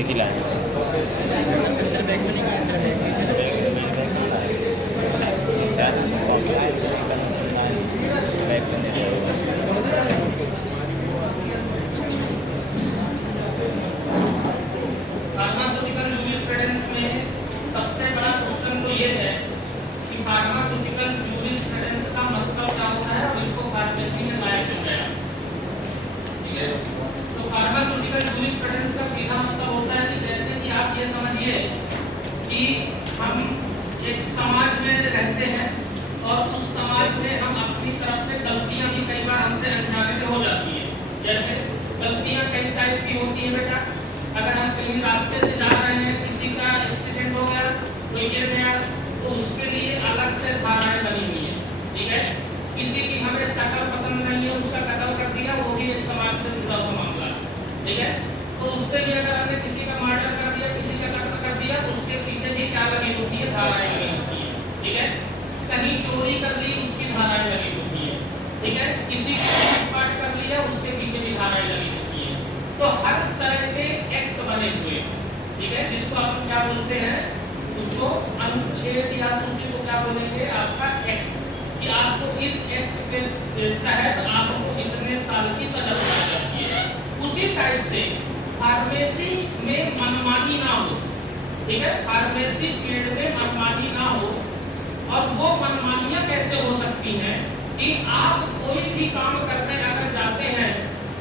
एक ही लाए pharmaceutical jurisprudence में सबसे बड़ा क्वेश्चन तो ये है कि फार्मास्यूटिकल जूरिस्प्रूडेंस का मतलब क्या होता है और इसको फार्मेसी में लाया क्यों गया। ठीक है, तो फार्मास्यूटिकल जूरिस्प्रूडेंस का सीधा मतलब होता है कि जैसे कि आप ये समझिए कि हम एक समाज में रहते हैं और उस समाज में हम अपनी तरफ से गलतियां भी कई बार हमसे अनजाने में हो जाती है। जैसे गलतियां कई टाइप की होती है बेटा, अगर हम कहीं रास्ते से जा रहे हैं, किसी का एक्सीडेंट हो गया, कोई गिर गया, तो उसके लिए अलग से धाराएं बनी हुई है। ठीक है, किसी की हमें शक्ल पसंद नहीं है, उसका कत्ल कर दिया, वो भी एक समाज से जुड़ा हुआ मामला है। ठीक है, तो उससे भी अगर हमने किसी का मर्डर कर दिया, किसी का कत्ल कर दिया, तो उसके पीछे भी क्या लगी होती है, धाराएं लगी होती है। ठीक है, कहीं चोरी कर ली, उसकी धाराएं लगी होती है। ठीक है, किसी की लूटपाट कर लिया, उसके पीछे भी धाराएं लगी होती है। तो हर तरह के एक्ट बने हुए, ठीक है, जिसको हम क्या बोलते हैं, उसको अनुच्छेद या उसी को क्या बोलेंगे, आपका एक्ट, कि आपको इस एक्ट के तहत आपको इतने साल की सजा दी जाती है। उसी टाइप से फार्मेसी में मनमानी ना हो। ठीक है, फार्मेसी फील्ड में मनमानी ना हो। और वो मनमानियां कैसे हो सकती हैं कि आप कोई भी काम करने अगर जाते हैं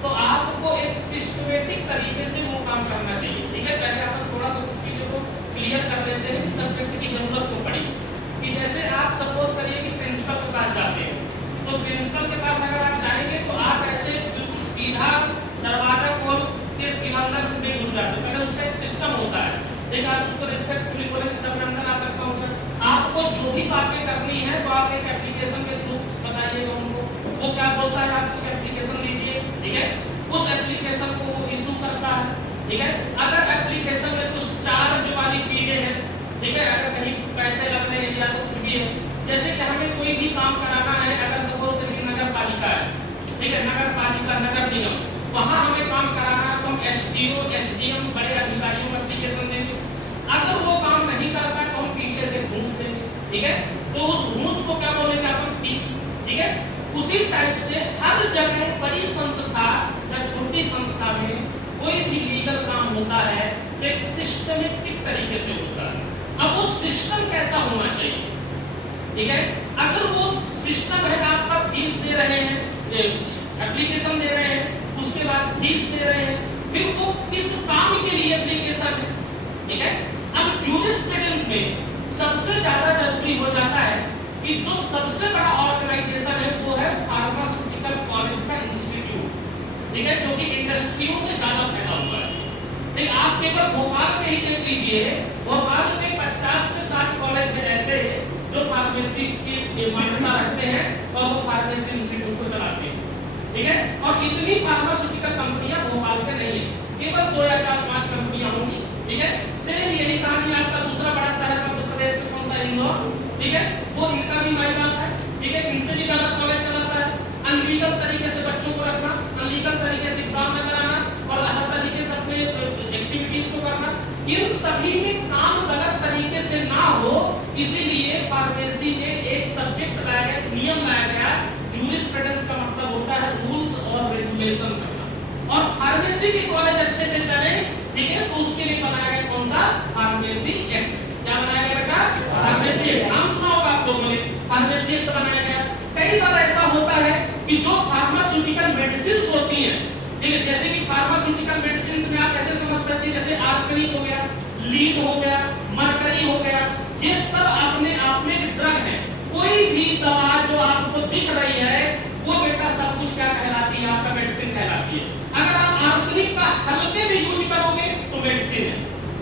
तो आपको एक सिस्टमेटिक तरीके से वो काम करना चाहिए। ठीक है, पहले अपन थोड़ा सा उस चीजों को क्लियर कर लेते हैं कि सब्जेक्ट की जरूरत को पड़ी। कि जैसे आप सपोज करिए कि प्रिंसिपल के पास जाते हैं, तो प्रिंसिपल के पास अगर आप जाएंगे तो आप ऐसे बिल्कुल सीधा दरवाजा खोल के सीधा अंदर नहीं घुस जाते, पहले उसका एक सिस्टम होता है। देखिए, आप उसको रिस्पेक्टफुली बोले कि सब अंदर आ सकता हूँ, आपको जो भी बातें करनी है तो आप एक एप्लीकेशन के थ्रू बताइएगा उनको, वो क्या बोलता है आपको एप्लीकेशन दीजिए। ठीक है, उस एप्लीकेशन को वो इशू करता है। ठीक है, अगर एप्लीकेशन में कुछ चार्ज वाली चीजें हैं, ठीक है, अगर कहीं पैसे लग रहे हैं या तो कुछ भी है, जैसे कि हमें कोई भी काम कराना है, अगर सपोज करिए नगर पालिका है, ठीक है, नगर पालिका नगर निगम, वहां हमें काम कराना है तो हम एसडीओ एसडीएम बड़े अधिकारियों को एप्लीकेशन देंगे। अगर वो काम नहीं करता तो हम पीछे से घूस देंगे। ठीक है, तो उस घूस को क्या बोलेंगे अपन, टैक्स। ठीक है, उसी टाइप से हर जगह बड़ी संस्था या छोटी संस्था में कोई भी लीगल काम होता है तो एक सिस्टमेटिक तरीके से होता है। अब वो सिस्टम कैसा होना चाहिए। ठीक है, अगर वो सिस्टम है आपका फीस दे रहे हैं, एप्लीकेशन दे रहे हैं, उसके बाद फीस दे रहे हैं, फिर वो किस काम के लिए एप्लीकेशन है। ठीक है, अब जूरिस्प्रूडेंस में सबसे ज्यादा जरूरी हो जाता है कि जो सबसे बड़ा ऑर्गेनाइजेशन है वो है फार्मास्यूटिकल कॉलेज का इंस्टीट्यूट। ठीक है, जो कि इंडस्ट्रियों से ज्यादा फैला हुआ है। ठीक, आप केवल भोपाल में ही देख लीजिए, भोपाल में 50 से 60 कॉलेज है ऐसे जो फार्मेसी की मान्यता रखते हैं और वो फार्मेसी इंस्टीट्यूट को चलाते हैं। ठीक है, और इतनी फार्मास्यूटिकल कंपनियां भोपाल में नहीं है, केवल 2 या 4-5 कंपनियां होंगी। ठीक है, सेम यही कहानी आपका दूसरा बड़ा शहर मध्य प्रदेश में कौन सा, इंदौर। ठीक है, वो इनका भी माई बाप है। ठीक है, इनसे भी ज्यादा कॉलेज चलाता है। अनलीगल तरीके से बच्चों को रखना, अनलीगल तरीके से एग्जाम में कराना और हर तरीके से अपने एक्टिविटीज को करना, इन सभी में काम गलत तरीके से ना हो, इसीलिए फार्मेसी में एक सब्जेक्ट लाया गया, नियम लाया गया। जूरिस्प्रूडेंस का मतलब होता है रूल्स और रेगुलेशन करना, और फार्मेसी के कॉलेज अच्छे से चले, ठीक है, तो उसके लिए बनाया गया कौन सा, फार्मेसी एक्ट। क्या बनाया गया बेटा, फार्मेसी एक्ट। नाम सुना होगा आप लोगों ने, फार्मेसी एक्ट बनाया गया। कई बार ऐसा होता है कि जो फार्मास्यूटिकल मेडिसिन होती हैं, ठीक है, जैसे कि फार्मास्यूटिकल मेडिसिन में आप ऐसे समझ सकते हैं जैसे आर्सेनिक हो गया, लीड हो गया, मरकरी हो गया, ये सब अपने आप में ड्रग है। कोई भी दवा जो आपको दिख रही है वो बेटा सब कुछ क्या कहलाती है, आपका मेडिसिन कहलाती है। अगर आप आर्सेनिक का हल्के भी यूज करोगे तो मेडिसिन है,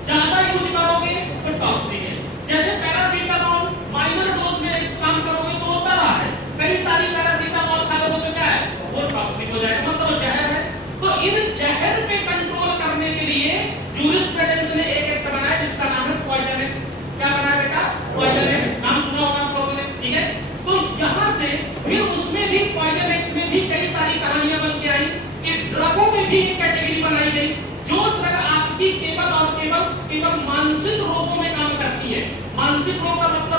ज्यादा यूज करोगे तो टॉक्सिक है। जैसे पैरासीटामोल माइनर डोज में काम करोगे तो वो दवा है, कई सारी पैरासीटामोल खा लोगे तो क्या है, वो टॉक्सिक हो जाएगा, मतलब वो जहर है। तो इन जहर पे कंट्रोल करने के लिए जूरिस्प्रूडेंस ने एक एक्ट बनाया जिसका नाम है पॉइजन एक्ट। क्या बनाया बेटा, पॉइजन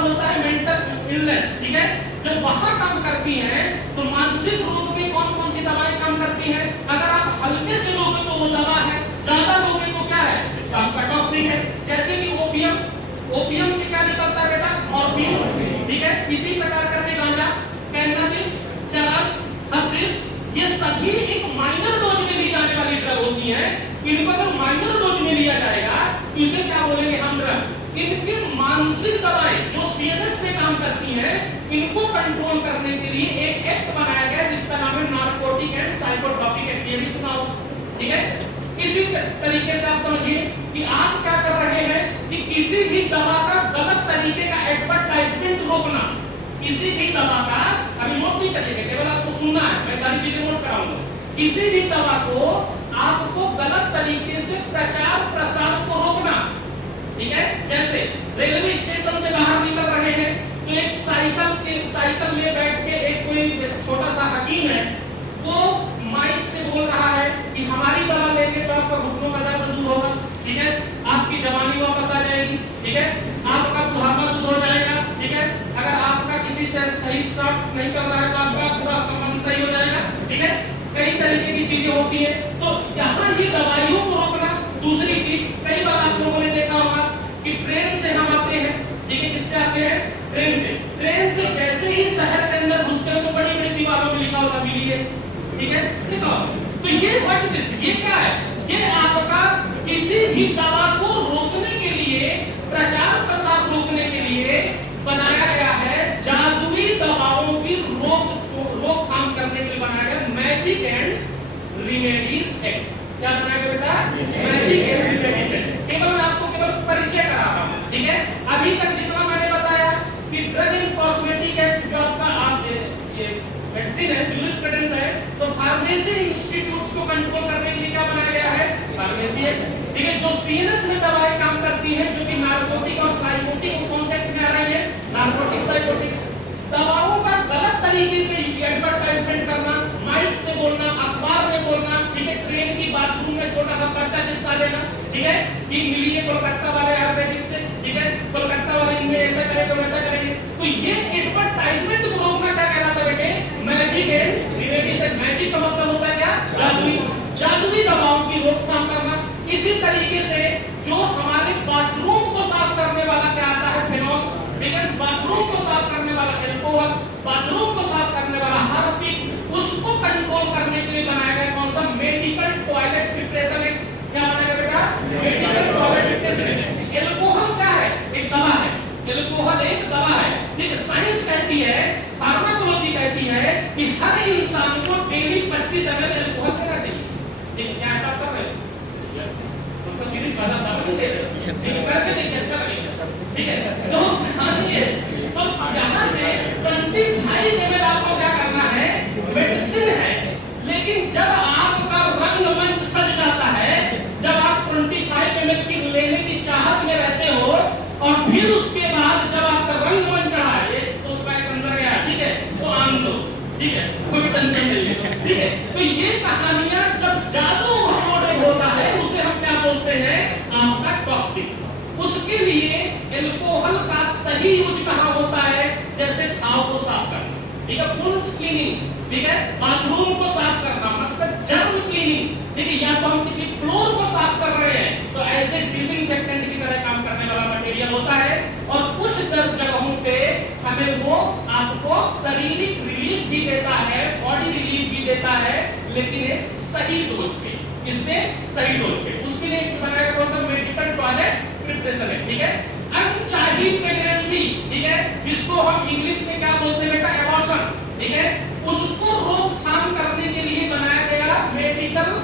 होता है मेंटल इलनेस, ठीक है। जब वहां काम करती हैं तो मानसिक रूप में कौन कौन सी दवाएं काम करती हैं? अगर आप हल्के से लोगे तो वो दवा है, ज्यादा लोगे तो क्या है? तो आपका टॉक्सिक है। जैसे कि ओपियम, ओपियम से क्या निकलता है बेटा? मॉर्फिन, ठीक है। इसी प्रकार करके गांजा, कैनबिस, चरस, हशिश, ये सभी एक माइनर डोज में ली जाने वाली ड्रग होती है। इनको अगर माइनर डोज में लिया जाएगा तो इसे क्या बोलेंगे हम? ड्रग। इनकी मानसिक दवाएं जो सीएनएस में काम करती हैं, इनको कंट्रोल करने के लिए एक एक्ट बनाया गया जिसका नाम है नार्कोटिक एंड साइकोट्रोपिक एक्ट। ये भी सुना हो, ठीक है। इसी तरीके से आप समझिए कि आप क्या कर रहे हैं कि किसी भी दवा का गलत तरीके का एडवर्टाइजमेंट रोकना, किसी भी दवा का, अभी नोट नहीं करिएगा, केवल आपको सुनना है, मैं सारी चीजें नोट कराऊंगा। किसी भी दवा को आपको गलत तरीके से प्रचार प्रसार को रोकना, ठीक है। जैसे रेलवे स्टेशन से बाहर निकल रहे हैं तो एक साइकिल में बैठ के एक कोई छोटा सा हकीम है, वो माइक से बोल रहा है कि हमारी दवा लेंगे तो आपका घुटनों का दर्द दूर होगा, ठीक है, आपकी जवानी वापस आ जाएगी, ठीक है, आपका बुढ़ापा दूर हो जाएगा, ठीक है, अगर आपका किसी से सही साथ नहीं चल रहा है तो आपका पूरा संबंध सही हो जाएगा, ठीक है। कई तरीके की चीजें होती है, तो यहाँ ये दवाइयों को रोकना। दूसरी चीज, कई बार आप लोगों ने देखा होगा कि ट्रेन से हम आते हैं, ठीक है, किससे आते हैं? ट्रेन से। ट्रेन से जैसे ही शहर के अंदर घुसते हैं तो बड़ी बड़ी दीवारों में लिखा होता मिलिए, ठीक है, लिखा होता। तो ये व्हाट दिस, ये क्या है? ये आपका किसी भी दवा को रोकने के लिए, प्रचार प्रसार रोकने के लिए बनाया गया है। जादुई दवाओं की रोकथाम करने के लिए बनाया गया मैजिक एंड रेमेडीज एक्ट। क्या बनाया गया बेटा? Magic and remedies act. केवल आपको केवल परिचय करा रहा हूं, ठीक है। अभी तक जितना मैंने बताया कि ड्रग एंड कॉस्मेटिक एक्ट जो आपका ये मेडिसिन है, जूरिस्प्रूडेंस है, तो फार्मेसी इंस्टीट्यूट्स को कंट्रोल करने के लिए क्या बनाया गया है? फार्मेसी एक्ट, ठीक है। जो सीएनएस में दवाएं काम करती हैं, जो कि नार्कोटिक और साइकोटिक कॉन्सेप्ट में आ रही है, नार्कोटिक साइकोटिक दवाओं का गलत तरीके से एडवर्टाइजमेंट करना, माइक से बोलना, अखबार में बोलना, ठीक है, ट्रेन की बाथरूम में छोटा सा पर्चा चिपका देना, ठीक है, कि मिलिए कोलकाता वाले आयुर्वेदिक से, ठीक है, कोलकाता वाले इनमें ऐसा करेंगे वैसा करेंगे। तो ये एडवर्टाइजमेंट को रोकना क्या कहलाता है बेटे? Magic and remedies act. Magic का मतलब होता है क्या? जादुई दवाओं की रोकथाम करना। इसी तरीके से जो हमारे बाथरूम को साफ करने वाला क्या आता है? फिनॉल, ठीक है, बाथरूम को साफ करने वाला एल्कोहल, बाथरूम को साफ करने वाला हार्पिक, उसको कंट्रोल करने के लिए बनाया गया कौन सा? Medical toilet preparation act. क्या बनाया गया बेटा? Medical toilet preparation act. Alcohol क्या है? एक दवा है, एल्कोहल एक दवा है, ठीक है। साइंस कहती है, फार्माकोलॉजी कहती है कि हर इंसान को डेली 25 ml एल्कोहल देना चाहिए, ठीक है। क्या ऐसा कर रहे हो? तो चीज ज्यादा दवा नहीं दे रहे, ठीक है, करके देखिए, अच्छा लगेगा, ठीक है। तो कहानी है, तो यहाँ से 25 ml आपको क्या करना है? मेडिसिन है, लेकिन जब आपका रंगमंच सज जाता है, जब आप 25 ml की लेने की चाहत में रहते हो और फिर उसके बाद जब आपका रंगमंच चढ़ा है तो पैक अंदर गया, ठीक है, तो आम दो, ठीक है, कोई टेंशन नहीं है, ठीक है। तो ये कहानियां जब जादू ओवरलोडेड होता है उसे हम क्या बोलते हैं? आपका टॉक्सिक। उसके लिए एल्कोहल का सही यूज कहां होता है? जैसे घाव को साफ करना, ठीक है, वुंड्स क्लीनिंग, ठीक है, बाथरूम को साफ करना, मतलब जर्म क्लीनिंग, ठीक है, या तो हम किसी फ्लोर को साफ कर रहे हैं तो ऐसे डिसइंफेक्टेंट की तरह काम करने वाला मटेरियल होता है। और कुछ जगहों पे हमें वो आपको शारीरिक रिलीफ भी देता है, बॉडी रिलीफ भी देता है, लेकिन एक सही डोज पे, इसमें सही डोज पे। उसके लिए बनाया कौन सा? मेडिकल टॉयलेट प्रिपरेशन है, ठीक है। अनचाही प्रेगनेंसी, ठीक है, जिसको हम इंग्लिश में क्या बोलते हैं बेटा? एबॉर्शन, ठीक है, उसको रोकथाम करने के लिए बनाया गया मेडिकल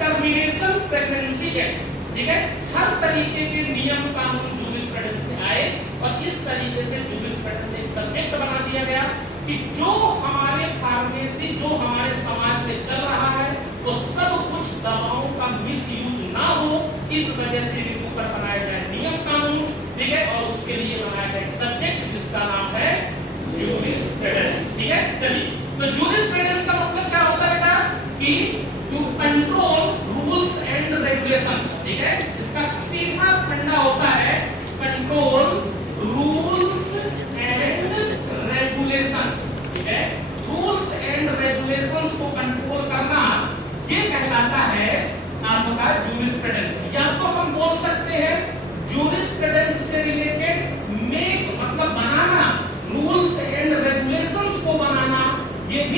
टर्मिनेशन प्रेगनेंसी एक्ट, ठीक है। हर तरीके के नियम कानून जूरिस्प्रूडेंस में आए और इस तरीके से जूरिस्प्रूडेंस एक सब्जेक्ट बना दिया गया कि जो हमारे फार्मेसी, जो हमारे समाज में चल रहा है, वो सब कुछ दवाओं का मिसयूज ना हो, इस वजह से ऊपर बनाया जाए नियम कानून, ठीक है, और उसके लिए बनाया गया एक सब्जेक्ट जिसका नाम है जूरिस्प्रूडेंस, ठीक है। चलिए, तो जूरिस्प्रूडेंस का मतलब क्या होता है बेटा? कि to control rules and regulation, ठीक है। इसका सीधा फंडा होता है कंट्रोल रूल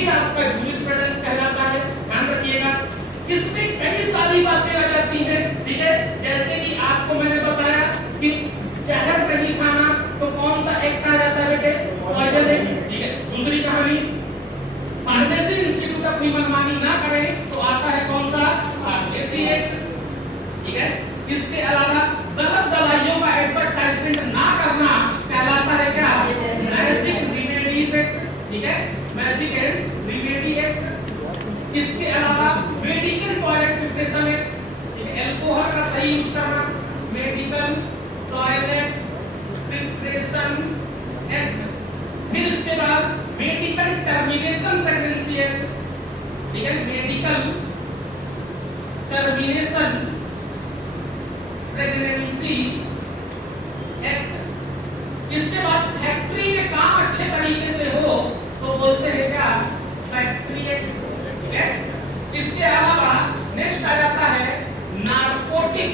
भी आपका जूरिस्प्रूडेंस कहलाता है, ध्यान रखिएगा। इसमें कई सारी बातें आ जाती हैं, ठीक है, जैसे कि आपको मैंने बताया कि जहर नहीं खाना तो कौन सा एक्ट आ जाता है बेटे, पॉइजन एक्ट, ठीक है। दूसरी कहानी, फार्मेसी इंस्टीट्यूट का कोई मनमानी ना करे तो आता है कौन सा, फार्मेसी एक्ट, ठीक है। इसके अलावा गलत दवाइयों का एडवर्टाइजमेंट ना करना कहलाता है क्या, मैजिक रेमेडीज एक्ट, ठीक है, मैजिक एंड रेमेडी एक्ट। इसके अलावा मेडिकल टॉयलेट प्रिपरेशन एक्ट, ठीक है, अल्कोहल का सही यूज करना, मेडिकल टॉयलेट प्रिपरेशन एक्ट। फिर इसके बाद मेडिकल टर्मिनेशन प्रेगनेंसी एक्ट, ठीक है, मेडिकल टर्मिनेशन प्रेगनेंसी एक्ट। इसके बाद फैक्ट्री में काम अच्छे तरीके से हो तो बोलते हैं क्या, फैक्ट्री एक्ट, ठीक है। इसके अलावा नेक्स्ट आ जाता है narcotic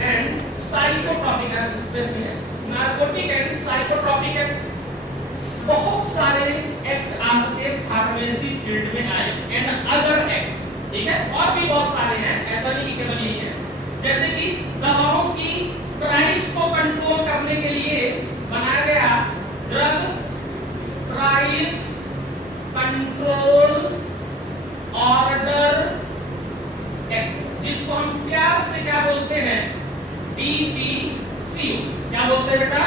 and psychotropic act, narcotic and psychotropic act. बहुत सारे एक्ट आपके फार्मेसी फील्ड में आए एंड अदर एक्ट, ठीक है, और भी बहुत सारे हैं, ऐसा नहीं कि केवल यही है। जैसे कि दवाओं की प्राइस को कंट्रोल करने के लिए बनाया गया drug price control order act, जिसको हम प्यार से क्या बोलते हैं, DPCO। क्या बोलते हैं बेटा,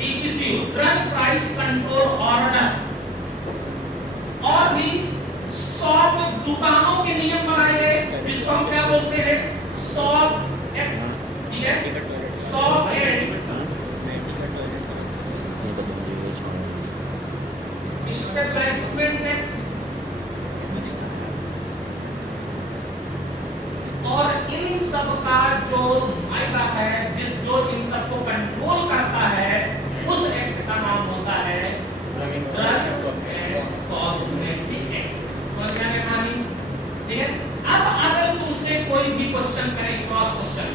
DPCO, drug price control order. और भी 100 दुकानों के नियम बनाए गए जिसको हम क्या बोलते हैं, शॉप एक्ट, ठीक है, शॉप एक्ट। Establishment act. और इन सब का जो मायका है, जो इन सब को कंट्रोल करता है, उस एक्ट का नाम होता है ड्रग एंड कॉस्मेटिक एक्ट। समझ में आ गया कहानी, ठीक है। अब अगर तुमसे कोई भी क्वेश्चन करे, क्रॉस क्वेश्चन,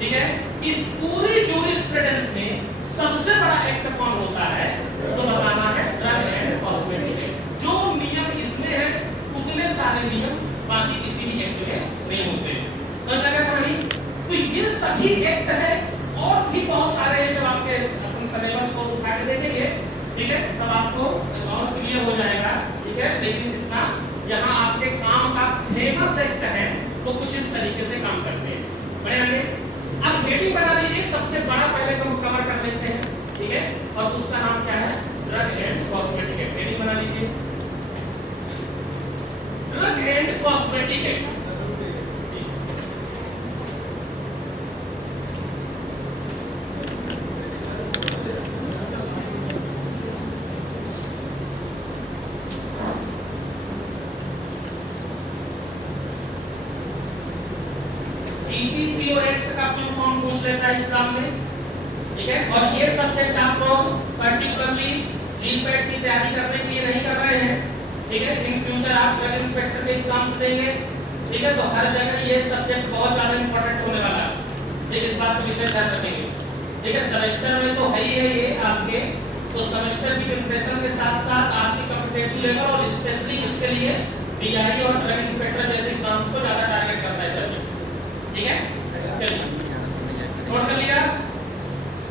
ठीक है, कि पूरी जूरिस्प्रूडेंस में सबसे बड़ा एक्ट कौन होता है, तो बताना है ड्रग एंड कॉस्मेटिक एक्ट। जो नियम इसमें है उतने सारे नियम बाकी किसी भी एक्ट में नहीं होते। तो क्या कहानी, तो ये सभी एक्ट है और भी बहुत सारे हैं, जब आपके अपन सिलेबस को उठा के देखेंगे, ठीक है, तब आपको और क्लियर हो जाएगा, ठीक है। लेकिन जितना यहाँ आपके काम का फेमस एक्ट है वो कुछ इस तरीके से काम करते हैं। बढ़े आगे, अब हेडिंग बना लीजिए, सबसे बड़ा पहले हम कवर कर लेते हैं, ठीक है, और उसका नाम क्या है, drug and cosmetic act. Heading बना लीजिए, drug and cosmetic act. DPCO act का फुल फॉर्म पूछ लेता है एग्जाम में, ठीक है। और ये सब्जेक्ट आप लोग पर्टिकुलरली जीपैट की तैयारी करने के लिए नहीं कर रहे हैं, ठीक है। इन फ्यूचर आप ड्रग इंस्पेक्टर के एग्जाम्स देंगे, ठीक है, तो हर जगह ये सब्जेक्ट बहुत ज्यादा इंपॉर्टेंट होने वाला है, ठीक है। इस बात को विशेष ध्यान रखेंगे, ठीक है। सेमेस्टर में तो है ही है ये आपके, तो सेमेस्टर की प्रिपरेशन के साथ साथ आपकी कॉम्पिटिटिव लेवल और स्पेशली इसके लिए DRE और ड्रग इंस्पेक्टर जैसे एग्जाम्स को ज्यादा टारगेट करता है सब्जेक्ट, ठीक है। चलिए नोट कर लिया,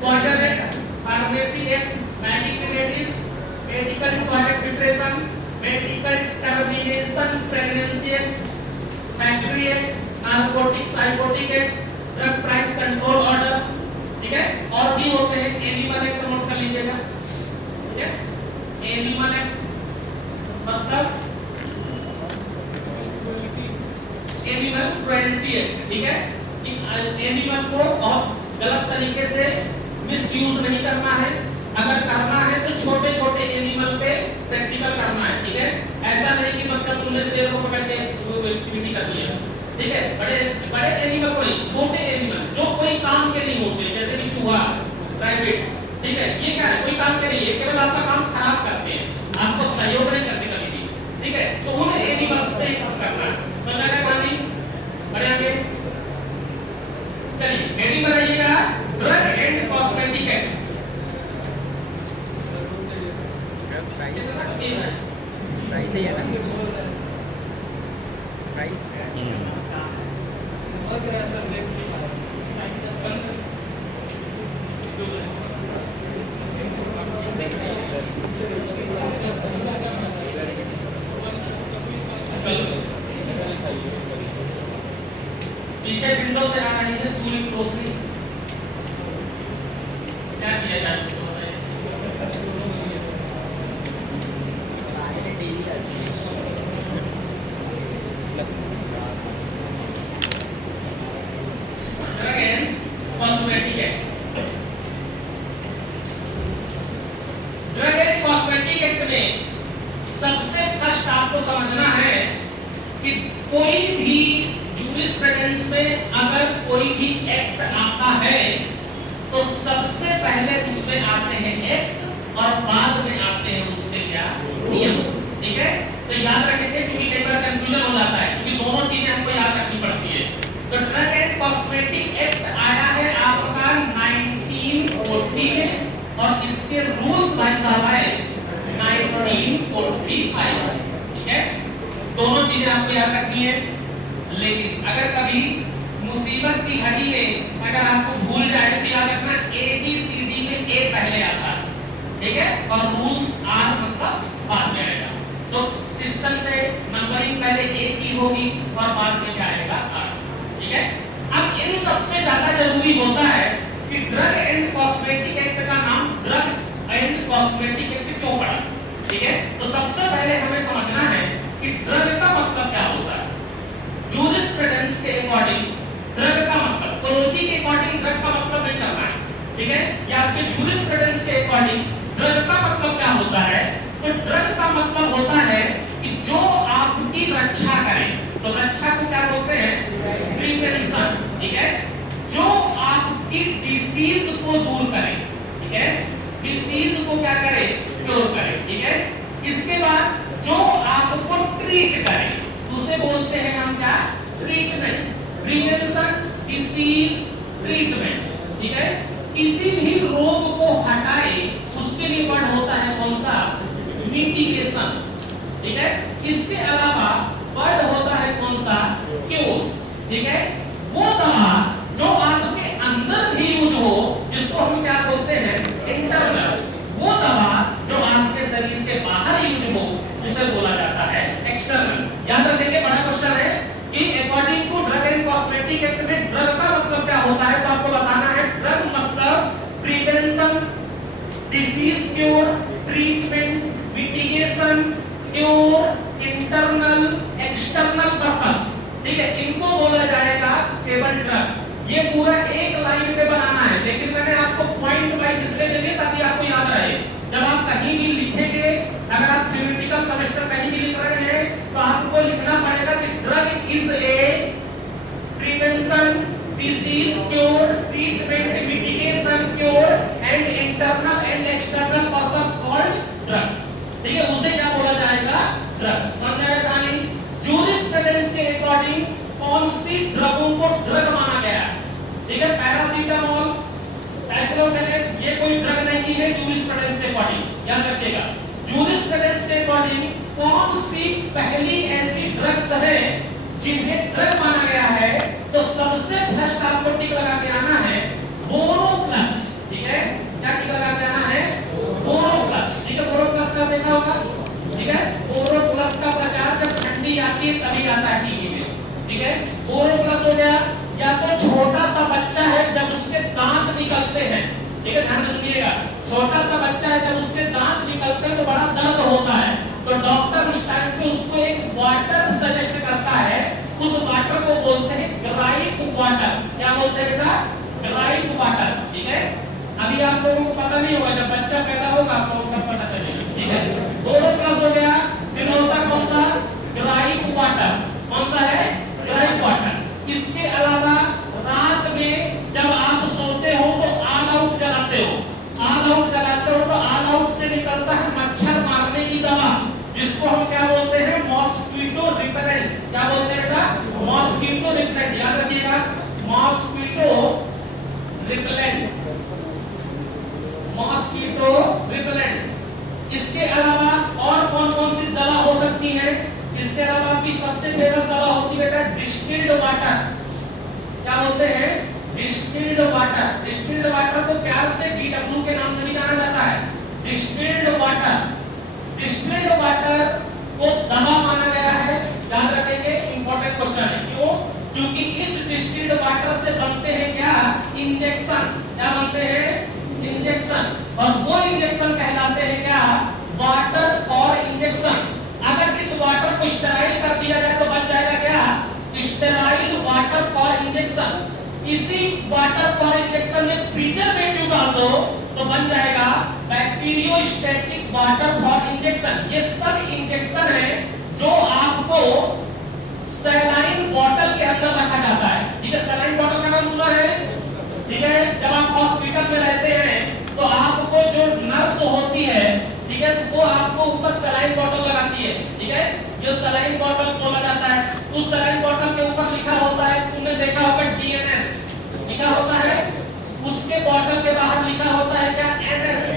पॉइजन एक्ट, फार्मेसी एक्ट, मेडिकेमेडिस, medical toilet preparation, medical termination pregnancy act, factory act, narcotic psychotic act, drug price control order, ठीक है। और भी होते हैं, एनिमल एक्ट नोट कर लीजिएगा, ठीक है। एनिमल एक्ट मतलब एनिमल क्रुएल्टी एक्ट, ठीक है, कि एनिमल को बहुत गलत तरीके से मिसयूज नहीं करना है, अगर करना है तो छोटे छोटे एनिमल पे प्रैक्टिकल करना है, ठीक है। ऐसा नहीं कि मतलब तुमने शेर को पकड़ के एक्टिविटी कर लिया, ठीक है। बड़े बड़े एनिमल को नहीं, छोटे एनिमल जो कोई काम के नहीं होते, जैसे कि चूहा, रैबिट, ठीक है, ये क्या है, कोई काम के नहीं है, केवल आपका काम खराब करते हैं, आपको सहयोग नहीं करते कभी भी, ठीक है। तो उन एनिमल्स पे करना है, बताया कहानी। बढ़े आगे, चलिए हेडिंग बनाइएगा, ड्रग एंड कॉस्मेटिक एक्ट। ऐसे ही है ना 22 पीछे विंडो से आ रही है सूर्य की रोशनी, क्या किया जाए उसको बताइए। Drug and cosmetic act, drug and cosmetic act में सबसे फर्स्ट आपको समझना है कि कोई भी जूरिस्प्रूडेंस में अगर कोई भी एक्ट आता है तो सबसे पहले उसमें आते हैं एक्ट और बाद में आते हैं उसके क्या नियम, ठीक है। तो याद रखेंगे क्योंकि कई बार कंफ्यूजन हो जाता है, क्योंकि दोनों चीजें हमको याद रखनी पड़ती है। तो ड्रग एंड कॉस्मेटिक एक्ट आया है आपका 1940 में और इसके रूल्स भाई साहब आए 1945, ठीक है। दोनों चीजें आपको याद रखनी है। लेकिन अगर कभी मुसीबत की घड़ी में अगर आपको भूल जाए तो याद रखना ABCD में A पहले आता है, ठीक है, और रूल्स R मतलब बाद में आएगा। तो सिस्टम से नंबरिंग पहले A की होगी और बाद में क्या आएगा R, ठीक है। अब इन सबसे ज्यादा जरूरी होता है कि ड्रग एंड कॉस्मेटिक एक्ट का नाम ड्रग एंड कॉस्मेटिक एक्ट क्यों पड़ा, ठीक है। तो सबसे पहले हमें समझना है कि ड्रग का मतलब क्या होता है। जूरिस्प्रूडेंस के अकॉर्डिंग ड्रग का मतलब, कोलॉजी के अकॉर्डिंग ड्रग का मतलब नहीं करना है, ठीक है, या आपके जूरिस्प्रूडेंस के अकॉर्डिंग ड्रग का मतलब क्या होता है। तो ड्रग का मतलब होता है कि जो आपकी रक्षा करे, तो रक्षा को क्या बोलते हैं प्रिवेंशन, ठीक है, जो आपकी डिसीज को दूर करे, ठीक है, डिसीज को क्या करे क्योर करे, ठीक है। इसके बाद जो आपको ट्रीट करे उसे बोलते हैं हम क्या ट्रीटमेंट, प्रिवेंशन, डिसीज, ट्रीटमेंट, ठीक है। किसी भी रोग को हटाए उसके लिए वर्ड होता है कौन सा मिटिगेशन, ठीक है। इसके अलावा वर्ड होता है कौन सा क्योर, ठीक है। वो दवा जो आपके अंदर भी यूज हो जिसको हम क्या बोलते हैं इंटरनल, वो दवा जो आपके शरीर के बाहर यूज हो उसे बोला जाता है एक्सटर्नल। याद रखेंगे बड़ा क्वेश्चन है कि according to drug and cosmetic act में ड्रग का मतलब क्या होता है। तो आपको बताना है ड्रग मतलब prevention, disease cure, treatment, mitigation, cure, internal, external purpose, ठीक है, इनको बोला जाएगा केवल ड्रग। ये पूरा एक लाइन पे बनाना है, लेकिन मैंने आपको पॉइंट वाइज इसलिए दे दिया ताकि आपको याद रहे। जब आप कहीं भी लिखेंगे, अगर आप थ्योरेटिकल सेमेस्टर कहीं भी लिख रहे हैं तो आपको लिखना पड़ेगा कि drug is a prevention, disease cure, treatment, mitigation, cure and internal and external purpose called drug, ठीक है, उसे क्या बोला जाएगा ड्रग। समझ आया कहानी। जूरिस्प्रूडेंस के अकॉर्डिंग कौन सी ड्रगों को ड्रग माना गया, ठीक है, पैरासीटामोल, डाइक्लोफेनेक, ये कोई ड्रग नहीं है जूरिस्प्रूडेंस के अकॉर्डिंग, याद रखिएगा। जूरिस्प्रूडेंस के अकॉर्डिंग कौन सी पहली ऐसी ड्रग्स है जिन्हें ड्रग माना गया है, तो सबसे फर्स्ट आपको टिक लगा के आना है बोरो प्लस, ठीक है, क्या टिक लगा के आना है बोरो प्लस, ठीक है। बोरो प्लस का देखा होगा, ठीक है, बोरो प्लस का प्रचार जब ठंडी आती है तभी आता है टीवी में, ठीक है। बोरो प्लस हो गया, या तो छोटा सा बच्चा है जब उसके दांत निकलते हैं, ठीक है, ध्यान से सुनिएगा, छोटा सा बच्चा है जब उसके दांत निकलते हैं तो बड़ा दर्द होता है, तो डॉक्टर उस टाइम पे उसको एक वाटर सजेस्ट करता है, उस वाटर को बोलते हैं ग्राइप वाटर। क्या बोलते हैं बेटा ग्राइप वाटर, ठीक है। अभी आप लोगों को पता नहीं होगा, जब बच्चा पैदा होगा आपको उसका पता चलेगा, ठीक है। बोरो प्लस हो गया, फिर होता कौन सा ग्राइप वाटर, कौन सा है ग्राइप वाटर। इसके अलावा रात में जब आप सोते हो तो ऑल आउट जलाते हो, ऑल आउट जलाते हो तो ऑल आउट से निकलता है मच्छर मारने की दवा, जिसको हम क्या बोलते हैं मॉस्क्वीटो रिपेलेंट। क्या बोलते हैं बेटा मॉस्क्वीटो रिपेलेंट, याद रखिएगा मॉस्क्वीटो रिपेलेंट, मॉस्क्वीटो रिपेलेंट। इसके अलावा और कौन कौन सी दवा हो सकती सकती हैं। इसके अलावा आपकी सबसे फेमस दवा होती है बेटा डिस्टिल्ड वाटर। क्या बोलते हैं? Distilled water. डिस्टिल्ड वाटर को प्यार से DW के नाम से भी जाना जाता है, डिस्टिल्ड वाटर। डिस्टिल्ड वाटर को दवा माना गया है, याद रखेंगे, इंपॉर्टेंट क्वेश्चन है। क्यों? क्योंकि इस डिस्टिल्ड वाटर से बनते हैं क्या? इंजेक्शन। क्या बनते हैं? इंजेक्शन। और वो इंजेक्शन कहलाते हैं क्या? Water for injection. अगर इस वाटर को स्टेराइल कर दिया जाए तो बन जाएगा क्या? Sterile water for injection. इसी वाटर फॉर इंजेक्शन में प्रिजर्वेटिव डाल दो तो बन जाएगा बैक्टीरियोस्टैटिक वाटर फॉर इंजेक्शन। ये सब इंजेक्शन है जो आपको सलाइन बॉटल के अंदर रखा जाता है। ठीक है, सलाइन बॉटल का नाम सुना है? ठीक है, जब आप हॉस्पिटल में रहते हैं तो आपको जो नर्स होती है, ठीक है, वो आपको ऊपर सलाइन बॉटल लगाती है। ठीक है, जो सलाइन बॉटल बोला जाता है, उस सलाइन बॉटल के ऊपर लिखा होता है, तुमने देखा होगा DNS लिखा होता है, उसके बॉटल के बाहर लिखा होता है क्या? NS।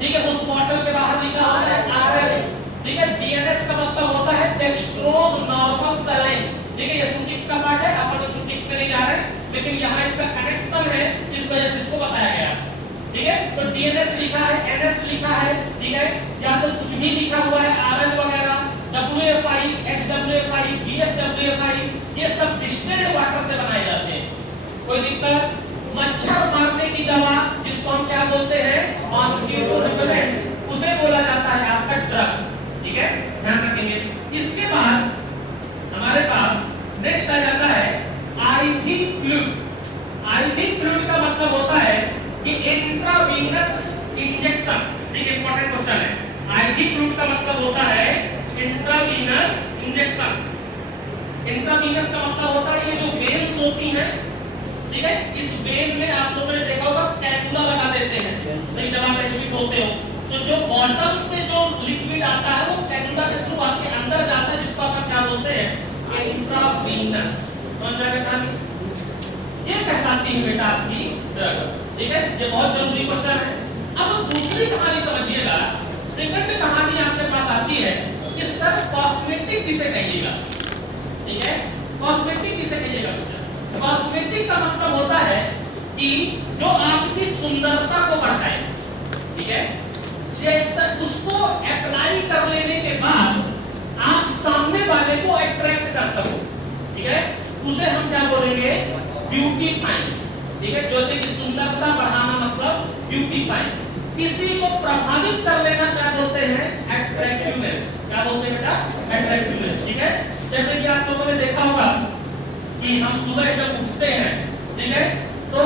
ठीक है, उस बॉटल के बाहर लिखा होता है RN। ठीक है, DNS का मतलब होता है डेक्स्ट्रोज नॉर्मल सलाइन। ठीक है, ये सुफिक्स का पार्ट है, अपन सुफिक्स में नहीं जा रहे, लेकिन यहाँ इसका कनेक्शन है, इस वजह से इसको बताया गया। ठीक है, तो DNS लिखा है, NS लिखा है, ठीक है, या तो कुछ भी लिखा हुआ है RN वगैरह, WFI, SWFI, BSWFI, ये सब डिस्टिल्ड वाटर से बनाए जाते हैं। कोई दिक्कत? मच्छर मारने की दवा जिसको हम क्या बोलते हैं? मॉस्किटो रिपेलेंट, उसे बोला जाता है आपका ड्रग। ठीक है, ध्यान रखेंगे। इसके बाद हमारे पास नेक्स्ट आ जाता है IV फ्लूइड। IV फ्लूइड का मतलब होता है कि इंट्रावीनस इंजेक्शन। ठीक, इंपॉर्टेंट क्वेश्चन है। IV फ्लूइड का मतलब होता है इंट्रावीनस इंजेक्शन। इंट्रावीनस का मतलब होता है ये जो वेन्स होती हैं, ठीक है, इस वेन में आप लोगों ने देखा होगा कैनुला लगा देते हैं, नहीं जब आप एडमिट होते हो तो जो बॉटल से जो लिक्विड आता है वो कैनुला के थ्रू आपके अंदर जाता है, जिसको अपन क्या बोलते हैं? इंट्रावीनस। समझ आ गया कहानी? ये कहलाती है बेटा आपकी ड्रग। ठीक है, ये बहुत जरूरी क्वेश्चन है। अब दूसरी कहानी समझिएगा, सेकंड कहानी आपके पास आती है कि सर कॉस्मेटिक किसे कहिएगा? ठीक है, कॉस्मेटिक किसे कहिएगा? कॉस्मेटिक का मतलब होता है कि जो आपकी सुंदरता को बढ़ाए। ठीक है, जैसे उसको अप्लाई कर लेने के बाद आप सामने वाले को अट्रैक्ट कर सको। ठीक है, उसे हम क्या बोलेंगे? ब्यूटीफाइंग। ठीक है, जैसे कि सुंदरता बढ़ाना मतलब ब्यूटीफाइंग। किसी को प्रभावित कर लेना क्या बोलते हैं? अट्रैक्टिवनेस। क्या बोलते हैं बेटा? अट्रैक्टिवनेस। ठीक है, जैसे कि आप लोगों ने देखा होगा कि हम सुबह जब उठते हैं, ठीक है, तो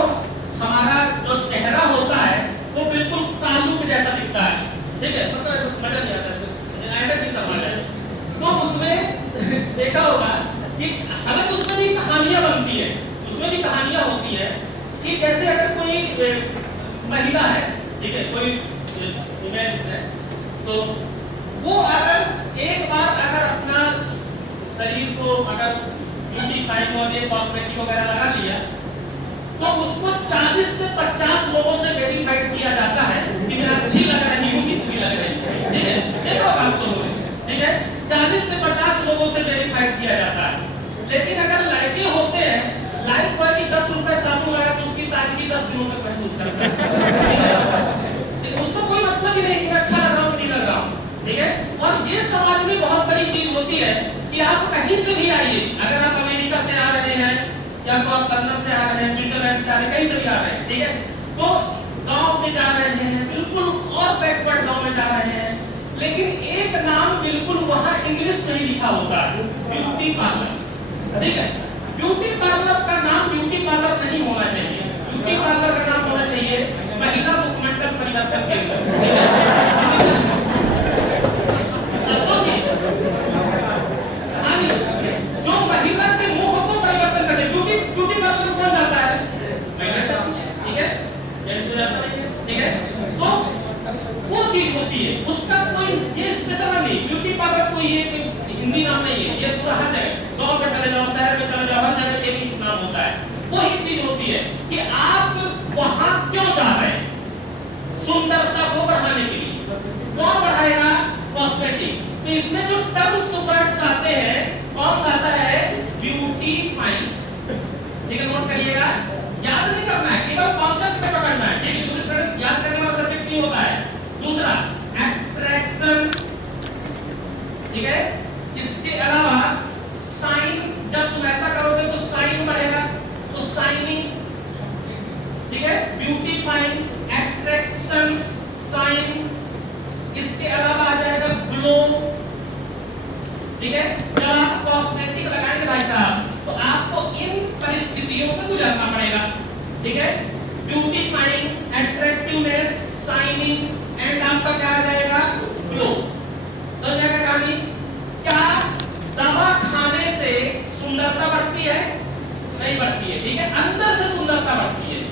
हमारा जो चेहरा होता है वो बिल्कुल कालू के जैसा दिखता है। ठीक है, मतलब मजा नहीं आता, ऐनक भी समझ आए। तो उसमें देखा होगा कि हालांकि उसमें भी कहानियां बनती है, उसमें भी कहानियां होती है कि जैसे अगर कोई महिला है, ठीक है, कोई फीमेल है, तो वो अगर एक बार अगर अपना शरीर को अगर ब्यूटीफाइंग और ये कॉस्मेटिक वगैरह लगा लिया तो उसको 40 से 50 लोगों से वेरीफाइड किया जाता है कि मैं अच्छी लग रही हूँ कि बुरी लग रही है। ठीक है, देखो आप लोगों ने, ठीक है, 40 से 50 लोगों से वेरीफाइड किया जाता है। लेकिन अगर लड़के होते हैं, लाइफ बॉय की 10 रुपए साबुन लगा तो उसकी ताजगी 10 दिनों तक महसूस करता है। उसको कोई मतलब ही नहीं कि मैं अच्छा लग रहा हूँ कि नहीं लग रहा हूँ। ठीक है, और ये समाज में बहुत बड़ी चीज होती है कि आप कहीं से भी आइए, अगर आप अमेरिका से आ रहे हैं या तो आप लंदन से आ रहे हैं, स्विट्जरलैंड से आ रहे हैं, कहीं से भी आ रहे हैं, ठीक है, तो गांव में जा रहे हैं, बिल्कुल और बैकवर्ड गांव में जा रहे हैं, लेकिन एक नाम बिल्कुल वहां इंग्लिश में ही लिखा होता है, ब्यूटी पार्लर। ठीक है, ब्यूटी पार्लर का नाम ब्यूटी पार्लर नहीं होना चाहिए, ब्यूटी पार्लर का नाम होना चाहिए महिला मुखमंडल परिवर्तन केंद्र। जो महिला के मुख को परिवर्तन करते, ब्यूटी पार्लर कौन जाता है? महिला जाती है। ठीक है, जेंट्स जाता नहीं है। ठीक है, तो वो चीज होती है, उसका कोई ये स्पेशल नहीं, ब्यूटी पार्लर कोई ये हिंदी नाम नहीं है, ये पूरा हर जगह, गांव में चले जाओ, शहर में चले जाओ, हर जगह एक ही नाम होता है। वही चीज होती है कि आप वहां क्यों जा रहे हैं? सुंदरता को बढ़ाने के लिए। कौन बढ़ाएगा? कॉस्मेटिक। तो इसमें जो टर्म्स वर्ड्स आते हैं कौन सा आता है? ब्यूटीफाइंग। ठीक है, नोट करिएगा, याद नहीं करना है, केवल कॉन्सेप्ट पे पकड़ना है। ठीक है, जूरिस्प्रूडेंस याद करने वाला सब्जेक्ट नहीं होता है। दूसरा एट्रैक्शन, ठीक है। इसके अलावा साइन, जब तुम ऐसा करोगे तो साइन बढ़ेगा, तो साइनिंग, ठीक है। ब्यूटीफाइंग, एट्रैक्शंस, साइन। इसके अलावा आ जाएगा ग्लो, ठीक है। जब आप कॉस्मेटिक लगाएंगे भाई साहब तो आपको इन परिस्थितियों से गुजरना पड़ेगा, ठीक है। ब्यूटीफाइंग, एट्रैक्टिवनेस, साइनिंग एंड आपका क्या आ जाएगा? ग्लो। तो क्या कहानी? क्या दवा खाने से सुंदरता बढ़ती है? नहीं बढ़ती है, ठीक है। अंदर से सुंदरता बढ़ती है,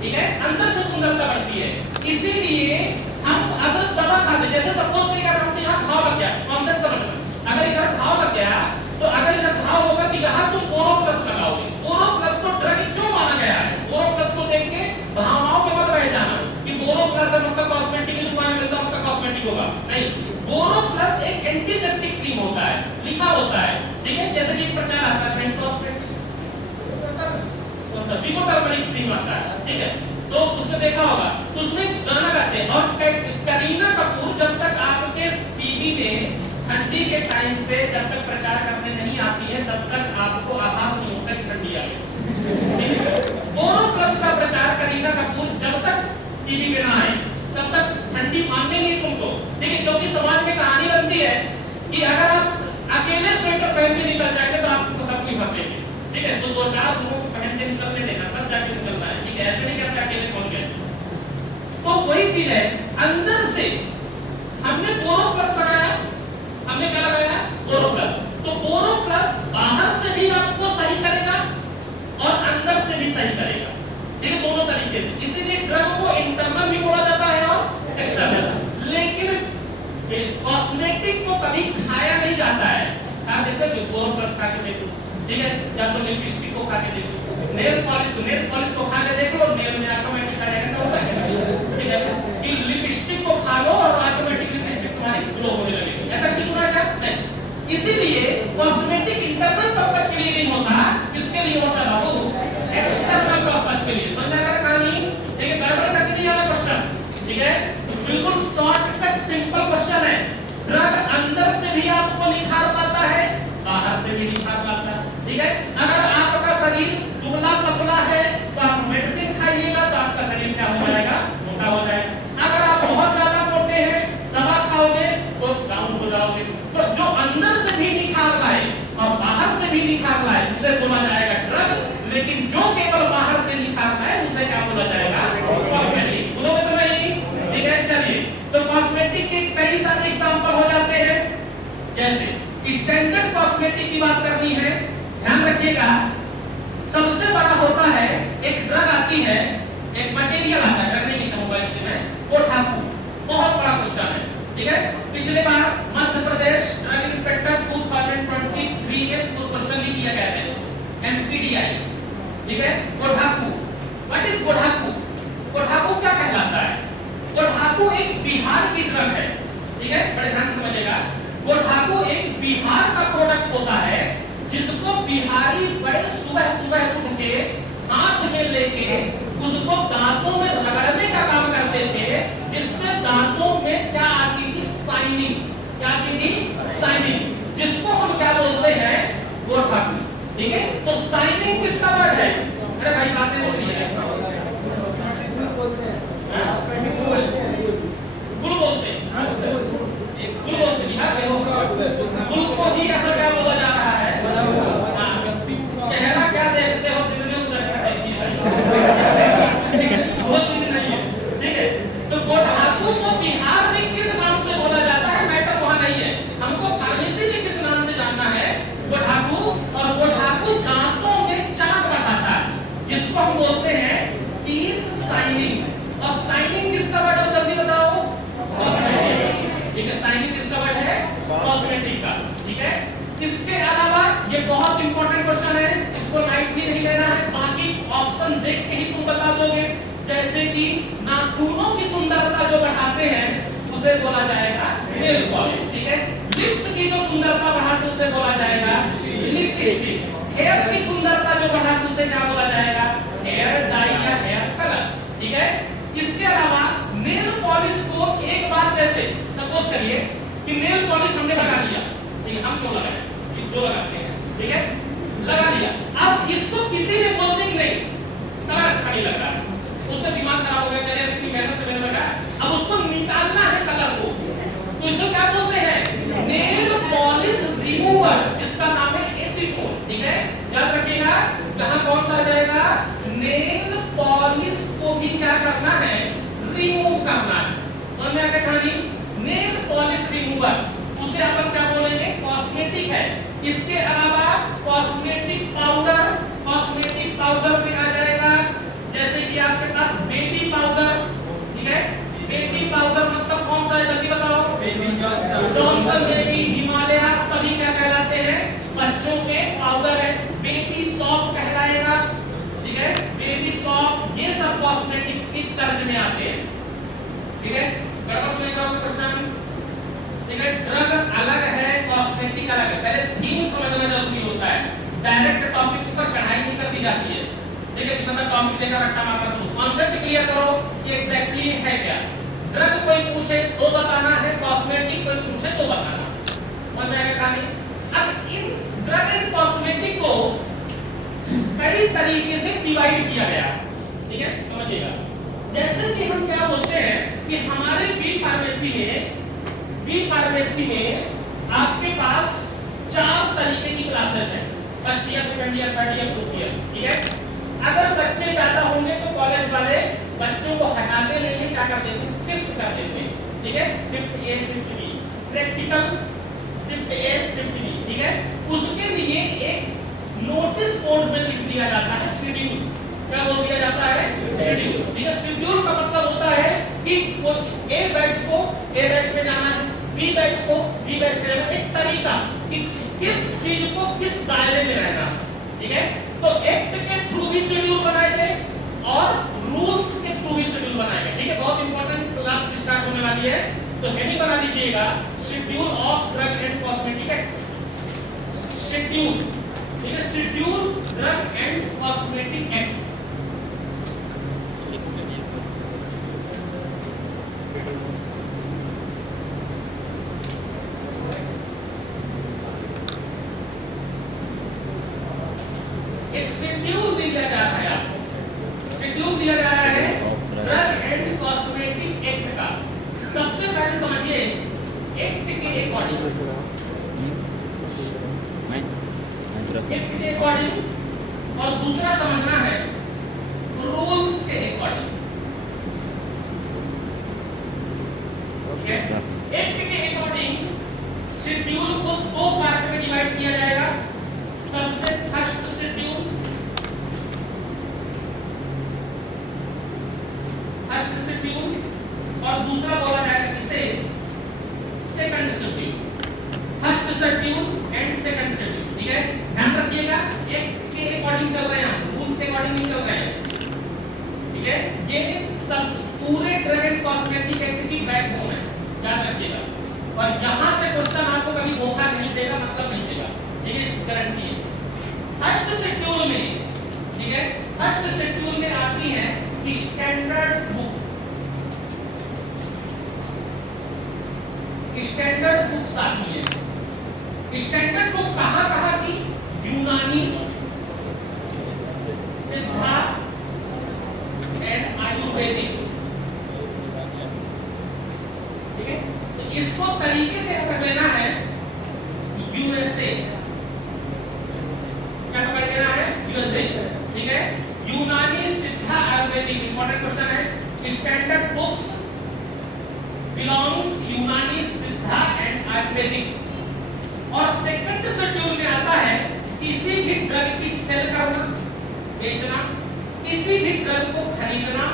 ठीक है, अंदर से सुंदरता बढ़ती है। इसीलिए हम अगर दवा खाते, जैसे सपोज करिए अगर यहाँ घाव लग गया, कॉन्सेप्ट समझना, अगर इधर घाव लग गया तो अगर इधर घाव होगा तो यहाँ तुम बोरोप्लस लगाओगे। बोरोप्लस को ड्रग क्यों माना गया है? बोरोप्लस को देख के भावनाओं के मत रह जाना कि बोरोप्लस है मतलब कॉस्मेटिक की दुकान में मिलता है, मतलब कॉस्मेटिक होगा, नहीं। बोरोप्लस एक एंटीसेप्टिक क्रीम होता है, लिखा होता है, ठीक है। जैसे कि प्रचार आता है कॉस्मेटिक, तो सभी को टर्मरिक क्रीम आता है, ठीक है। तो उसमें देखा होगा, तो उसमें गाना गाते हैं। और करीना कपूर जब तक आपके टीवी में ठंडी के टाइम पे जब तक प्रचार करने नहीं आती है तब तक आपको आभास नहीं होता कि ठंडी आ गई। बोरोप्लस का प्रचार करीना कपूर जब तक टीवी पे ना आए तब तक ठंडी मानने नहीं तुमको, ठीक है। क्योंकि समाज में कहानी बनती है कि अगर आप अकेले स्वेटर पहन के निकल जाएंगे तो आपको सब कोई हंसेंगे, ठीक है। तो 2-4 लोगों को पहन के निकलने देना, तब जाके निकलना है, ठीक है। ऐसे नहीं करते अकेले पहुंच गए। तो वही चीज है, अंदर से हमने बोरोप्लस लगाया, हमने क्या लगाया? बोरोप्लस। तो बोरोप्लस बाहर से भी आपको सही करेगा और अंदर से भी सही करेगा, ठीक है, दोनों तरीके से। इसीलिए ड्रग को इंटरनल भी बोला जाता है और एक्सटर्नल। लेकिन कॉस्मेटिक को कभी खाया नहीं जाता है। आप देखो कि बोरोप्लस खा के देखो, ठीक है, या तो लिपस्टिक को खा के देखो, नेल पॉलिश को खा के देख लो, नेल में ऑटोमेटिक करेगा, ऐसा होता है, ठीक है। कि लिपस्टिक को खा लो और ऑटोमेटिक लिपस्टिक तुम्हारी ग्लो होने लगेगी, ऐसा किसी सुना क्या? नहीं। इसीलिए कॉस्मेटिक इंटरनल पर्पस के लिए नहीं होता, किसके लिए होता है बाबू? एक्सटर्नल पर्पस के लिए। समझ आया कहानी? लेकिन गड़बड़ करके नहीं आना क्वेश्चन, ठीक है। बिल्कुल शॉर्टकट सिंपल क्वेश्चन है। ड्रग अंदर से भी आपको निखार पाता है, बाहर से भी निखार पाता है, ठीक है। अगर आपका शरीर दुबला पतला है तो आप मेडिसिन खाइएगा तो आपका शरीर क्या हो जाएगा? मोटा हो जाएगा। अगर आप बहुत ज्यादा मोटे हैं, दवा खाओगे तो डाउन हो जाओगे। तो जो अंदर से भी निखार लाए और बाहर से भी निखार लाए उसे बोला जाएगा ड्रग। लेकिन जो केवल बाहर से निखार लाए उसे क्या बोला जाएगा? कॉस्मेटिक। बोलोगे तो नहीं, ठीक है। चलिए, तो कॉस्मेटिक के कई सारे एग्जांपल हो जाते हैं। जैसे स्टैंडर्ड कॉस्मेटिक की बात करनी है, ध्यान रखिएगा। सबसे बड़ा होता है, एक ड्रग आती है, एक मटेरियल आता है, करने नहीं कहूंगा इसे मैं, कोठाकू। बहुत बड़ा क्वेश्चन है, ठीक है। पिछले बार मध्य प्रदेश ड्रग इंस्पेक्टर 2023 में क्वेश्चन भी किया गया था, एमपीडीआई, ठीक है। कोठाकू, व्हाट इज कोठाकू? कोठाकू क्या कहलाता है? कोठाकू एक बिहार की ड्रग है, ठीक है, बड़े ध्यान से समझिएगा। कोठाकू एक बिहार का प्रोडक्ट होता है जिसको बिहारी बड़े सुबह सुबह उठ के हाथ में लेके उसको दांतों में रगड़ने का काम करते थे, जिससे दांतों में क्या आती थी? शाइनिंग। क्या आती थी? शाइनिंग, जिसको हम क्या बोलते हैं? कोठाकू, ठीक है। तो शाइनिंग किसका वर्ड है? अरे भाई बातें बोल रही है, गुल बोलते हैं, गुल बोलते हैं, गुल को ही यहाँ क्या बोला जा रहा है? चेहरा क्या देखते हो दिन में उधर क्या देखिए, बहुत कुछ नहीं है, ठीक है। तो कोठाकू को बिहार में किस नाम से बोला जाता है? मैटर वहां नहीं है, हमको फार्मेसी में किस नाम से जानना है? कोठाकू। और कोठाकू दांतों में चमक बढ़ाता है, जिसको हम बोलते हैं टीथ शाइनिंग। और शाइनिंग किसका वर्ड है? जल्दी बताओ। कॉस्मेटिक, ठीक है। शाइनिंग किसका वर्ड है? कॉस्मेटिक का, ठीक है। इसके अलावा ये बहुत इंपॉर्टेंट क्वेश्चन है, इसको लाइट भी नहीं लेना है, बाकी ऑप्शन देख के ही तुम बता दोगे। जैसे कि नाखूनों की सुंदरता जो बढ़ाते हैं उसे बोला जाएगा नेल पॉलिश, ठीक है। लिप्स की जो सुंदरता बढ़ा तो उसे बोला जाएगा लिपस्टिक। हेयर की सुंदरता जो बढ़ा तो उसे क्या बोला जाएगा? हेयर डाई या हेयर कलर। ठीक है। इसके अलावा नेल पॉलिश को एक बार जैसे सपोज करिए कि नेल पॉलिश हमने लगा लिया, ठीक है, हम क्यों लगाए, कि जो लगाते हैं, ठीक है, लगा लिया। अब इसको किसी ने बोलते कि नहीं कलर अच्छा नहीं लग रहा है, उसका दिमाग खराब हो गया, कह रहे इतनी मेहनत से मैंने लगाया, अब उसको निकालना है कलर को, तो इसको क्या बोलते हैं? नेल पॉलिश रिमूवर, जिसका नाम है एसीटोन। ठीक है, याद रखिएगा, जहां कौन सा जाएगा? नेल पॉलिश को भी क्या करना है? रिमूव करना है। और मैं क्या कहानी नेल पॉलिश रिमूवर, उसे अपन क्या बोलेंगे? कॉस्मेटिक है। इसके अलावा कॉस्मेटिक पाउडर में आ जाएगा, जैसे कि आपके पास बेबी पाउडर। ठीक है, बेबी पाउडर मतलब कौन सा है? जल्दी बताओ। बेबी जॉनसन, बेबी हिमालय, सभी क्या कहलाते हैं? बच्चों के पाउडर है। बेबी सॉप कहलाएगा। ठीक है, बेबी सॉप, ये सब कॉस्मेटिक की तर्ज में आते हैं। ठीक है, गड़बड़ नहीं करोगे क्वेश्चन। ठीक है, ड्रग अलग है, कॉस्मेटिक अलग है। पहले थीम समझना जरूरी होता है, डायरेक्ट टॉपिक पर चढ़ाई नहीं कर दी जाती है। ठीक है, मतलब टॉपिक लेकर रट्टा मारना शुरू, कॉन्सेप्ट क्लियर करो कि एग्जैक्टली है क्या। ड्रग कोई पूछे तो बताना है, कॉस्मेटिक कोई पूछे तो बताना। समझ में आएगा कहानी? अब इन ड्रग एंड कॉस्मेटिक को कई तरीके से डिवाइड किया गया। ठीक है, समझिएगा। जैसे कि हम क्या बोलते हैं कि हमारे बी फार्मेसी में आपके पास 4 तरीके की क्लासेस हैं, first year, second year, third year, fourth year. ठीक है, अगर बच्चे ज्यादा होंगे तो कॉलेज वाले बच्चों को हटाते नहीं है, क्या कर देते हैं? शिफ्ट कर देते हैं। ठीक है, shift A, shift B, practical shift A, shift B. ठीक है, उसके लिए एक नोटिस बोर्ड में लिख दिया जाता है शेड्यूल। क्या बोल दिया जाता है? शेड्यूल। ठीक है, शेड्यूल का मतलब होता है कि ए बैच को ए बैच में जाना है, बी बैच को बी बैच में जाना है, एक तरीका कि किस चीज को किस दायरे में रहना। ठीक है, तो एक्ट के थ्रू भी शेड्यूल बनाए गए और रूल्स के थ्रू भी शेड्यूल बनाए गए। ठीक है, बहुत इंपॉर्टेंट क्लास स्टार्ट होने वाली है, तो हेडिंग बना लीजिएगा, schedule of drug and cosmetic act. Schedule, ठीक है, schedule drug and cosmetic act. एक शेड्यूल दिया जा रहा है आपको, शेड्यूल दिया जा रहा है ड्रग एंड कॉस्मेटिक एक्ट का। सबसे पहले समझिए एक्ट के अकॉर्डिंग, एक्ट के अकॉर्डिंग, और दूसरा समझना है रूल्स के अकॉर्डिंग। ठीक है, एक्ट के अकॉर्डिंग शेड्यूल को 2 पार्ट में डिवाइड किया जाएगा। सबसे फर्स्ट शेड्यूल, और दूसरा बोला जाएगा इसे second schedule. First schedule and second schedule. ठीक है, ध्यान रखिएगा, एक के अकॉर्डिंग चल रहे हैं, रूल्स के अकॉर्डिंग नहीं चल रहे हैं। ठीक है, ये सब पूरे ड्रग एंड कॉस्मेटिक एक्ट की बैकबोन है, याद रखिएगा। और यहां से क्वेश्चन आपको कभी धोखा नहीं देगा, मतलब नहीं देगा। ठीक है, इसकी गारंटी है। फर्स्ट शेड्यूल में, ठीक है, फर्स्ट शेड्यूल में आती है स्टैंडर्ड्स बुक। स्टैंडर्ड बुक्स आती है। स्टैंडर्ड बुक कहां की? यूनानी, सिद्धा एंड आयुर्वेदिक। ठीक है, तो इसको तरीके से पकड़ लेना है यूएसए। क्या पकड़ लेना है? यूएसए। ठीक है, यूनानी, सिद्धा, आयुर्वेदिक। इंपॉर्टेंट क्वेश्चन है। स्टैंडर्ड बुक्स बिलोंग्स यूनानी, सिद्धा एंड आयुर्वेदिक। और सेकंड शेड्यूल में आता है किसी भी ड्रग की सेल करना, बेचना, किसी भी ड्रग को खरीदना,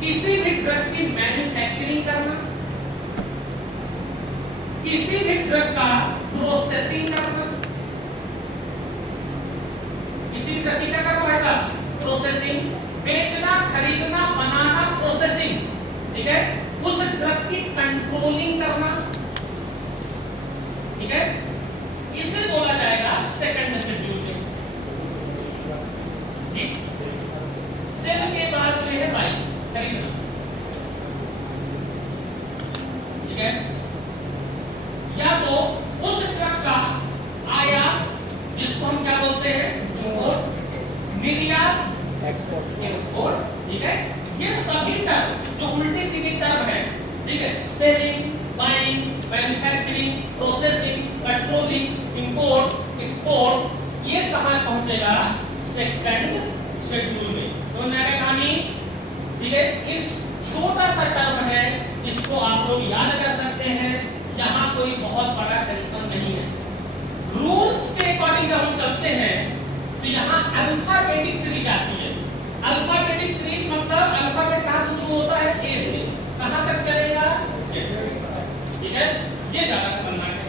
किसी भी ड्रग की मैन्युफैक्चरिंग करना, किसी भी ड्रग का प्रोसेसिंग करना, किसी भी ड्रग की क्या करना है साहब? प्रोसेसिंग, बेचना, खरीदना, बनाना, प्रोसेसिंग। ठीक है, उस ड्रग की कंट्रोलिंग करना, ठीक है, या तो उस ट्रक का आयात जिसको हम क्या बोलते हैं इंपोर्ट, निर्यात एक्सपोर्ट, ठीक है। ये सभी टर्म जो उल्टी सीधी टर्म है, ठीक है, selling, buying, manufacturing, processing, controlling, import, export, ये कहां पहुंचेगा? सेकंड शेड्यूल में। तो मैंने कहानी, ठीक है, इस छोटा सा टर्म है, इसको आप लोग याद कर सकते हैं, यहां कोई बहुत बड़ा टेंशन नहीं है। रूल्स के अकॉर्डिंग जब हम चलते हैं तो यहां अल्फाबेटिक सीरीज आती है। अल्फाबेटिक सीरीज मतलब अल्फाबेट कहां से शुरू होता है? ए से, कहां तक चलेगा? ठीक है, ये ज्यादा खतरनाक है,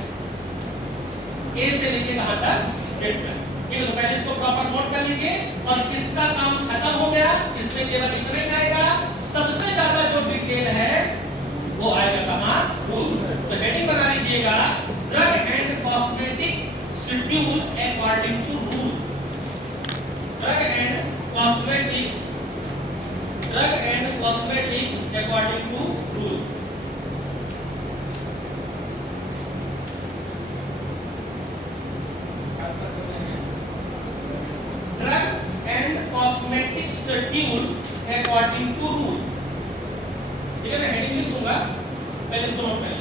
ए से लेके कहां तक? जेड तक। ठीक है, तो पहले इसको प्रॉपर नोट कर लीजिए। और किसका काम खत्म हो गया? इसमें केवल इतना ही आएगा, सबसे ज्यादा जो डिटेल है वो आएगा कहां? रूल्स। तो हेडिंग बना लीजिएगा, drug and cosmetic schedule according to rule. Drug and cosmetic according to rule. Drug and cosmetic schedule according to rule. ठीक है, मैं हेडिंग लिख दूंगा, पहले इसको नोट कर लें।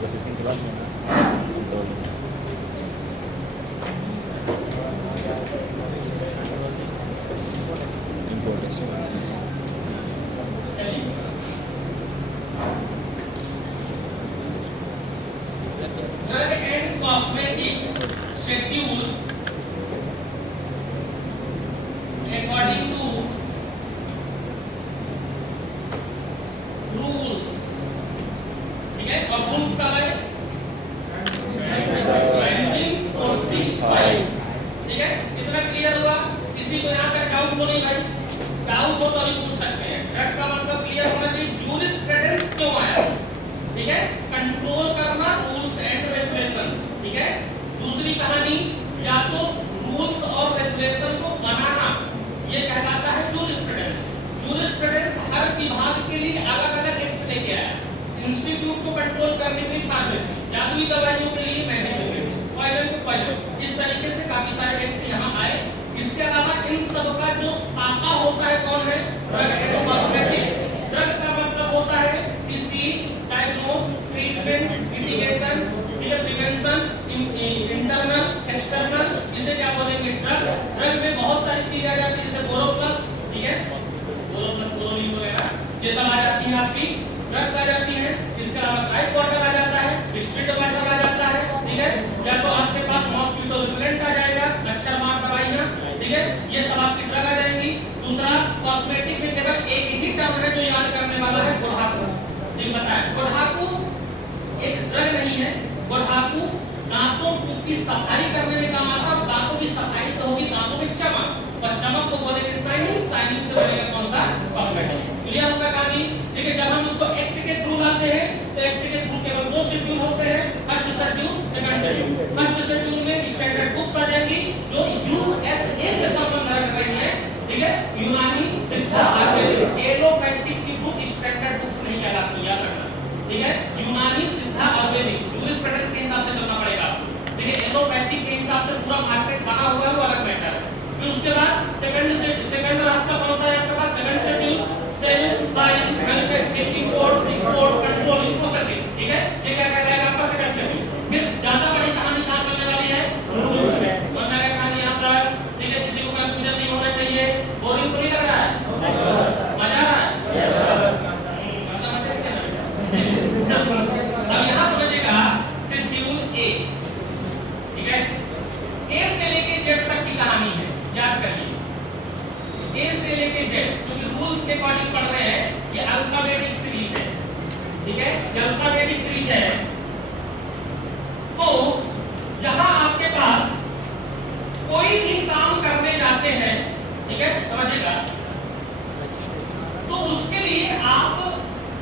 प्रोसेसिंग के बाद drug and cosmetic schedule according to rules. ठीक है, और रूल्स का है 1945। ठीक है, कितना क्लियर हुआ? किसी को यहाँ तक डाउट हो नहीं भाई? डाउट हो तो अभी पूछ सकते हैं। ड्रग का मतलब क्लियर होना चाहिए, जूरिस्प्रूडेंस क्यों आया? ठीक है, कंट्रोल करना, रूल्स एंड रेगुलेशन। ठीक है, दूसरी कहानी, या तो रूल्स और रेगुलेशन को बनाना, ये कहलाता है जूरिस्प्रूडेंस। जूरिस्प्रूडेंस हर विभाग के लिए अलग-अलग एक्ट लेके आया। इंस्टीट्यूट को कंट्रोल करने के लिए फार्मेसी, जादुई दवाइयों के लिए मेडिकल, पॉइजन को पॉइजन, इस तरीके से काफी सारे एक्ट यहाँ आए। इसके अलावा इन सब का जो पापा होता है कौन है? Drug and cosmetic. ड्रग का मतलब होता है disease, diagnose, treatment, mitigation, prevention, internal, external, इसे क्या बोलेंगे? ड्रग। ड्रग में बहुत सारी चीजें आ जाती है, जैसे बोरोप्लस, ठीक है, बोरोप्लस, बोरोलिन वगैरह, ये सब आ जाती है, आपकी ड्रग्स आ जाती है। इसके अलावा लाइफ वाटर आ जाता है, डिस्टिल्ड वाटर आ जाता है, ठीक है, या तो आपके पास मॉस्किटो रिपेलेंट आ जाएगा, मच्छर मार दवाइयां, ठीक है, ये सब आपकी ड्रग आ जाएंगी। दूसरा, कॉस्मेटिक में केवल एक ही टर्म है जो याद करने वाला है, गुड़हाकू। ठीक बताया, गुड़हाकू एक ड्रग नहीं है। गुड़हाकू दांतों की सफाई करने में काम आता है। दांतों की सफाई से होगी दांतों में चमक, और चमक को बोलेंगे शाइनिंग, शाइनिंग से बनेगा कौन सा? कॉस्मेटिक। क्लियर होगा कहानी? ठीक है, जब हम उसको एक्ट के थ्रू लाते हैं तो एक्ट के थ्रू केवल दो शेड्यूल होते हैं, first schedule, second schedule. First schedule में स्टैंडर्ड बुक्स आ जाएंगी जो यूएसए से संबंध रख रही है, ठीक है, यूनानी, सिद्ध, आयुर्वेदिक, एलोपैथिक की बुक स्टैंडर्ड बुक्स नहीं कहलाती, याद रखना। ठीक है, यूनानी, सिद्ध, आयुर्वेदिक, जूरिस्प्रूडेंस के हिसाब से चलना पड़ेगा। ठीक है, एलोपैथिक के हिसाब से पूरा मार्केट बना हुआ है, वो अलग मैटर है। फिर उसके बाद सेकंड रास्ता कौन सा है आपके पास? Second schedule, sale, buying, manufacturing, import, export, controlling, processing. ठीक है, ये क्या कहलाएगा आपका? Second schedule. फिर ज्यादा बड़ी कहानी कहां चलने वाली है? रूल्स में। और मैंने कहानी यहां पर, ठीक है, किसी को कंफ्यूजन नहीं होना चाहिए। बोरिंग तो नहीं लग रहा है? मजा आ रहा है? अब यहां समझिएगा शेड्यूल ए। ठीक है, ए से लेके जेड तक की कहानी है, याद करिए। ए से लेके जेड, क्योंकि रूल्स के अकॉर्डिंग पढ़ रहे हैं, ये अल्फाबेटिक सीरीज है। ठीक है, ये अल्फाबेटिक सीरीज है। तो यहां आपके पास कोई भी काम करने जाते हैं, ठीक है, समझिएगा, तो उसके लिए आप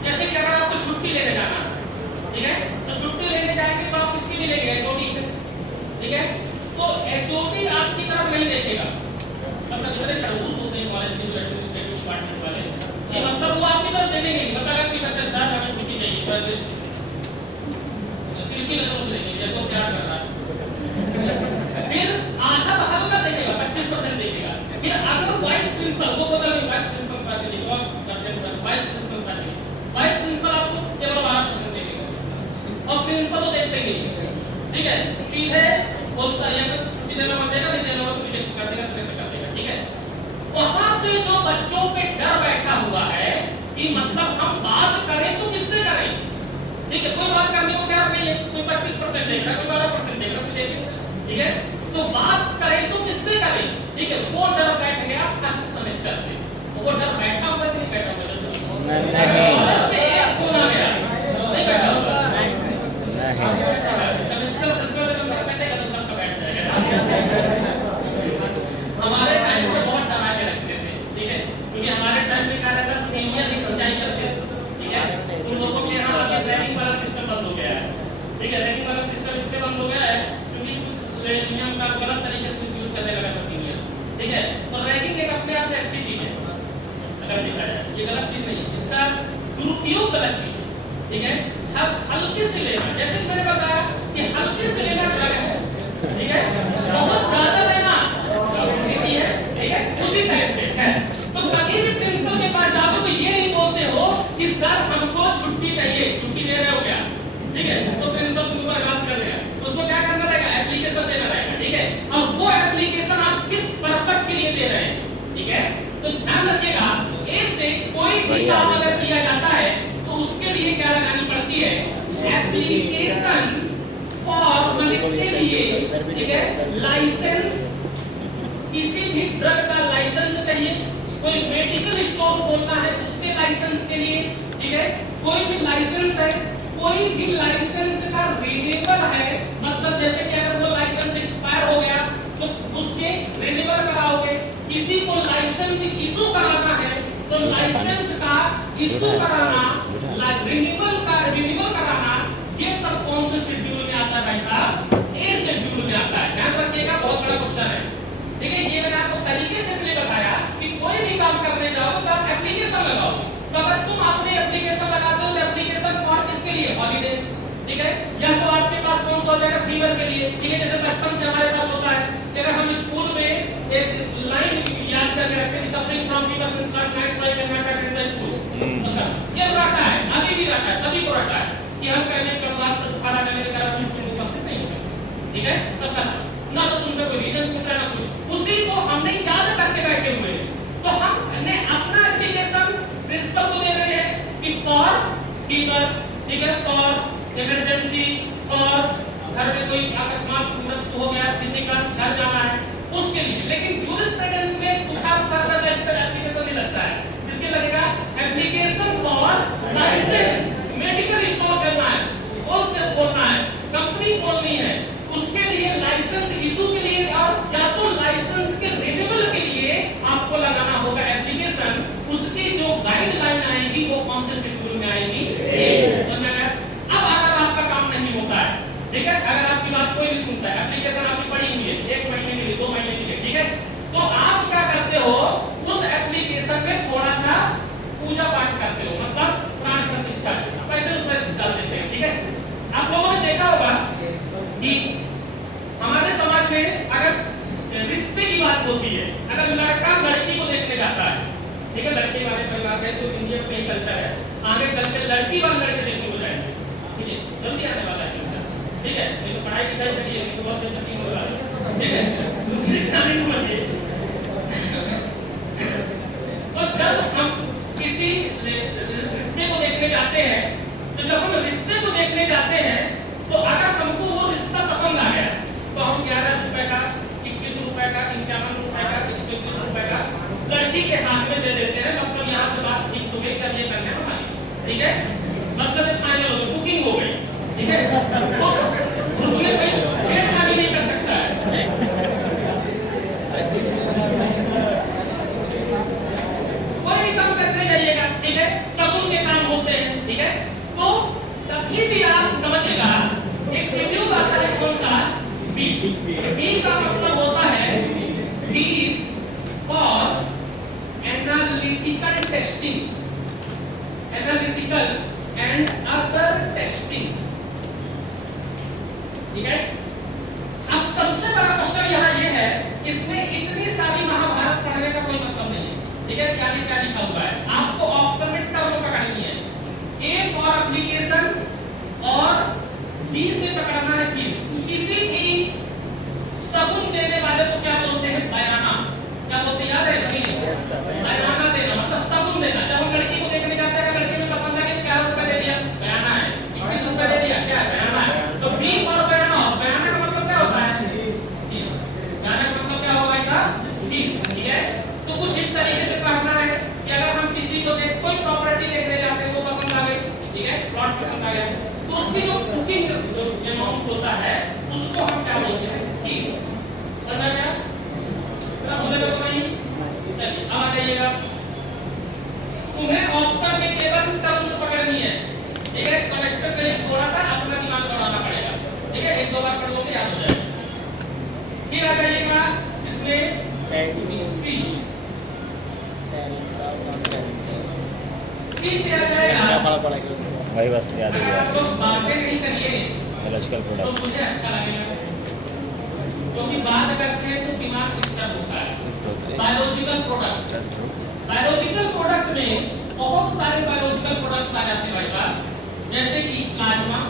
जैसे कि अगर आपको छुट्टी लेने जाना, ठीक है, तो छुट्टी लेने जाएंगे तो आप किसकी मिलेंगे? एचओडी से, ठीक है। तो एचओडी आपकी तरफ नहीं देखेगा, मतलब जितने खड़ूस होते हैं कॉलेज के जो एडमिनिस्ट्रेटिव डिपार्टमेंट वाले, ये मतलब वो आपकी तरफ देखेंगे नहीं, मतलब अगर कोई बच्चा सर हमें छुट्टी चाहिए तो ऐसे कृषि नजर देंगे जैसे प्यार कर रहा है, फिर आधा हल्का देखेगा, 25% देखेगा। फिर अगर वाइस प्रिंसिपल, वो पता नहीं वाइस प्रिंसिपल का चाहिए तो सब्जेक्ट वाइस प्रिंसिपल का चाहिए, वाइस प्रिंसिपल आपको केवल 12% देखेगा और प्रिंसिपल तो देखते ही नहीं, ठीक है। सीधे बोलता है अगर छुट्टी देना मत देगा, नहीं देना तो रिजेक्ट कर देगा, सिलेक्ट कर देगा, ठीक है। वहां से जो बच्चों पे डर बैठा हुआ है कि मतलब हम बात करें तो किससे करें, ठीक है, कोई बात करने को तैयार नहीं है, कोई 25% देख रहा है, कोई 12% देख रहा है, कोई देखेगा, ठीक है। तो बात करें तो किससे करें, ठीक है, वो डर बैठ गया फर्स्ट सेमेस्टर से। वो डर बैठा हुआ नहीं बैठा हुआ नहीं, से एक गुना गया नहीं बैठा हुआ नहीं, सेमेस्टर सिस्टम में जब बैठेगा तो सबका बैठ जाएगा। हमारे टाइम में बहुत डरा के रखते थे, ठीक है, क्योंकि हमारे टाइम में क्या रहता सीनियर की खर्चाई करते थे, ठीक है। उन लोगों के यहाँ रैंकिंग वाला सिस्टम बंद हो गया है, ठीक है, रैंकिंग वाला सिस्टम इसलिए बंद हो गया है क्योंकि कुछ नियम का गलत तरीके से यूज करने लगा था सीनियर, ठीक है। और रैंकिंग एक अपने आप में अच्छी चीज है अगर देखा जाए, ये गलत चीज नहीं है, इसका दुरुपयोग गलत चीज है, ठीक है। हल्के से लेना, जैसे मैंने बताया कि हल्के से लेना क्या है, ठीक है, बहुत ज्यादा लेना स्थिति है, ठीक है, उसी टाइप से है। तो कभी भी प्रिंसिपल के पास जाओ तो ये नहीं बोलते हो कि सर हमको छुट्टी चाहिए, छुट्टी दे रहे हो क्या, ठीक है, तो प्रिंसिपल तुम पर बात कर रहे हैं, तो उसको क्या करना रहेगा? एप्लीकेशन देना रहेगा, ठीक है। और वो एप्लीकेशन आप किस पर्पस के लिए दे रहे हैं, ठीक है। तो ध्यान रखिएगा, ए से कोई भी काम अगर किया जाता है तो उसके लिए क्या लगानी पड़ती है? एप्लीकेशन फॉर मतलब के लिए, ठीक है, लाइसेंस, किसी भी ड्रग का लाइसेंस चाहिए, कोई मेडिकल स्टोर खोलना है उसके लाइसेंस के लिए, ठीक है, कोई भी लाइसेंस है, कोई भी लाइसेंस का रिन्यूअल है, मतलब जैसे कि अगर वो लाइसेंस एक्सपायर हो गया तो उसके रिन्यूअल कराओगे, किसी को लाइसेंस इशू कराना है तो लाइसेंस का इशू कराना, रिन्यूअल कराना, ये सब कौन से शेड्यूल में आता है भाई साहब? ए शेड्यूल में आता है। ध्यान रखिएगा, बहुत बड़ा क्वेश्चन है, ठीक है। ये मैंने आपको तरीके से इसलिए बताया कि कोई भी काम करने जाओगे तो आप एप्लीकेशन लगाओगे, तो अगर तुम अपने एप्लीकेशन लगाते हो तो एप्लीकेशन फॉर किसके लिए? हॉलीडे, ठीक है, या तो आपके पास कौन सा हो जाएगा? फीवर के लिए, ठीक है। जैसे बचपन से हमारे पास होता है कि अगर हम स्कूल में एक लाइन याद करके रखते हैं, suffering from fever since class 9 5 and not at the school, मतलब ये रखा है, अभी भी रखा है, सभी को रखा है कि हम पहले कब बात खाना करने के कारण स्कूल में उपस्थित नहीं है, ठीक है। तो ना तो तुमसे कोई रीजन पूछ रहा ना कुछ, उसी को हमने याद करके बैठे हुए हैं, तो हमने अपना एप्लीकेशन प्रिंसिपल को दे रहे हैं कि फॉर फीवर, ठीक है, फॉर इमरजेंसी, फॉर घर में कोई अकस्मात मृत्यु हो गया, किसी का घर जाना है उसके लिए। लेकिन जूरिस्प्रूडेंस में उठाव करना एप्लीकेशन नहीं लगता है, इसके लगेगा application for licence, medical store करना है, होलसेल खोलना है, कंपनी खोलनी है, उसके लिए लाइसेंस इशू के लिए और या तो लाइसेंस के रिन्यूअल के लिए आपको लगाना होगा एप्लीकेशन। उसकी जो गाइडलाइन आएगी वो कौन से शेड्यूल में आएगी? अब अगर आपका काम नहीं होता है, ठीक है, अगर आपकी बात कोई नहीं सुनता है, एप्लीकेशन आपकी पड़ी हुई है 1 महीने के लिए, 2 महीने के लिए, ठीक है, तो आप क्या करते हो? उस एप्लीकेशन में थोड़ा सा पूजा पाठ करते हो, मतलब प्राण प्रतिष्ठा, पैसे रुपए डाल देते हैं, ठीक है। आप लोगों ने देखा होगा कि हमारे समाज में अगर रिश्ते की बात होती है, अगर लड़का लड़की को देखने जाता है, ठीक है, लड़के वाले परिवार में तो इंडिया में कल्चर है, आगे चल के लड़की वाले लड़के देखने को जाएंगे, ठीक है, जल्दी आने वाला है, ठीक है, ये तो पढ़ाई लिखाई करिए, ये तो बहुत जल्दी होगा, ठीक है, दूसरी कहानी समझिए। तो जब हम किसी रिश्ते को देखने जाते हैं, तो जब हम रिश्ते को देखने जाते हैं तो अगर हमको वो रिश्ता पसंद आ गया तो हम 11 रुपए का, 21 रुपए का, 51 रुपए का, 21 रुपए का लड़की के हाथ में दे देते हैं, मतलब यहाँ से बात फिक्स हो गई कि अब ये करना है हमारी, ठीक है, मतलब फाइनल हो गई, बुकिंग हो गई, ठीक है, तो उसमें कोई छेड़खानी नहीं कर सकता है। कोई भी काम करने जाइएगा कहीं भी आप समझिएगा एक शेड्यूल आता है कौन सा बी। बी का मतलब होता है fees for analytical testing, analytical and other testing. ठीक है, अब सबसे बड़ा क्वेश्चन यहाँ ये है, इसमें इतनी सारी महाभारत पढ़ने का कोई मतलब नहीं है। ठीक है, क्या क्या लिखा हुआ है आपको ऑप्शन में टर्म पकड़नी है। ए फॉर एप्लीकेशन और बी से पकड़ना है फीस। किसी भी सगुन देने वाले को क्या बोलते हैं? बयाना। क्या बोलते हैं, याद है? बयाना देना मतलब सगुन देना। जब हम लड़की को देखने जाते हैं, लड़की में पसंद आ गई, क्या रुपए दे दिया? बयाना है। 21 रुपए दे दिया, क्या बयाना है? तो बी फॉर बयाना, बयाना का मतलब क्या होता है? फीस। बयाना का मतलब क्या होगा ऐसा? फीस। ठीक है, तो कुछ इस तरीके से पढ़ना है कि अगर हम किसी को देख कोई प्रॉपर्टी देखने जाते हैं, वो पसंद आ गई, ठीक है, प्लॉट पसंद आ गया, तो उसकी जो बुकिंग जो अमाउंट होता है उसको हम क्या बोलते हैं? फीस। समझ आया? मुझे तो नहीं। चलिए अब आ जाइएगा, तुम्हें ऑप्शन में केवल टर्म्स पकड़नी है। ठीक है, सेमेस्टर में थोड़ा सा अपना दिमाग दौड़ाना पड़ेगा। ठीक है, एक दो बार पढ़ लोगे याद हो जाएगा। फिर आ जाइएगा इसमें सी। सी से आ जाएगा वही बस याद हो अगर गया, आप लोग बातें नहीं करिए बायोलॉजिकल तो प्रोडक्ट। मुझे अच्छा लगेगा, क्योंकि बात करते हैं तो दिमाग डिस्टर्ब होता है। बायोलॉजिकल प्रोडक्ट, बायोलॉजिकल प्रोडक्ट में बहुत सारे बायोलॉजिकल प्रोडक्ट्स आ जाते हैं भाई साहब, जैसे कि plasma,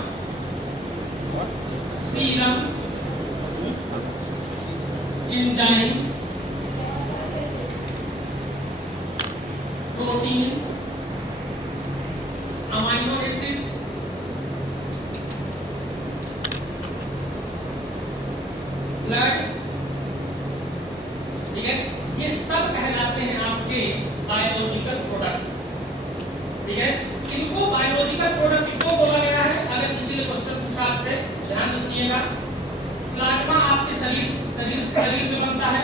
serum, enzyme, protein, amino acid, blood. ठीक है, ये सब कहलाते हैं आपके बायोलॉजिकल प्रोडक्ट। ठीक है, इनको बायोलॉजिकल प्रोडक्ट क्यों बोला गया है? अगर किसी ने क्वेश्चन पूछा आपसे, ध्यान रखिएगा। प्लाज्मा आपके शरीर में बनता है।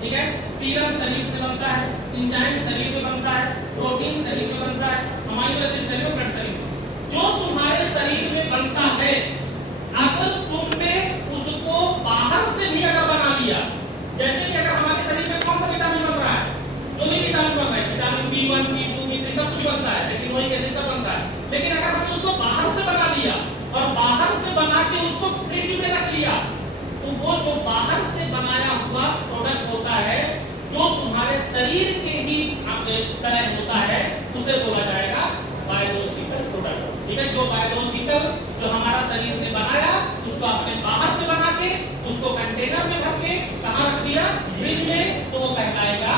ठीक है, सीरम शरीर से बनता है, एंजाइम शरीर में बनता है, प्रोटीन शरीर में बनता है, अमाइनो एसिड शरीर में, ब्लड शरीर में। जो तुम्हारे शरीर में बनता है, अगर तुमने उसको बाहर से भी अगर बना लिया, जैसे कि अगर हमारे शरीर में कौन सा विटामिन बन रहा है, जो भी विटामिन बन रहा है, विटामिन B1, B2, B3 सब कुछ बनता है, लेकिन वही कैसे सब बनता है। लेकिन अगर हमने उसको बाहर से बना लिया और बाहर से बना के उसको फ्रिज में रख लिया, तो वो जो बाहर से बनाया हुआ प्रोडक्ट होता है, जो तुम्हारे शरीर के ही तरह होता है, उसे बोला जाएगा बायोलॉजिकल प्रोडक्ट। ठीक है, जो बायोलॉजिकल जो हमारा शरीर ने बनाया, उसको आपने बाहर से बना के उसको कंटेनर में भर के कहां रख दिया? फ्रिज में, तो वो कहलाएगा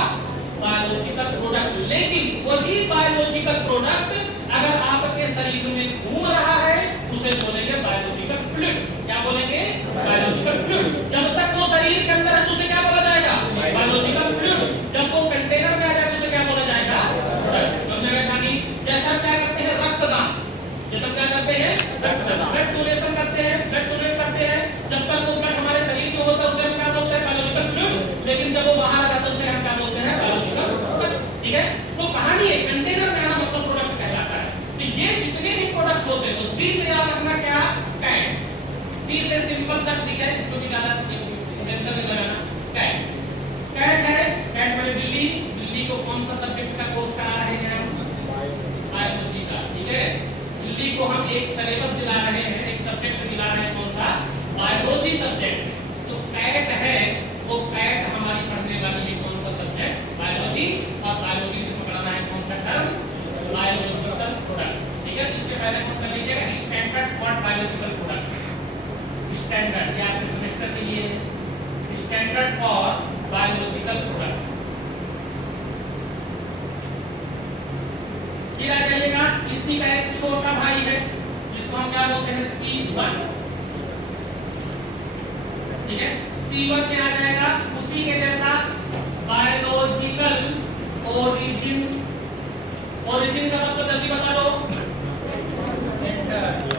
बायोलॉजिकल प्रोडक्ट। लेकिन वही बायोलॉजिकल प्रोडक्ट अगर आपके शरीर में घूम रहा है, उसे बोलेंगे बायोलॉजिकल फ्लूइड। क्या बोलेंगे? Biological fluid. जब तक वो शरीर के अंदर है तो उसे क्या बोला जाएगा? Biological fluid. जब वो कंटेनर में आ जाए तो उसे क्या बोला जाएगा? प्रोडक्ट। समझेगा कहानी? जैसा क्या करते हैं रक्तदान, जैसा क्या करते हैं रक्तदान, ब्लड डोनेशन करते हैं, ब्लड डोनेट करते हैं, जब तक वो ब्लड हमारे शरीर में होता है उसे हम क्या बोलते हैं? Biological fluid. लेकिन जब वो बाहर आ जाता है उसे हम क्या बोलते हैं? Biological product. ठीक है, तो कहानी है कंटेनर में आना मतलब प्रोडक्ट कहलाता है। तो ये जितने भी प्रोडक्ट होते हैं, तो सी से याद रखना क्या? कैट। सी से सिंपल सा, ठीक है, इसको भी ज्यादा टेंशन नहीं लगाना। कैट, कैट है, कैट वाले बिल्ली, बिल्ली को कौन सा सब्जेक्ट का कोर्स करा रहे हैं हम? बायोलॉजी का। ठीक है, बिल्ली को हम एक सिलेबस दिला रहे हैं, एक सब्जेक्ट दिला रहे हैं, कौन सा? Biology subject. तो कैट है, वो कैट हमारी पढ़ने वाली है कौन सा सब्जेक्ट? बायोलॉजी। और बायोलॉजी से पकड़ना है कौन सा टर्म? Biological product. ठीक है, इसके पहले कौन कर लीजिएगा? Standard for biological product. Standard, ये आपके सेमेस्टर के लिए है, स्टैंडर्ड फॉर बायोलॉजिकल प्रोडक्ट। फिर आ जाइएगा, इसी का एक छोटा भाई है जिसको हम क्या बोलते हैं? C1। ठीक है, C1 में आ जाएगा उसी के जैसा बायोलॉजिकल ओरिजिन। ओरिजिन का मतलब जल्दी बता दो।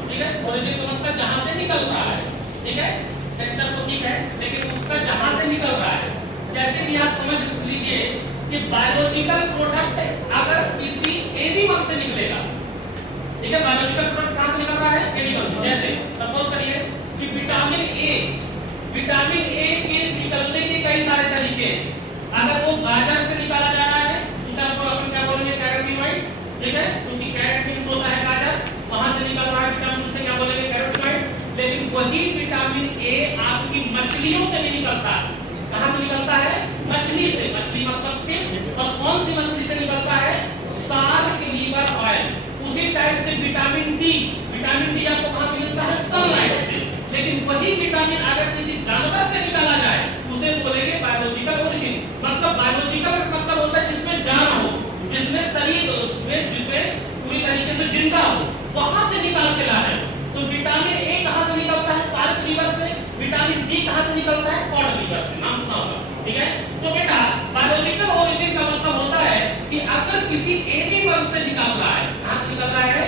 ठीक है, ओरिजिन का मतलब जहां से निकल रहा है। ठीक है, सेंटर तो ठीक है, लेकिन उसका जहां से निकल रहा है। जैसे कि आप समझ लीजिए कि बायोलॉजिकल प्रोडक्ट अगर किसी एनिमल से निकलेगा, ठीक है, बायोलॉजिकल प्रोडक्ट कहां से निकल रहा है ए निकलती है। जैसे सपोज करिए कि विटामिन ए के निकलने के कई सारे तरीके हैं। अगर वो गाजर से निकाला जा रहा है तो आपको अपन क्या बोलेंगे, कैरोटीनॉइड, ठीक है, क्योंकि कैरोटीन होता है गाजर, वहां से निकल रहा है विटामिन, उसे क्या बोलेंगे, कैरोटीनॉइड। लेकिन वही विटामिन ए आपकी मछलियों से भी निकलता है। कहां से निकलता है? मछली से। मछली मतलब फिश। और कौन सी मछली से निकलता है? Shark liver oil. उसी टाइप से विटामिन डी आपको कहां से मिलता है? सनलाइट से। लेकिन वही विटामिन अगर किसी जानवर से निकाला जाए उसे बोलेंगे बायोलॉजिकल ओरिजिन। मतलब बायोलॉजिकल मतलब होता है जिसमें जान हो, जिसमें शरीर में, जिसमें पूरी तरीके से जिंदा हो, वहां से निकाल के ला रहे हो। तो विटामिन ए कहां से निकलता है? शार्क लीवर से। विटामिन डी कहां से निकलता है? कॉड लीवर से। नाम सुना होगा, ठीक है। तो बेटा बायोलॉजिकल ओरिजिन का मतलब होता है कि अगर किसी एनिमल से निकल रहा है, कहां से निकल रहा है?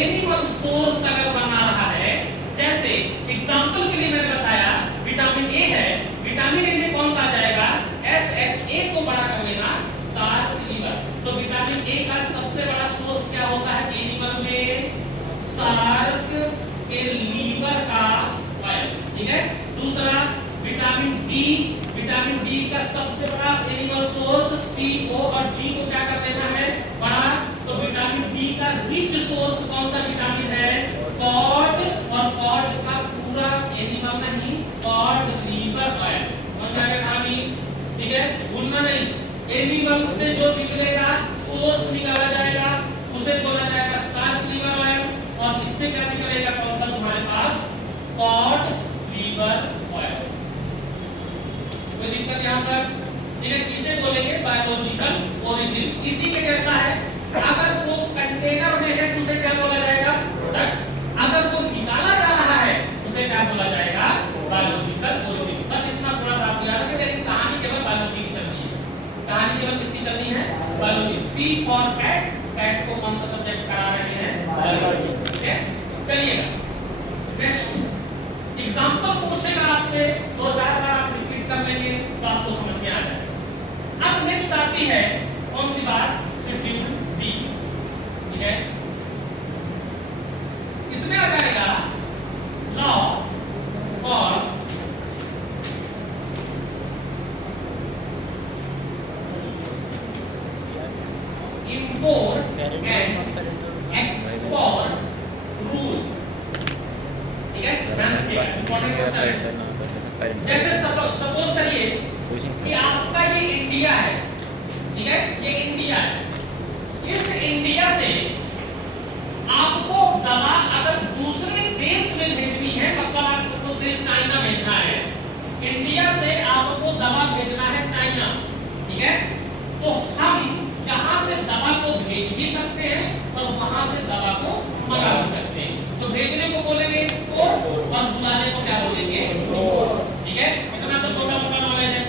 एनिमल सोर्स अगर बना रहा है, जैसे एग्जांपल के लिए मैंने बताया विटामिन ए है, विटामिन ए में कौन सा आ जाएगा? SHA को बड़ा कर लेना, शार्क लीवर। तो विटामिन ए का सबसे बड़ा सोर्स क्या होता है एनिमल में? शार्क के लीवर का ऑयल, ठीक है। दूसरा विटामिन डी का सबसे बड़ा एनिमल सोर्स CO, और डी को क्या कर देना है? बड़ा। तो विटामिन डी का रिच सोर्स कौन सा विटामिन है? कॉड। और कॉड का पूरा एनिमल नहीं, कॉड लीवर ऑयल। समझ में आ गया कहानी, ठीक है, भूलना नहीं। एनिमल से जो निकलेगा, सोर्स निकाला जाएगा, उसे बोला जाएगा शार्क लीवर ऑयल। और इससे क्या निकलेगा? कौन सा तुम्हारे पास? Code liver oil. कोई दिक्कत यहाँ पर, ठीक है। इसे बोलेंगे बायोलॉजिकल ओरिजिन। इसी के जैसा है, अगर वो कंटेनर में है तो उसे क्या बोला जाएगा? प्रोडक्ट। अगर वो निकाला जा रहा है उसे क्या बोला जाएगा? Biological origin. बस इतना थोड़ा सा आपको याद रखिए, लेकिन कहानी केवल बायोलॉजी की चल रही है। कहानी केवल किसकी चल रही है? Biology. C for cat. Cat को कौन सा सब्जेक्ट पढ़ा रहे हैं? बायोलॉजी, ठीक है। चलिए नेक्स्ट एग्जांपल पूछेगा आपसे, 2-4 बार आप रिपीट कर लेंगे तो आपको समझ में आ जाएगा। अब नेक्स्ट आती है कौन सी बात? शेड्यूल बी, ठीक है। इसमें आ जाएगा law for import and export rule, ठीक है। इंपॉर्टेंट क्वेश्चन है। जैसे सपोज करिए कि आपका ये इंडिया है, ठीक है, ये इंडिया है। इस इंडिया से आपको दवा अगर दूसरे देश में भेजनी है, मतलब आपको देश चाइना भेजना है, इंडिया से आपको दवा भेजना है चाइना, ठीक है। तो हम यहाँ से दवा को भेज भी सकते हैं और वहां से दवा को मंगा भी सकते हैं। तो भेजने को बोलेंगे एक्सपोर्ट और बुलाने को क्या बोलेंगे? इंपोर्ट, ठीक है। इतना तो छोटा मोटा नॉलेज है।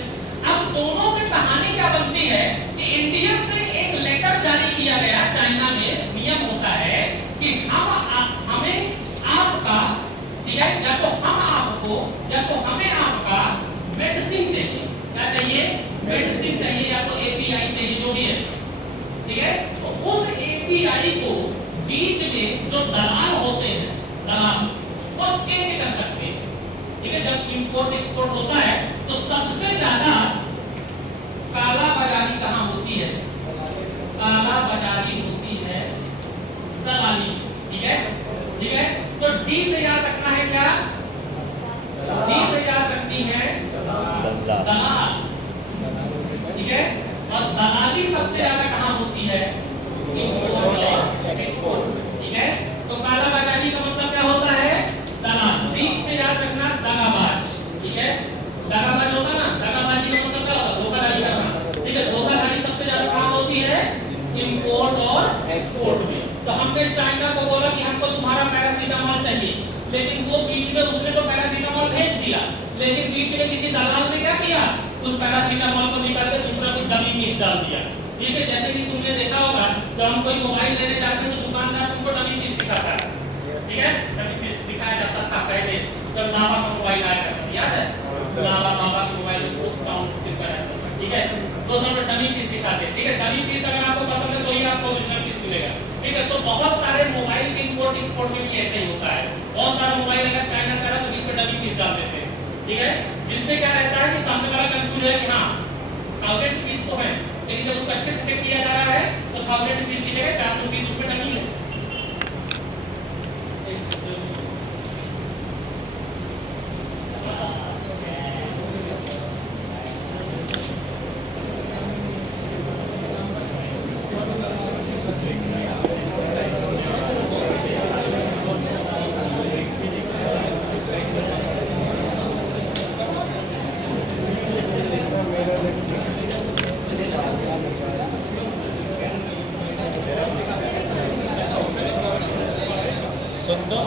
अब दोनों में कहानी क्या बनती है कि इंडिया से एक लेटर जारी किया गया चाइना में। नियम होता है कि हमें आपका, ठीक है, या तो हम आपको या तो हमें आपका मेडिसिन चाहिए। क्या चाहिए? मेडिसिन चाहिए, या तो API चाहिए, जो भी है, ठीक है। तो उस API को बीच में जो दलाल होते हैं, दलाल वो चेंज कर सकते हैं, ठीक है। जब इंपोर्ट एक्सपोर्ट होता है तो सबसे ज्यादा काला बाजारी कहाँ होती है? काला बाजारी होती है दलाली, ठीक है, ठीक है। तो D से याद रखना है क्या? D से याद रखनी है दलाल, ठीक है। और दलाली सबसे ज्यादा कहाँ होती है? इंपोर्ट और एक्सपोर्ट, ठीक है। तो काला बाजारी का मतलब क्या होता है? दलाल। D से याद रखना दगाबाज, ठीक है। दगाबाज होता ना, दगाबाजी का मतलब क्या होता है? धोखाधड़ी करना, ठीक है। धोखाधड़ी सबसे ज्यादा कहाँ होती है? इंपोर्ट और एक्सपोर्ट में। तो हमने चाइना को बोला कि हमको तुम्हारा पैरासीटामोल चाहिए, लेकिन वो बीच में उसने तो पैरासीटामोल भेज दिया, लेकिन बीच में किसी दलाल ने क्या किया? उस पैरासीटामोल को निकाल के दूसरा कुछ डमी पीस डाल दिया, ठीक है। जैसे कि तुमने देखा होगा जब हम कोई मोबाइल लेने जाते हैं तो दुकानदार तुमको डमी पीस दिखाता है, ठीक है। डमी पीस दिखाया जाता था पहले जब लावा का मोबाइल आया था, याद है? लावा बाबा के मोबाइल में खूब साउंड दिखता है, ठीक है। तो सब डमी पीस दिखाते हैं, ठीक है। डमी पीस अगर आपको पसंद है तो ही आपको ओरिजिनल पीस मिलेगा, ठीक है। तो बहुत सारे मोबाइल के इंपोर्ट एक्सपोर्ट में भी ऐसा ही होता है। बहुत सारा मोबाइल अगर चाइना से आ रहा है तो बीच में डबी पीस डाल देते हैं, ठीक है, जिससे क्या रहता है कि सामने वाला कंफ्यूज है कि हाँ थाउजेंड पीस तो है, लेकिन जब उसको अच्छे से चेक किया जा रहा है तो थाउजेंड पीस की जगह 400 पीस उसमें डमी है। सुन तो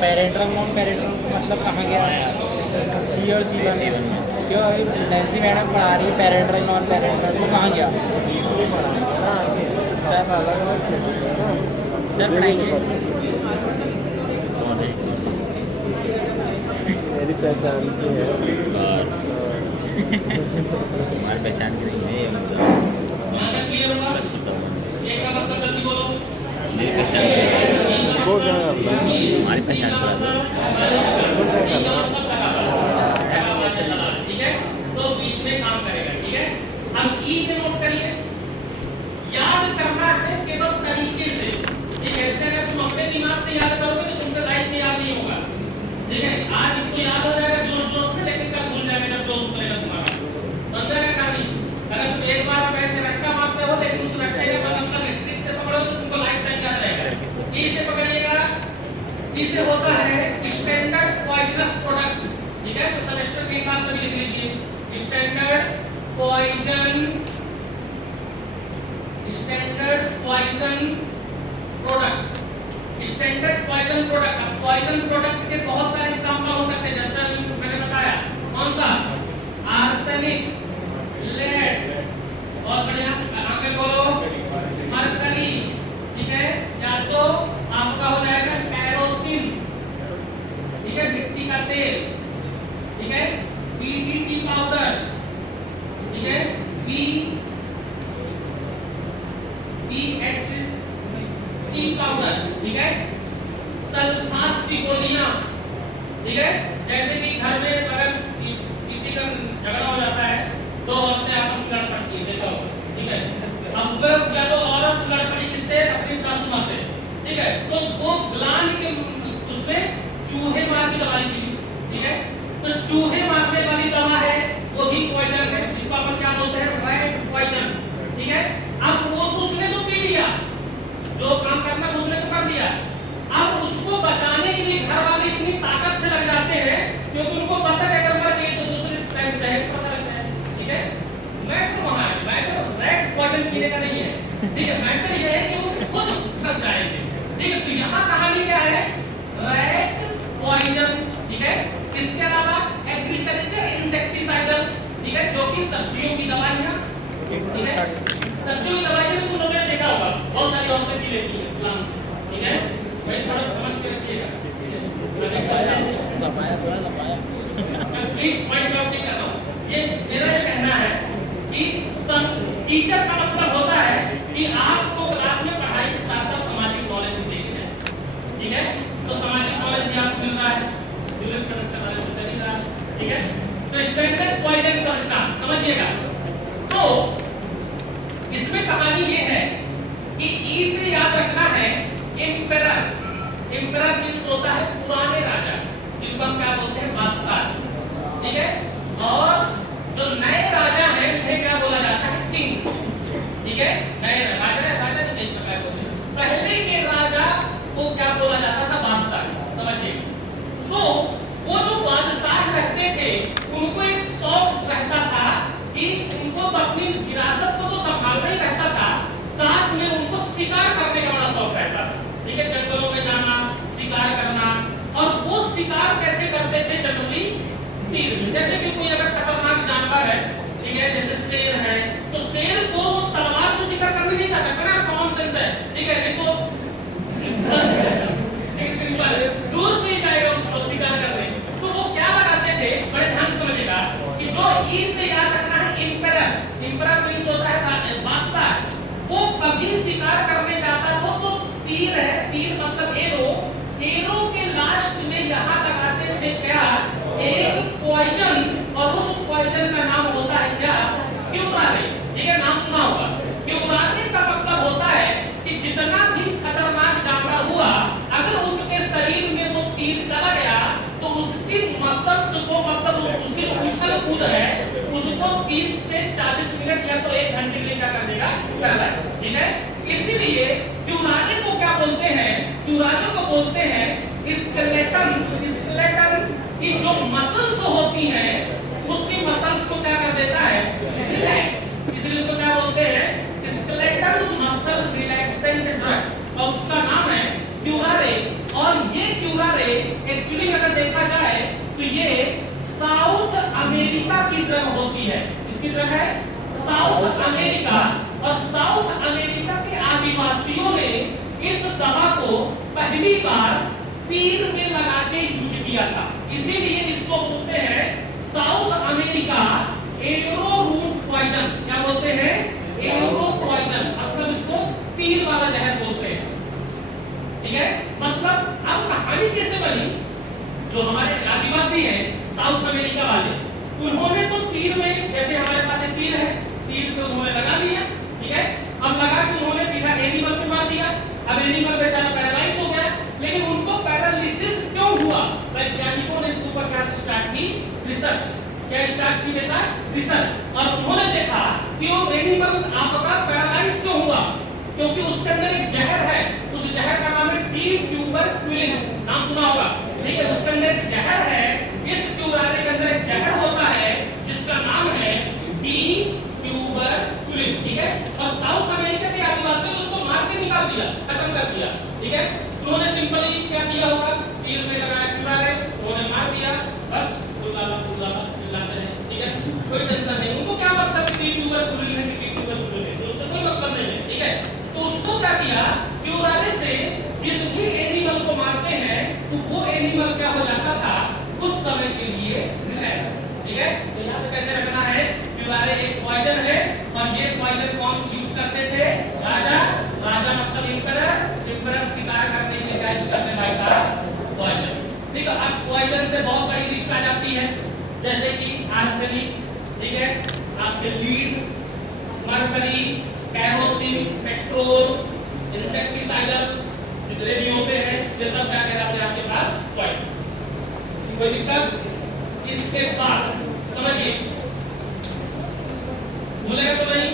पेरेंट्रम नॉन पेरेंट्रम मतलब कहाँ गया सी और सी वन क्यों अभी नैन्सी मैडम पढ़ा रही है पेरेंट्रम नॉन पेरेंट्रम तो कहाँ गया सर सर पढ़ाइए मेरी पहचान की है हमारी पहचान की नहीं है मतलब यहाँ से क्लियर होगा? सच बताओ एक का मतलब जल्दी बोलो। मेरी पहचान की है वो क्या करता है? हमारी पहचान करा ठीक है, तो बीच में काम करेगा, ठीक है। अब ई पे नोट करिए, याद करना है केवल तरीके से, ठीक है, अगर तुम अपने दिमाग से याद करोगे तो तुमको लाइफ में याद नहीं होगा, ठीक है। आज इसको याद हो जाएगा जोश जोश में, लेकिन कल भूल जाएगा जब जोश उतरेगा तुम्हारा। समझा क्या कहानी? अगर तुम एक बार बैठ के रट्टा मारते हो लेकिन उस रट्टे का मतलब ट्रिक से पकड़ो तो तुमको लाइफ टाइम याद रहेगा। ई से पकड़िएगा, ई से होता है स्टैंडर्ड पॉइजनस प्रोडक्ट, ठीक है, तो सेमेस्टर के हिसाब से भी लिख लीजिए standard poison product, standard poison product. अब पॉइजन प्रोडक्ट के बहुत सारे एग्जांपल हो सकते हैं, जैसे मैंने बताया कौन सा आर्सेनिक, लेड और बढ़िया आगे बोलो मरकरी, ठीक है, या तो आपका हो जाएगा केरोसिन, ठीक है, मिट्टी का तेल, ठीक है, डीडीटी पाउडर, ठीक है, BHT पाउडर, ठीक है, सल्फास की गोलियां, ठीक है, जैसे कि घर में अगर किसी का झगड़ा हो जाता है तो औरतें आपस में लड़ पड़ती है, देखो, ठीक है। अब या तो औरत लड़ पड़ी किससे? अपनी सासू मां से, ठीक है, तो वो ग्लांड के उसमें चूहे मार की दवाई दी, ठीक है, तो चूहे मारने वाली दवा है वो भी पॉइजन है, जिसको अपन क्या बोलते हैं रैट पॉइजन, ठीक है। अब वो तो उसने तो पी लिया, जो काम करना था उसने तो कर लिया, अब उसको बचाने के लिए घर वाले इतनी ताकत से लग जाते हैं क्योंकि उनको पता है अगर मर गई तो दूसरे टाइम दहेज पता लगता है, ठीक है। मैटर वहां है, मैटर रैट पॉइजन पीने का नहीं है, ठीक है, मैटर ये है कि वो खुद फंस जाएंगे, ठीक है। तो यहाँ कहानी क्या है? रैट पॉइजन, ठीक है। इसके अलावा एग्रीकल्चर इंसेक्टिसाइडल, ठीक है, जो कि सब्जियों की दवाइयां, ठीक है, सब्जियों की दवाइयां तुम लोगों ने देखा होगा, बहुत सारी औरतें पी लेती हैं प्लांट से, ठीक है, भाई थोड़ा समझ के रखिएगा, सफाया थोड़ा सफाया प्लीज पॉइंट आउट नहीं कर रहा हूं, ये मेरा ये कहना है कि सब टीचर का मतलब होता है कि आपको क्लास में पढ़ाई के साथ साथ सामाजिक नॉलेज भी देनी है, ठीक है, तो सामाजिक नॉलेज भी आपको मिल रहा है, यूएस करंट का नॉलेज मिल रहा है, ठीक है। तो स्टैंडर्ड पॉइजन समझना समझिएगा। तो इसमें कहानी ये है कि ई से याद रखना है एम्परर, एम्परर मींस होता है पुराने राजा, जिनको हम क्या बोलते हैं बादशाह, ठीक है, और जो नए राजा हैं उन्हें क्या बोला जाता है किंग, ठीक है, नए राजा राजा तो कई प्रकार होते हैं, पहले के राजा को क्या बोला जाता था बादशाह, समझिए। तो वो जो बादशाह रहते थे उनको एक शौक रहता था कि उनको तो अपनी विरासत को तो संभालना ही रहता था, साथ में उनको शिकार करने का बड़ा शौक रहता था, ठीक है, जंगलों में जाना, शिकार करना, और वो शिकार कैसे करते थे? जनरली तीर, जैसे कि कोई अगर खतरनाक जानवर है, ठीक है, जैसे शेर है, तो शेर को वो तलवार से शिकार करने नहीं जा सकता ना, कॉमन सेंस है, ठीक है, नहीं तो दूर से ही जाएगा उसको शिकार करने। तो वो क्या लगाते थे, बड़े ध्यान से समझिएगा कि जो ई से याद रखना है एम्परर, एम्परर मींस होता है बादशाह, वो कभी शिकार करने जाता तो तीर है और ये क्यूरारे एक्चुअली अगर देखा जाए तो ये साउथ अमेरिका की ड्रग होती है। किसकी ड्रग है? South America. और साउथ अमेरिका के आदिवासियों ने इस दवा को पहली बार तीर में लगा के यूज किया था, इसीलिए इसको बोलते हैं South America arrow root poison. क्या बोलते हैं? एरो पॉइजन, मतलब इसको तीर वाला जहर बोलते हैं। ठीक है, मतलब अब कहानी कैसे बनी? जो हमारे आदिवासी हैं साउथ अमेरिका वाले, उन्होंने तो तीर में, जैसे हमारे पास एक तीर है, तीर पे उन्होंने लगा दिया। ठीक है, अब लगा के उन्होंने सीधा एनिमल पे मार दिया। अब एनिमल बेचारा पैरालाइज हो गया, लेकिन उनको पैरालिसिस क्यों हुआ? वैज्ञानिकों ने इसके ऊपर क्या स्टार्ट की? रिसर्च। क्या स्टार्ट की बेटा? रिसर्च। और उन्होंने देखा कि वो एनिमल आपका पैरालाइज क्यों हुआ, क्योंकि उसके अंदर एक जहर है। उस जहर का नाम है डी ट्यूबरक्युलिन, नाम सुना होगा। ठीक है, उसके अंदर एक जहर है। इस क्यूरारे के अंदर एक जहर होता है जिसका नाम है डी ट्यूबरक्युलिन। ठीक है, और साउथ अमेरिका के आदिवासियों ने उसको मार के निकाल दिया, खत्म कर दिया। ठीक है, उन्होंने सिंपली क्या किया होगा? तीर में लगाया क्यूरारे, उन्होंने मार दिया, बस बुलाला चिल्लाते हैं। ठीक है, कोई टेंशन नहीं। उनको क्या मतलब डी ट्यूबरक्युलिन है, डी ट्यूबरक्युलिन है, तो उससे कोई मतलब नहीं है। ठीक है, तो उसको क्या किया? क्यूरारे से जिस भी एनिमल को मारते हैं तो वो एनिमल क्या हो जाता था? कुछ समय के लिए रिलैक्स। ठीक है, तो यहाँ पे कैसे रखना है? क्यूरारे एक पॉइजन है, और ये पॉइजन कौन यूज करते थे? राजा। राजा मतलब एम्परर। एम्परर शिकार करने के लिए क्या यूज करते भाई साहब? पॉइजन। ठीक है, अब पॉइजन से बहुत बड़ी लिस्ट आ जाती है, जैसे कि आर्सेनिक, ठीक है, आपके lead, mercury, kerosene, petrol, insecticidal जितने भी होते हैं, ये सब क्या कहलाते हैं आपके पास? पॉइजन। कोई दिक्कत? इसके बाद समझिए, भूलेगा तो नहीं?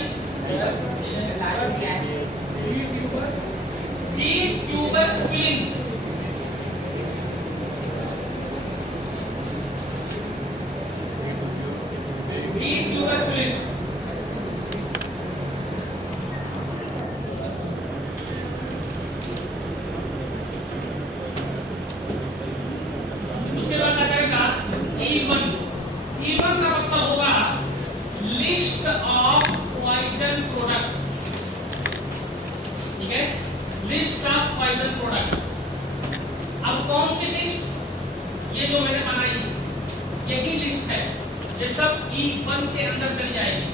D tuberculin. डी ट्यूबरक्युलिन उसके बाद आ जाएगा E1। E1 का मतलब होगा लिस्ट ऑफ पॉइजन प्रोडक्ट। ठीक है, लिस्ट ऑफ पॉइजन प्रोडक्ट। अब कौन सी लिस्ट? ये जो मैंने बनाई यही लिस्ट है, ये सब E1 के अंदर चली जाएगी।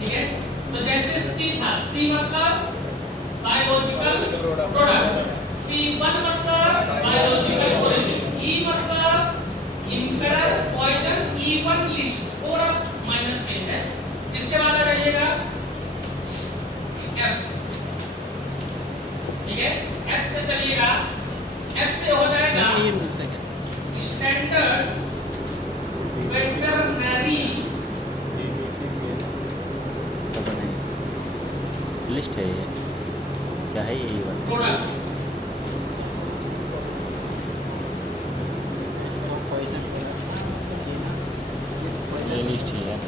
ठीक है, तो जैसे C था, C मतलब बायोलॉजिकल प्रोडक्ट, C1 मतलब बायोलॉजिकल ओरिजिन, E मतलब इम्पेरर पॉइजन, E1 लिस्ट, थोड़ा माइनर चेंज है। इसके बाद आ जाइएगा F। ठीक है, F से चलिएगा, F से हो जाएगा स्टैंडर्ड वेटरनरी लिस्ट है। ये क्या है? ये प्रोडक्ट। ये लिस्ट है।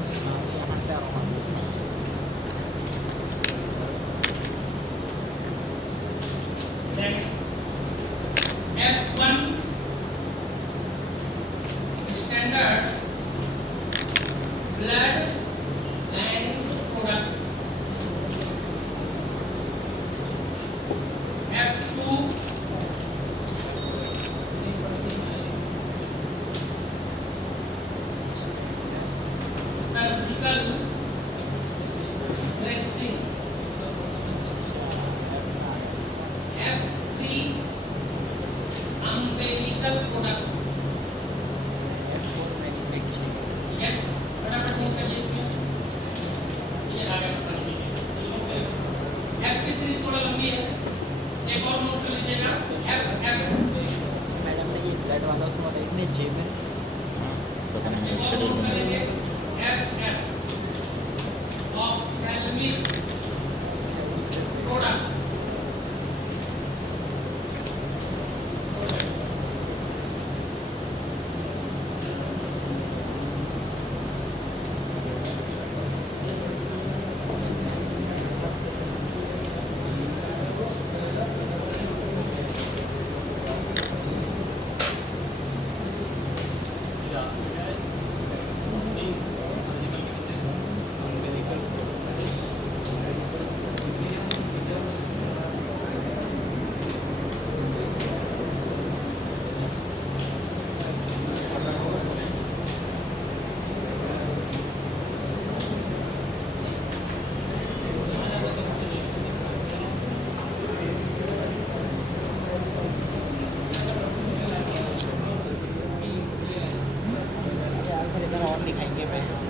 F1 standard blood and product. F2 surgical dressing. F3 umbilical product. ठीक है, फटाफट नोट करिए इसमें, ये आ गया पता नहीं F की सीरीज थोड़ा लंबी है, एक और नोट कर लीजिएगा। मैडम ने ये ब्लड वाला उसमें बताया इतने जेब में पता नहीं एक और शेड्यूल नोट कर में। लीजिए ऑप्थेल्मिक प्रोडक्ट। महंगे पैसे।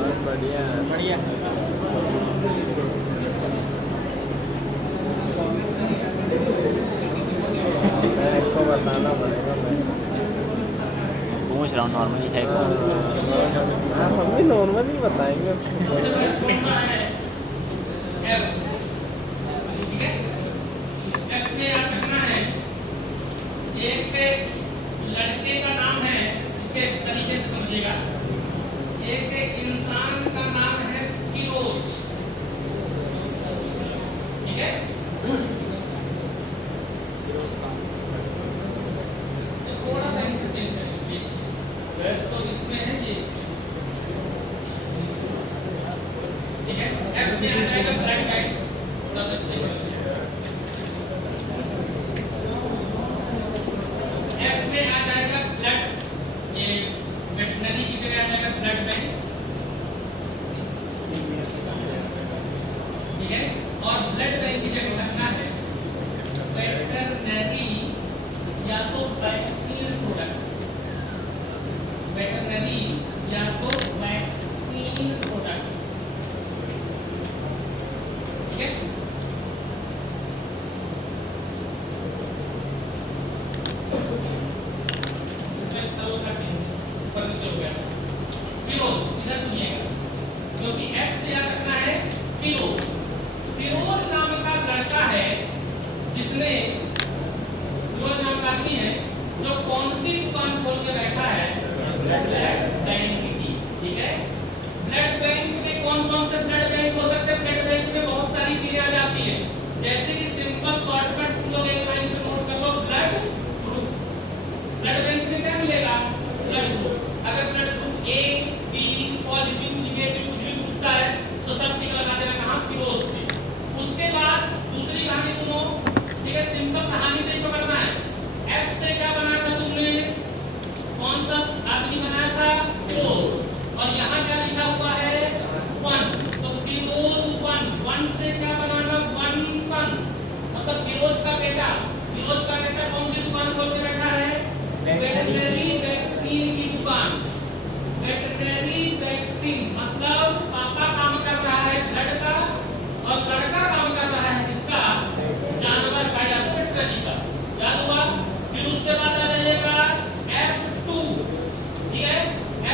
बहुत बढ़िया है। बढ़िया। मैं इसको बताना पड़ेगा मैं। पूछ रहा हूँ नॉर्मली है कौन? हाँ हम भी नॉर्मली बताएंगे। एफ में याद रखना है, एक लड़के का नाम है, इसके तरीके से समझिएगा। एक इंसान का नाम है फिरोज, ठीक है? थोड़ा सा इंटरचेंज करिए, प्लस तो इसमें है, ये इसमें, ठीक है? एफ में आ जाएगा ब्लड टाइप, थोड़ा सा चेंज करिए। एफ में आ जाएगा ब्लड, ये वेटनरी की जगह आ जाएगा ब्लड बैंक, ठीक है? और ब्लड बैंक की जगह रखना है वेटरनरी या तो वैक्सीन प्रोडक्ट, वेटरनरी या तो वैक्सीन प्रोडक्ट, ठीक है? फिरोज, इधर सुनिएगा, क्योंकि F से याद रखना है फिरोज। फिरोज नाम का लड़का है जिसने, फिरोज नाम का आदमी है जो कौन सी दुकान खोल के बैठा है? ब्लड बैंक की, ठीक है? ब्लड बैंक में कौन कौन से ब्लड बैंक हो सकते हैं? ब्लड बैंक में बहुत सारी चीजें आ जाती है, जैसे कि सिंपल शॉर्टकट तुम लोग एक लाइन पे नोट कर लो, ब्लड ग्रुप। ब्लड बैंक में क्या मिलेगा? Blood group. अगर blood group A, B, positive, negative कुछ भी पूछता है तो सब टिक लगा देना, कहां? फिरोज पे। उसके बाद दूसरी कहानी सुनो, ठीक है? सिंपल कहानी से ही पकड़ना है। एफ से क्या बनाया था तुमने? कौन सा आदमी बनाया था? फिरोज। और यहाँ क्या लिखा हुआ है? 1। तो फिरोज 1, 1 से क्या बनाना? 1 सन, मतलब फिरोज का बेटा। फिरोज का बेटा कौन सी दुकान खोल के बैठा है? वेटरनरी वैक्सीन की दुकान। वेटरनरी वैक्सीन मतलब पापा काम कर रहा है ब्लड का और लड़का काम कर रहा है किसका? जानवर का या तो वेटरनरी का। याद हुआ? फिर उसके बाद आ जाएगा F2, ठीक है?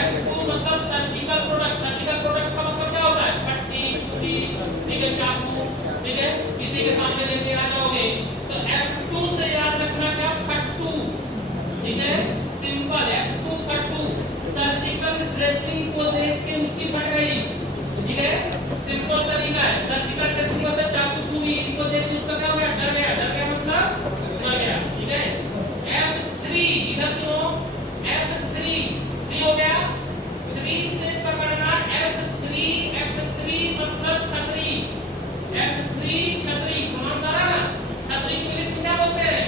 F2 मतलब सर्जिकल प्रोडक्ट। सर्जिकल प्रोडक्ट का मतलब क्या होता है? पट्टी, छुरी, ठीक है, चाकू, ठीक है? किसी के सामने लेके आ जाओगे तो F2 से याद रखना क्या? फट्टू, ठीक है? Simple F2 फट्टू। सर्जिकल ड्रेसिंग को देख के उसकी फट गई, ठीक है? सिंपल तरीका है। सर्जिकल ड्रेसिंग मतलब चाकू, छुरी, इनको देख के उसका क्या हो गया? डर गया। डर गया मतलब मर गया, ठीक है? F3, इधर सुनो, F3 हो गया। 3 से पकड़ना F3, F3 मतलब छतरी। F3 छतरी, कौन सा रहा? छतरी की इंग्लिश में क्या बोलते हैं?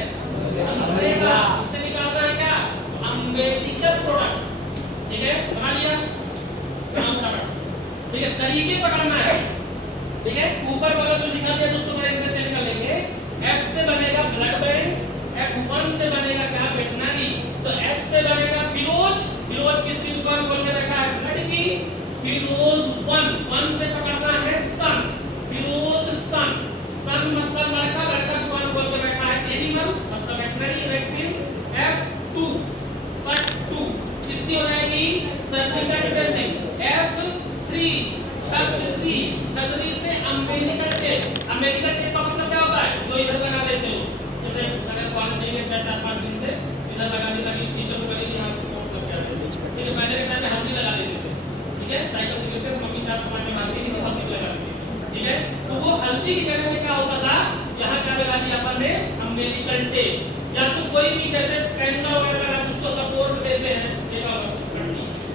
अम्ब्रेला। इससे निकालना है क्या? ऊपर वाला जो लिखा दिया दोस्तों मेरा इंटरचेंज कर लेंगे। F से बनेगा ब्लड बैंक, F1 से बनेगा क्या वेटनरी, तो F से बनेगा फिरोज, फिरोज किसकी दुकान खोल के रखा है ब्लड की, फिरोज 1 से पकड़ना है सन, फिरोज सन, सन मतलब लड़का, लड़का दुकान खोल के बैठा है एनिमल मतलब वेटनरी वैक्सीन, F2 फट 2 किसकी हो जाएगी सर्जिकल ड्रेसिंग, F3 छतरी, छतरी से अमेरिकन टेप, अमेरिकन टेप का मतलब क्या होता है जो इधर लगा देते हो, जैसे अगर क्वारंटाइन में 4-5 दिन से इधर लगाने लगी टीचर को कहेगी हां चोट लग गया, ठीक है पहले के टाइम में हल्दी लगा देते थे, ठीक है साइकिल से गिरते मम्मी 4-5 मारती थी हल्दी लगा देती, ठीक है तो वो हल्दी की जगह में क्या होता था यहां क्या लगा दिया अपन ने अमेरिकन टेप, या तो कोई भी जैसे कैनुला वगैरह लगा उसको सपोर्ट देते हैं देखा होगा,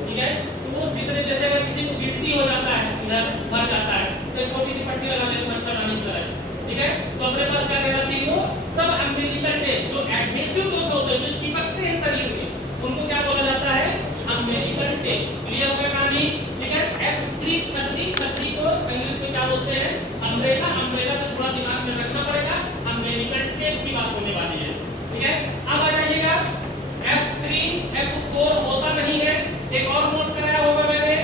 ठीक है तो वो जितने जैसे अगर किसी को गिल्टी हो जाता है इधर मर जाता है तो छोटी सी पट्टी लगा देते हैं अच्छा नहीं होता है, ठीक है तो अपने पास क्या रहना चाहिए वो सब अमेरिकन टेप जो एडहेसिव होते हैं जो चिपकते हैं शरीर में उनको क्या बोला जाता है अमेरिकन टेप, क्लियर हो गया कहानी, ठीक है F3 छतरी, छतरी को इंग्लिश में क्या बोलते हैं अम्ब्रेला, अम्ब्रेला से थोड़ा दिमाग में रखना पड़ेगा अमेरिकन टेप की बात होने वाली है, ठीक है अब आ जाइएगा F3 F4 होता नहीं है, एक और नोट कराया होगा मैंने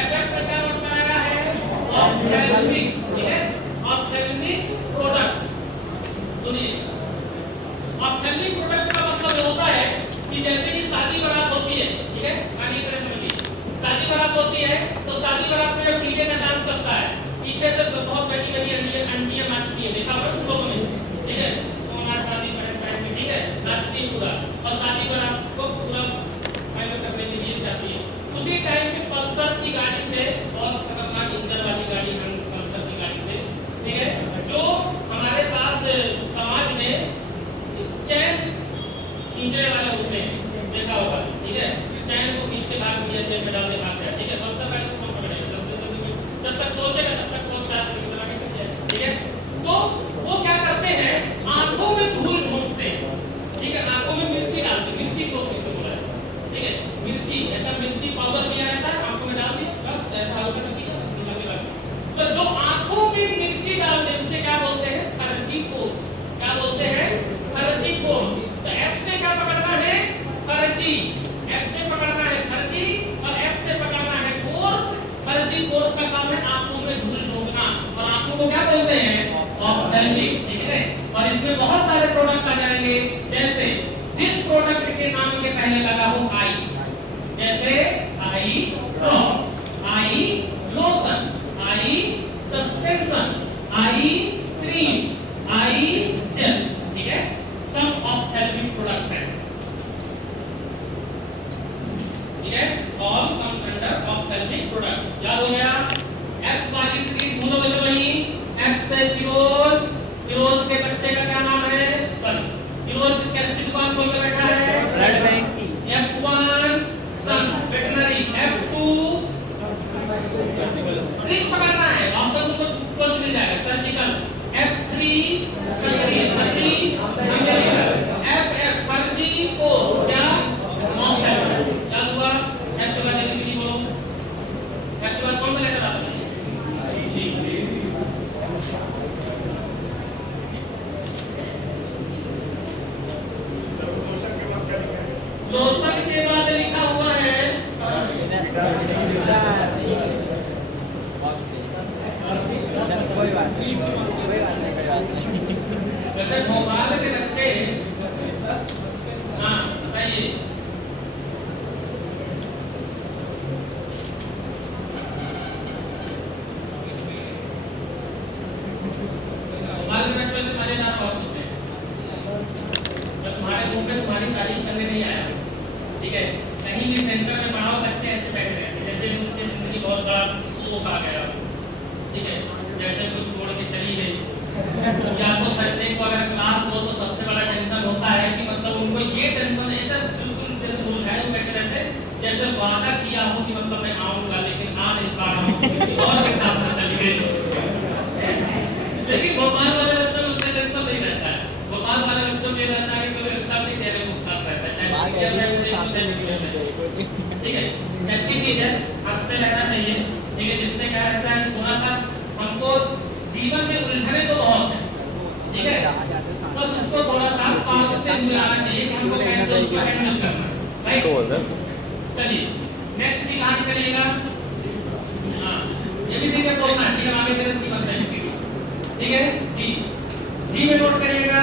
FF का क्या नोट कराया है ऑप्थेल्मिक, ठीक है ऑप्थेल्मिक प्रोडक्ट, सुनिए ऑप्थेल्मिक प्रोडक्ट का मतलब होता है कि जैसे कि शादी बारात होती है, ठीक है कहानी तरह समझिए, शादी बारात होती है तो शादी बारात में जब डीजे का डांस चलता है पीछे से बहुत बड़ी बड़ी अंटियां नाचती है, देखा होगा तुम लोगों ने, ठीक है सोना शादी पहन के, ठीक है नाचती है पूरा और शादी बारात को पूरा फाइनल करने के लिए जाती है, उसी टाइम पे पल्सर की गाड़ी से बहुत खतरनाक इंजन वाली गाड़ी पल्सर की गाड़ी से, ठीक है जो हमारे पास समाज में चैन खींचने वाले होते हैं देखा होगा, ठीक है चैन को खींच के भाग दिया जेब में डालने भाग गया, ठीक है पल्सर गाड़ी को कौन पकड़ेगा जब तक सोचेगा तब तक वो 4 किलोमीटर आगे चल जाएगा, ठीक है तो वो क्या करते हैं आंखों में धूल झोंकते हैं, ठीक है आंखों में मिर्ची डालते, मिर्ची को किसे बोला है, ठीक है मिर्ची ऐसा मिर्ची पाउडर दिया रहता है आंखों में डाल दिया बस ऐसा हल्का सा किया तो जो आंखों में मिर्ची डालते हैं उसे क्या बोलते हैं फर्जी कोर्स, क्या बोलते हैं फर्जी कोर्स, तो F से क्या पकड़ना है फर्जी, F से पकड़ना है फर्जी और F से पकड़ना है कोर्स, फर्जी कोर्स का काम है आंखों में धूल झोंकना और आंखों को क्या बोलते हैं ऑप्थेल्मिक, ठीक है और इसमें बहुत सारे प्रोडक्ट आ जाएंगे जैसे जिस प्रोडक्ट के नाम के पहले लगा हो आई, जैसे आई ड्रॉप, आई लोशन, आई सस्पेंशन, आई क्रीम, आई जेल, ठीक है सब ऑप्थेल्मिक प्रोडक्ट है, ठीक है all comes under ophthalmic product, याद हो गया F वाली स्क्रीन भूलोगे तो वही F से फिरोज, फिरोज के बच्चे का क्या नाम है सन, फिरोज कैसी दुकान खोल के बैठा है ब्लड बैंक की, F1 सन वेटनरी, F2 ट्रिक पकड़ना है ऑप्शन तुमको मिल जाएगा सर्जिकल, F3 छतरी, छतरी अमेरिकन, FF फर्जी कोर्स क्या ऑप्थेल्मिक, याद हुआ F के बाद एबीसीडी बोलो, F के बाद कौन सा लेटर आता है जी लोशन के बाद लिखा हुआ है कोई बात नहीं जैसे भोपाल के बच्चे हाँ बताइए भोपाल के बच्चों से मजेदार बहुत होते हैं, जब तुम्हारे मुंह पे तुम्हारी तारीफ करने नहीं आया, ठीक है कहीं भी सेंटर में पढ़ाओ बच्चे ऐसे बैठ रहे हैं जैसे उनकी जिंदगी बहुत बड़ा शोक आ गया, ठीक है जैसे कुछ छोड़ के चली गई या तो संडे को अगर क्लास हो तो सबसे बड़ा टेंशन होता है कि मतलब उनको ये टेंशन ऐसा बिल्कुल रूल है वो बैठे रहते जैसे वादा किया हो कि मतलब मैं आऊंगा लेकिन आ नहीं पा रहा हूँ और के साथ में चली गई, लेकिन भोपाल वाले बच्चों में उससे टेंशन नहीं रहता है, भोपाल वाले बच्चों में रहता है कि कोई साथ नहीं चेहरे को साथ रहता है, ठीक है अच्छी चीज है हंसते रहना चाहिए, ठीक है जिससे क्या रहता है थोड़ा सा जीवन में उलझने तो बहुत है, ठीक है, बस उसको थोड़ा सा पास से मिलाना चाहिए कि हमको कैसे उसको हैंडल करना है, राइट। चलिए नेक्स्ट भी कहां चलिएगा, हां ये भी सीधे बोलना है, ठीक है, आगे तरह से बनता है सीधे, ठीक है जी। जी में नोट करिएगा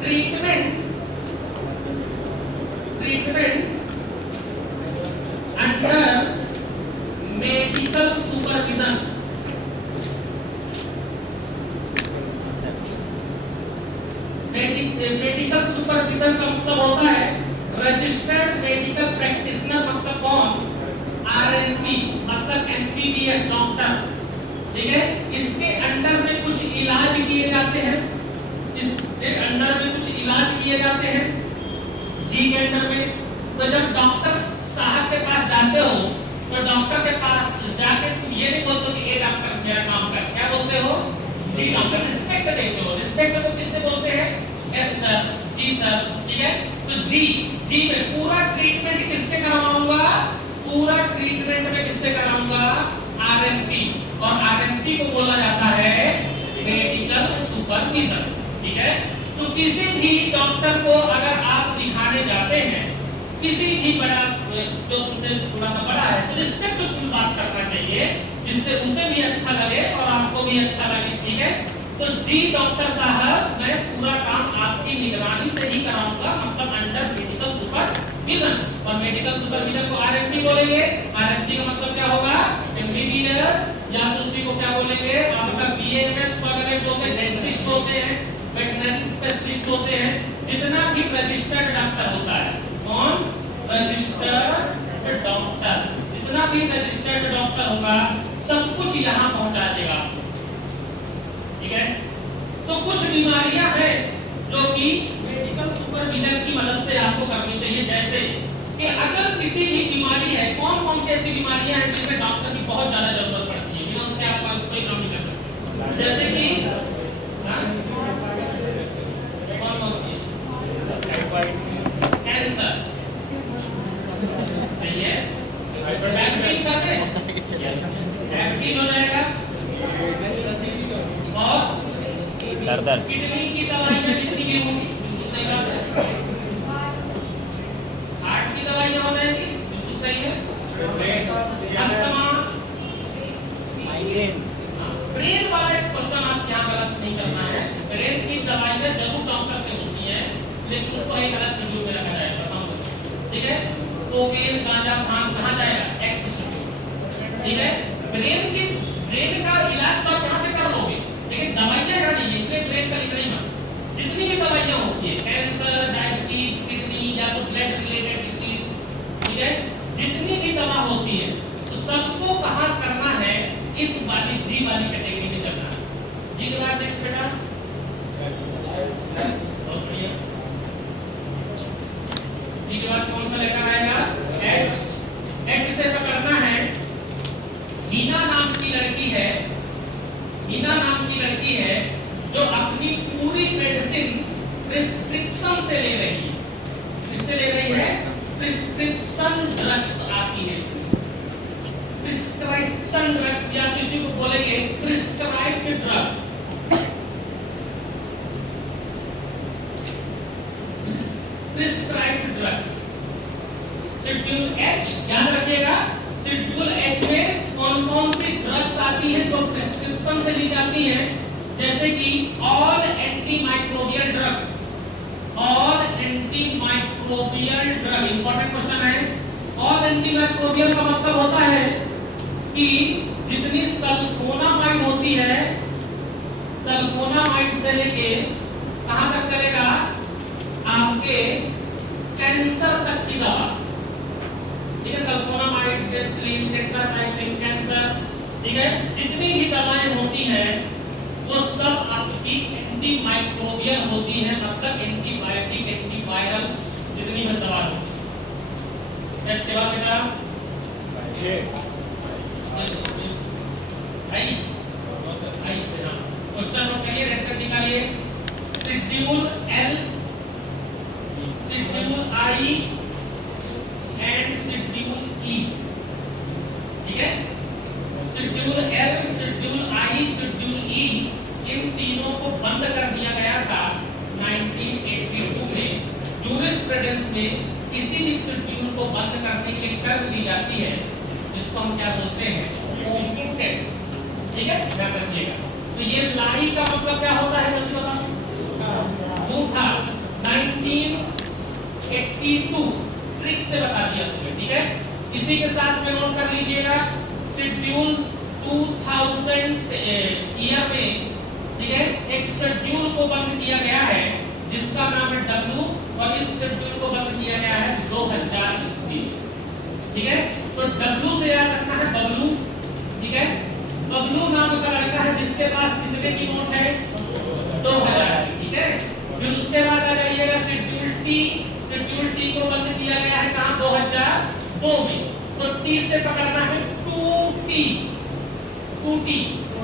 treatment under medical supervision, medical supervision का मतलब होता है रजिस्टर्ड मेडिकल प्रैक्टिशनर, मतलब कौन, आरएनपी मतलब एमबीबीएस डॉक्टर, ठीक है। इसके अंडर में कुछ इलाज किए जाते हैं, इसके अंडर में कुछ इलाज किए जाते हैं जी के अंडर में। तो जब डॉक्टर साहब के पास जाते हो तो डॉक्टर के पास जाके तुम ये नहीं बोलते कि ये डॉक्टर मेरा काम कर, क्या बोलते हो, जी डॉक्टर, रिस्पेक्ट देते हो। रिस्पेक्ट को किससे बोलते हैं, यस सर, जी सर, ठीक है। तो जी में पूरा ट्रीटमेंट किससे करवाऊंगा, पूरा ट्रीटमेंट में किससे कराऊंगा, आरएमपी, और आरएमपी को बोला जाता है मेडिकल सुपरविजन, ठीक है। तो किसी भी डॉक्टर को अगर आप दिखाने जाते हैं, किसी भी बड़ा जो तुमसे थोड़ा सा बड़ा है, तो रिस्पेक्टफुल बात करना चाहिए जिससे उसे भी अच्छा लगे और आपको भी अच्छा लगे, ठीक है। तो जी डॉक्टर साहब मैं पूरा काम आपकी निगरानी से ही कराऊंगा, मतलब अंडर मेडिकल सुपरविजन, और मेडिकल सुपरविजन को आरएमपी बोलेंगे। आरएमपी का मतलब क्या होगा, एमबीबीएस, या दूसरी को क्या बोलेंगे, आपका बीएमएस वगैरह जो होते हैं, डेंटिस्ट होते हैं, वेटरनरी स्पेशलिस्ट होते हैं, जितना भी रजिस्टर्ड डॉक्टर होता है, कौन, रजिस्टर्ड डॉक्टर, जितना भी रजिस्टर्ड डॉक्टर होगा सब कुछ यहाँ पहुंचा देगा, ठीक है। तो कुछ बीमारियां हैं जो कि मेडिकल सुपरविजन की मदद से आपको करनी चाहिए, जैसे कि अगर किसी भी बीमारी है, कौन कौन सी ऐसी बीमारियां हैं जिनमें डॉक्टर की बहुत ज्यादा जरूरत पड़ती है, बिना उसके आप कोई काम नहीं कर सकते, जैसे कि कैंसर, सही है, डायबिटीज करते हैं, डायबिटीज हो जाएगा, और सर दर्द, किडनी की दवाइयां जितनी भी होंगी, बिल्कुल सही बात है, हार्ट की दवाइयां हो जाएंगी, बिल्कुल सही है, अस्थमा, माइग्रेन, ब्रेन वाले क्वेश्चन आप यहाँ गलत नहीं करना है, ब्रेन की दवाइयां जरूर डॉक्टर से होती है, लेकिन उसको एक अलग शेड्यूल में रखा जाएगा, बताऊं, ठीक है। कोकेन, गांजा, भांग कहाँ जाएगा, एक्स शेड्यूल, ठीक है। ब्रेन का इलाज तो आप यहाँ से कर लोगे, लेकिन दवाइयां यहाँ नहीं है, इसलिए ब्रेन का लिखना ही मत। जितनी भी दवाइयां होती है, कैंसर, डायबिटीज, किडनी या तो ब्लड रिलेटेड डिसीज, ठीक है, जितनी भी दवा होती है तो सबको कहाँ करना है, इस वाली जी वाली कैटेगरी में चलना है। जी के बाद नेक्स्ट बेटा, बहुत बढ़िया, जी के बाद कौन सा लेकर आएगा, एच। एच से पकड़ना है, हीना नाम की लड़की है, हीना नाम की लड़की है जो अपनी पूरी मेडिसिन प्रिस्क्रिप्शन से ले रही है, किससे ले रही है, प्रिस्क्रिप्शन ड्रग्स आती है, प्रिस्क्रिप्शन ड्रग्स, या किसी को बोलेंगे prescribed drug, prescribed drugs. Schedule H याद रखिएगा, शेड्यूल एच में कौन कौन सी ड्रग्स आती है जो प्रिस्क्रिप्शन से ली जाती है, जैसे कि all anti microbial drug, all anti microbial drug, important question है। ऑल एंटी माइक्रोबियल का मतलब होता है कि जितनी सल्फोनामाइड होती है, सल्फोनामाइड से लेके कहां तक चलेगा, आपके कैंसर तक की दवा, ठीक है, सल्फोनामाइड, पेनिसिलिन, टेट्रासाइक्लिन, कैंसर, ठीक है, जितनी भी दवाएं होती हैं वो सब आपकी एंटी माइक्रोबियल होती हैं, मतलब एंटीबायोटिक, एंटीवायरल, जितनी भी दवा होती है। नेक्स्ट के बाद बेटा आई से ना क्वेश्चन नोट करिए, रेड निकालिए, schedule L, schedule I and schedule E, ठीक है। Schedule L, I, schedule E, इन तीनों को बंद कर दिया गया था 1982 में। जूरिस्प्रूडेंस में किसी भी शेड्यूल को बंद करने के लिए टर्म दी जाती है जिसको हम क्या बोलते हैं, ओमिटेड। ठीक है, ध्यान रखिएगा। तो ये लाई का मतलब क्या होता है मुझे बताओ, झूठा। 1982 ट्रिक से बता दिया तुम्हें। ठीक है, इसी के साथ में नोट कर लीजिएगा शेड्यूल 2000 ईयर में, ठीक है, एक शेड्यूल को बंद किया गया है जिसका नाम है डब्ल्यू, और इस शेड्यूल को बंद किया गया है 2000 ईस्वी। ठीक है, तो डब्ल्यू से याद रखना है बबलू। ठीक है, बबलू नाम का लड़का है जिसके पास कितने की नोट है, 2000। ठीक है, फिर उसके बाद आ जाइएगा शेड्यूल टी। शेड्यूल टी को बंद किया गया है कहां, 2002 में। तो टी से पकड़ना है 2T, 2T।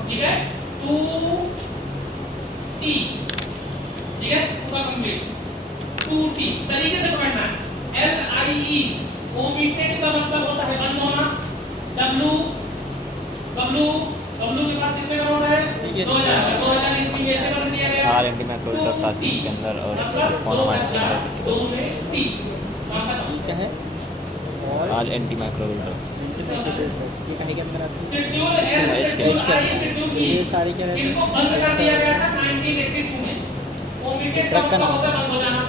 ठीक है, 2T। ठीक है, पूरा कंप्लीट 2T तरीके से पकड़ना है। LIE ओमिटेड का मतलब होता है बंद होना। W बबलू के पास कितने का नोट है, 2000 ईस्वी में ऐसे बंद किया गया। आर एंटी मैक्रोवेव साथ ही इसके अंदर और फोनोमाइड्स के अंदर 2 में टी क्या है, आल एंटी मैक्रोवेव ये कहीं के अंदर आती है। Schedule L, schedule I, schedule E, ये सारे क्या रहते हैं, इनको बंद कर दिया गया था 1982 में। ओमिटेड का मतलब होता है बंद हो जाना।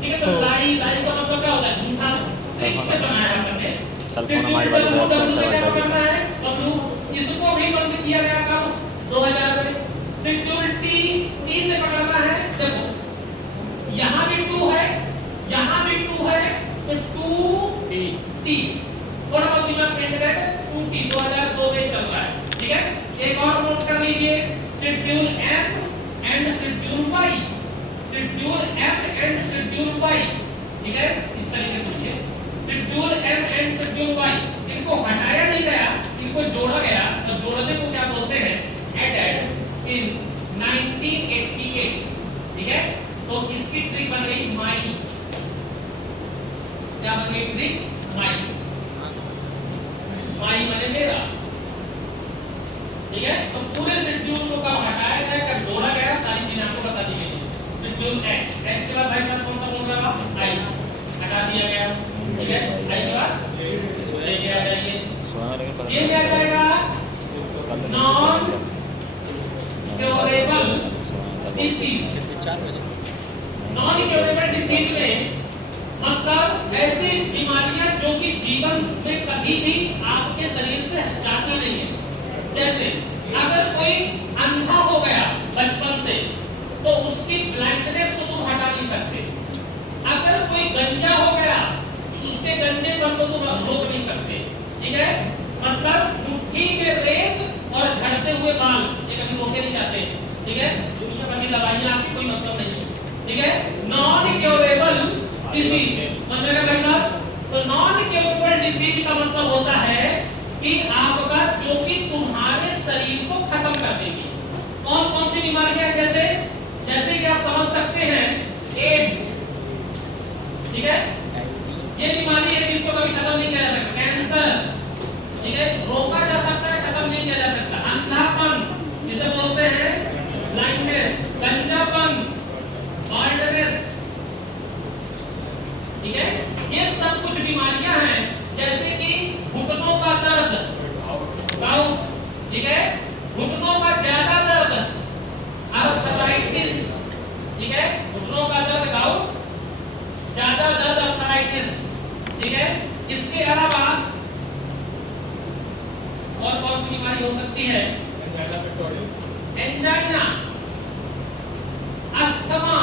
ठीक है, तो लाई का मतलब क्या होता है, झूठा। ट्रिक से बनाया है हमने। सल्फोनामाइड वाले बहुत क्या करना है, बबलू, इसको भी बंद किया गया था 2000 में। शेड्यूल टी से पकड़ना है। देखो यहां भी 2 है, यहां भी 2 है, तो 2T थोड़ा बहुत दिमाग में रहे, 2T 2002 में चल रहा है। ठीक है, एक और नोट कर लीजिए, schedule M and schedule Y. Schedule M and schedule Y, ठीक है, इस तरीके से समझिए। Schedule M and schedule Y, इनको हटाया नहीं गया, इनको जोड़ा गया। तो जोड़ने को क्या बोलते हैं, एडेड इन 1988। ठीक है, तो इसकी ट्रिक बन गई माई। क्या बन गई ट्रिक, माई। माई माने मेरा। ठीक है, तो पूरे शेड्यूल को कब हटाया गया, कब जोड़ा गया, सारी चीजें आपको बता दी गई। शेड्यूल एच के बाद भाई साहब कौन सा बोल रहा है, आई हटा दिया गया। ठीक है, आई के बाद लेके आ जाइए, ये क्या जाएगा, non curable disease. Non curable disease में मतलब ऐसी बीमारियां जो कि जीवन में कभी भी आपके शरीर से जाती नहीं है। जैसे अगर कोई अंधा हो गया बचपन से तो उसकी ब्लाइंडनेस को तुम हटा नहीं सकते। अगर कोई गंजा हो गया उसके गंजेपन को तुम रोक नहीं सकते। ठीक है, मतलब मुट्ठी में रेत और झड़ते हुए बाल ये कभी रोके नहीं जाते। ठीक है, उसमें कभी दवाइयां आपकी कोई मतलब नहीं है। ठीक है, नॉन क्योरेबल डिसीज समझेगा भाई साहब। तो नॉन क्योरेबल डिसीज का मतलब होता है कि आपका जो कि तुम्हारे शरीर को खत्म कर देगी। कौन कौन सी बीमारियां, जैसे कि आप समझ सकते हैं एड्स। ठीक है, ये बीमारी है जिसको कभी खत्म नहीं किया जा सकता। कैंसर, ठीक है, रोका जा सकता है, खत्म नहीं किया जा सकता। अंधापन जिसे बोलते हैं ब्लाइंडनेस, गंजापन, बाल्डनेस। ठीक है, ये सब कुछ बीमारियां हैं। जैसे कि घुटनों का दर्द, गाउट। ठीक है, घुटनों का ज्यादा दर्द, आर्थराइटिस। ठीक है, घुटनों का दर्द, गाउट, ज्यादा दर्द, आर्थराइटिस। ठीक है, इसके अलावा और कौन सी बीमारी हो सकती है, एंजाइना, अस्थमा।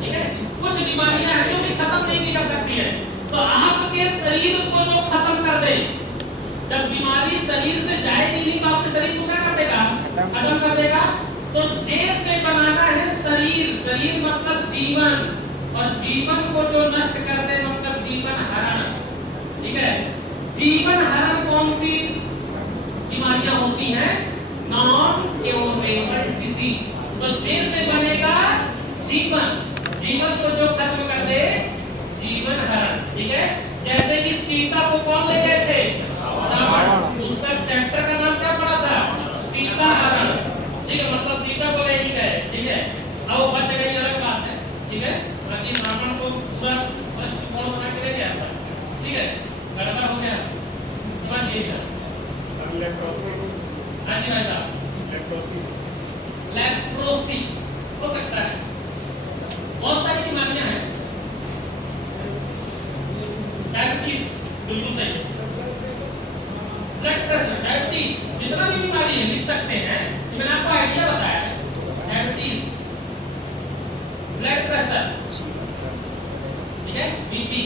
ठीक है, कुछ बीमारियां हैं जो भी खत्म नहीं की जा सकती है। तो आपके शरीर को जो खत्म कर दे, जब बीमारी शरीर से जाएगी नहीं तो आपके शरीर को क्या कर देगा, खत्म कर देगा। तो जैसे बनाना है शरीर, शरीर मतलब जीवन, और जीवन को जो नष्ट कर दे मतलब जीवन हरण। ठीक है, जीवन हरण कौन सी बीमारियां होती हैं, नॉन क्योरेबल डिसीज। तो जैसे बनेगा जीवन, जीवन को जो खत्म कर दे, जीवन हरण। ठीक है, जैसे कि सीता को कौन ले गए थे, रावण। उसका चैप्टर का नाम क्या पड़ा था, सीता ठीक है, मतलब सीता को ले ही गए, ठीक है, अब वो बच गई अलग बात है, ठीक है, बाकी ब्राह्मण को पूरा फर्स्ट कौन बना के ले गया था, ठीक है, गड़बड़ हो गया, समझिएगा। हाँ जी भाई साहब, लेप्रोसी हो सकता है, बहुत सारी बीमारियां हैं, डायबिटीज बिल्कुल सही है, ब्लड प्रेशर, डायबिटीज, जितना भी बीमारी है लिख सकते हैं, मैंने आपको आइडिया बताया है, डायबिटीज, ब्लड प्रेशर, ठीक है, बीपी,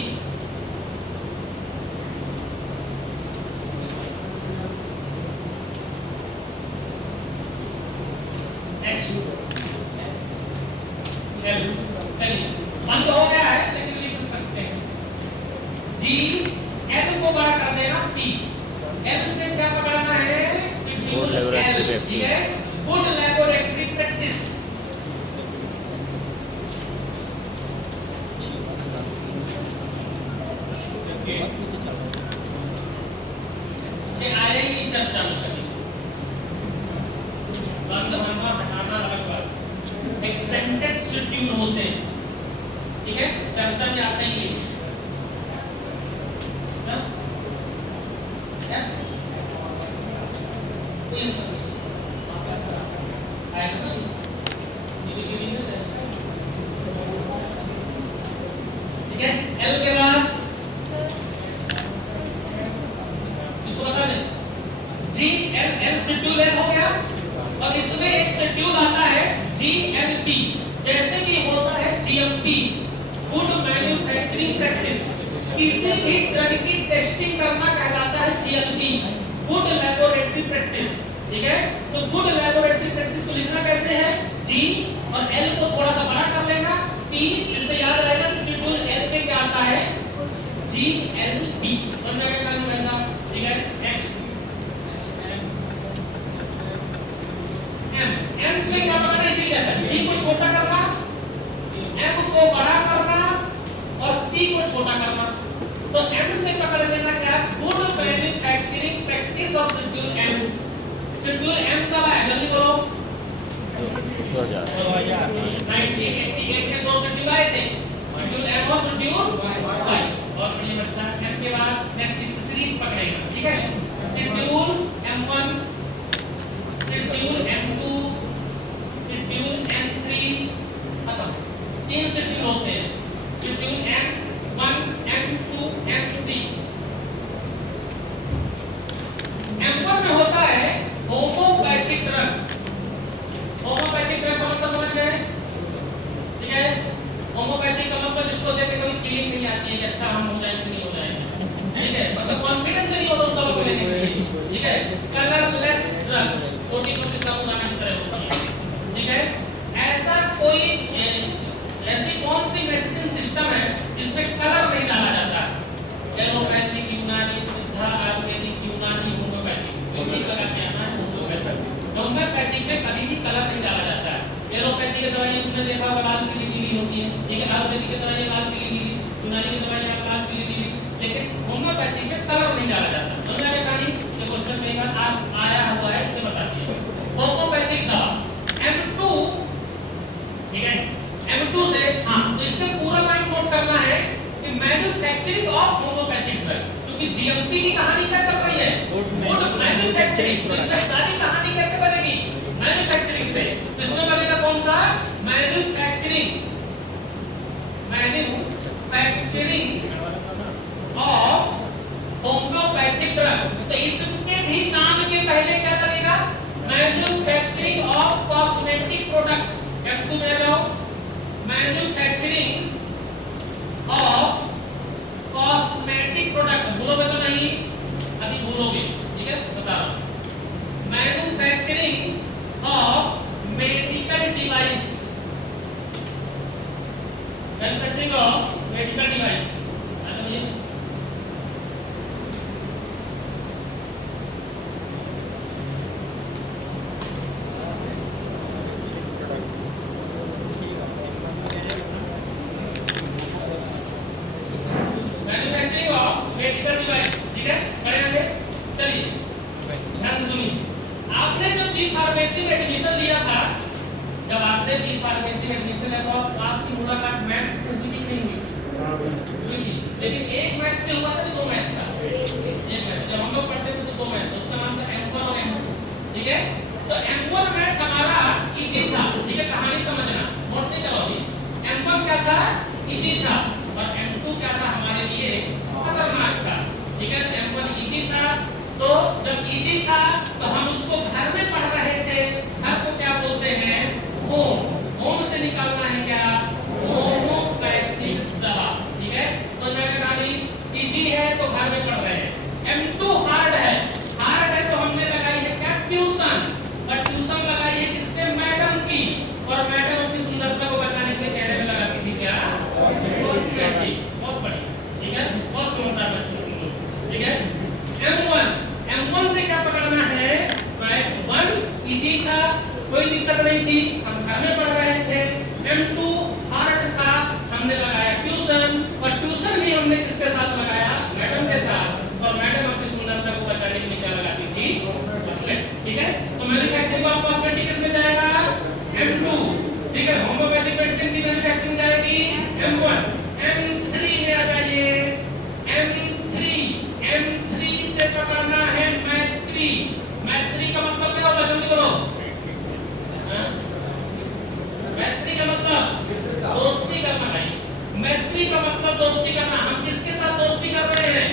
बंद हो गया है लेकिन लिख सकते हैं। जी एल को बड़ा कर देना टी, एल से क्या पकड़ना है, गुड लैबोरेटरी प्रैक्टिस, ठीक है, गुड लैबोरेटरी प्रैक्टिस, ये आएगी चर्चा में कभी, बंद होना हटाना अलग बात, एक्सेंटेड शेड्यूल होते हैं, ठीक है, चर्चा में आता ही है, ठीक है, एल के बाद इसको बता दें, G L, L schedule L हो गया, और इसमें एक शेड्यूल आता है जीएमपी, जैसे कि होता है जीएमपी, गुड मैन्युफैक्चरिंग प्रैक्टिस, किसी भी ड्रग की टेस्टिंग करना कहलाता है जीएमपी, गुड लैबोरेटरी प्रैक्टिस, ठीक है, तो गुड लैबोरेटरी प्रैक्टिस को लिखना कैसे है, जी और एल को थोड़ा सा बड़ा कर लेना, टी, जिससे याद रहेगा कि शेड्यूल एल के क्या आता है, जीएलबी, समझ में आया भाई साहब, ठीक है, नेक्स्ट एम से क्या पकड़ना, इसी जैसा, जी को छोटा करना, एम को बड़ा करना और टी को छोटा करना, तो एम से पकड़ लेना क्या, good manufacturing practice of schedule M, schedule M कब आया, जल्दी बोलो, 2000 1988 में दो शेड्यूल आए थे, शेड्यूल एम और शेड्यूल वाई, और ये बच्चा एम के बाद नेक्स्ट इसकी सीरीज पकड़ेगा, ठीक है, schedule M1, schedule M2, schedule M3, खत्म, तीन शेड्यूल होते हैं, schedule M1, M2, M3, M1 में होता है होम्योपैथिक ड्रग, होम्योपैथिक ड्रग का मतलब समझ गए, ठीक है, होम्योपैथिक का मतलब जिसको देख के कभी फीलिंग नहीं आती है कि अच्छा हम हो जाए कि नहीं हो जाए, ठीक है, मतलब कॉन्फिडेंस नहीं होता उस दवा को लेने के लिए, ठीक है, कलरलेस ड्रग, छोटी मोटी साबुदाना की तरह होती है, ठीक है, ऐसा कोई ऐसी कौन सी मेडिसिन सिस्टम है जिसमें कलर नहीं डाला जाता, एलोपैथिक, यूनानी, सिद्धा, आयुर्वेदिक, यूनानी, होम्योपैथिक, कोई लगा के आना है होम्योपैथिक में कभी भी कलर नहीं डाला जाता है, एलोपैथिक की दवाई तुमने देखा होगा लाल पीली नीली होती है, ठीक है, आयुर्वेदिक की दवाई लाल पीली नीली, यूनानी की दवाई लाल पीली नीली, लेकिन होम्योपैथिक में कलर नहीं डाला जाता, समझ आया कहानी, ये क्वेश्चन कई बार आज आया हुआ है, इसलिए बता दिया, होम्योपैथिक दवा M2, ठीक है, M2 से, हाँ, तो इसमें पूरा लाइन नोट करना है कि मैन्युफैक्चरिंग ऑफ होम्योपैथिक ड्रग, क्योंकि जीएमपी की कहानी क्या चल रही है, गुड मैन्युफैक्चरिंग, तो इसमें सारी कहानी कैसे बनेगी, मैन्युफैक्चरिंग से, तो इसमें बनेगा कौन सा, manufacturing, manufacturing of homeopathic drug, तो इसके भी नाम के पहले क्या करेगा, manufacturing of cosmetic product, M2 में लगाओ, मैन्युफैक्चरिंग ऑफ कॉस्मेटिक प्रोडक्ट, भूलोगे तो नहीं, अभी भूलोगे, ठीक है, बता रहा हूं, manufacturing of medical device, manufacturing of medical device, manufacturing of medical device, ठीक है, पढ़ेंगे, चलिए ध्यान से सुनिए, आपने जब बी फार्मेसी में एडमिशन लिया था, जब आपने बी फार्मेसी में एडमिशन लिया तो आपकी मुलाकात मैथ से हुई कि नहीं हुई? हुई थी। लेकिन एक मैथ से हुआ था कि दो मैथ था? एक मैथ। जब हम लोग पढ़ते थे तो दो मैथ, उसका नाम था M1 और M2, ठीक है? तो M1 मैथ हमारा इजी था, ठीक है? कहानी समझना, नोट नहीं करो अभी। M1 क्या था? इजी था, और M2 क्या था? हमारे लिए खतरनाक था, ठीक है? M1 इजी था, तो जब इजी था तो हम उसको घर में पढ़ रहे थे। घर को क्या बोलते हैं? होम। होम से निकालना है क्या? होम्योपैथिक दवा, ठीक है? तो मैंने कहा इजी है तो घर में पढ़ रहे हैं। M2 हार्ड है, हार्ड है तो हमने लगाई है क्या? ट्यूशन। और ट्यूशन लगाई है किससे? मैडम की। और मैडम अपनी सुंदरता को बचाने के लिए चेहरे में लगाती थी क्या? कॉस्मेटिक। बहुत बढ़िया, ठीक है? बहुत सुंदर बच्चे तुम लोग, ठीक है? M1 से क्या पकड़ना है? मैथ 1 इजी था, कोई दिक्कत नहीं थी, हम घर में पढ़ रहे थे। M2 हार्ड था, हमने लगाया ट्यूशन, और ट्यूशन भी हमने किसके साथ लगाया? मैडम के साथ। और मैडम अपनी सुंदरता को बचाने के लिए क्या लगाती थी? कॉस्मेटिक, ठीक है? तो मैन्युफैक्चरिंग ऑफ कॉस्मेटिक किसमें जाएगा? M2, ठीक है? होम्योपैथिक मेडिसिन की मैन्युफैक्चरिंग जाएगी M1। M3 में आ जाइए। M3 से पकड़ना है मैत्री। मैत्री का मतलब क्या होगा? जल्दी बोलो। मैत्री का मतलब दोस्ती करना भाई। मैत्री का मतलब दोस्ती करना। हम किसके साथ दोस्ती कर रहे हैं?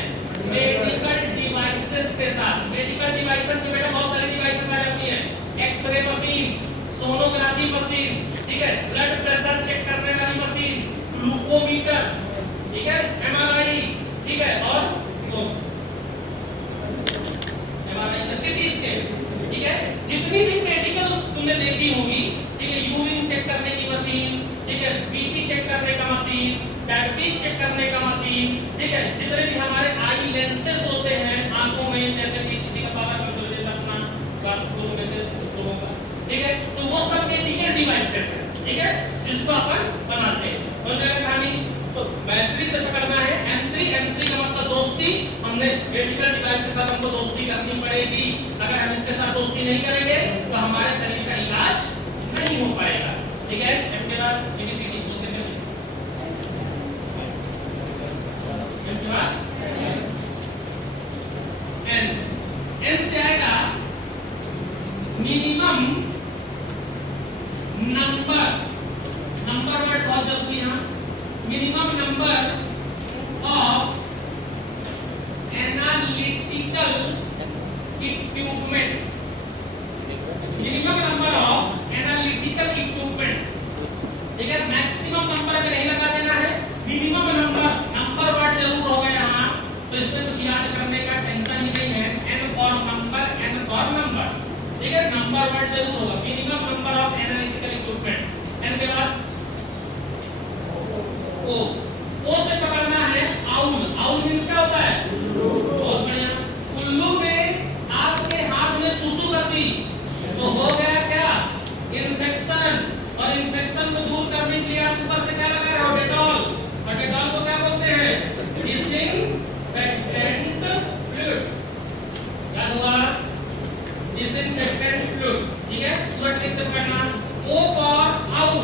मेडिकल डिवाइसेस के साथ। मेडिकल डिवाइसेस में बेटा बहुत सारी डिवाइसेस आ जाती हैं। एक्सरे मशीन, सोनोग्राफी मशीन, ठीक है? ब्लड प्रेशर चेक करने वाली मशीन, ग्लूकोमीटर, ठीक है? MRI, ठीक है? और सिटी स्कैन, ठीक है? जितनी भी मेडिकल तुमने देखी होगी, ठीक है? यूरिन चेक करने की मशीन, ठीक है? बीपी चेक करने का मशीन, डायबिटीज चेक करने का मशीन, ठीक है? जितने भी हमारे आई लेंसेस होते हैं आंखों में, जैसे कि किसी का पावर कंट्रोल जैसे अपना बाथरूम में से कुछ लोगों का, ठीक है? तो वो सब मेडिकल डिवाइसेस है, ठीक है? जिसको अपन बनाते हैं। तो जगह कहानी तो मैत्री से पकड़ना है। M3 का मतलब दोस्ती। हमने मेडिकल डिवाइस के साथ हमको दोस्ती करनी पड़ेगी। अगर हम इसके साथ दोस्ती नहीं करेंगे तो हमारे शरीर का इलाज नहीं हो पाएगा, ठीक है? M के बाद ABCD बोलते चलिए। M के बाद N से आएगा मिनिमम नंबर वर्ड बहुत जरूरी है। Minimum number of analytical equipment. Minimum number of analytical equipment, ठीक है? मैक्सिमम नंबर में नहीं लगा देना है, मिनिमम नंबर वर्ड जरूर होगा यहाँ, तो इसमें कुछ याद करने का टेंशन ही नहीं है। N फॉर नंबर, ठीक है? नंबर वर्ड जरूर होगा। Minimum number of analytical equipment. N के बाद ओ से पकड़ना है आउल। आउल मींस क्या होता है? बहुत बढ़िया। उल्लू ने आपके हाथ में सुसु कर दी तो हो गया क्या? इन्फेक्शन। और इन्फेक्शन को दूर करने के लिए आप ऊपर से क्या लगा रहे हो? डेटॉल। और डेटॉल को क्या बोलते हैं? Disinfectant fluid. क्या हुआ? डिसइंफेक्टेंट फ्लूइड, ठीक है? पूरा ठीक से पकड़ना। O for owl.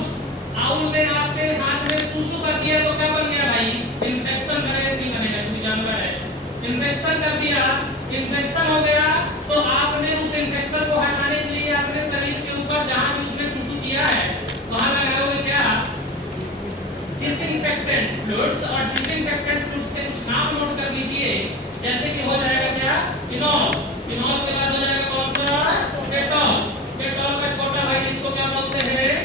आउल ने आपके हाथ में सुसु कर दिया तो क्या बन गया भाई? इन्फेक्शन बनेगा नहीं बनेगा? तुम जानवर है। इन्फेक्शन कर दिया, इन्फेक्शन हो गया, तो आपने उस इन्फेक्शन को हटाने के लिए अपने शरीर के ऊपर जहां भी उसने सुसु किया है वहां लगाओगे क्या? Disinfectant fluids. और डिसइंफेक्टेंट फ्लूइड्स के कुछ नाम नोट कर लीजिए, जैसे कि हो जाएगा क्या? फिनॉल। फिनॉल के बाद हो जाएगा कौन सा? डेटॉल। डेटॉल का छोटा भाई इसको क्या बोलते हैं?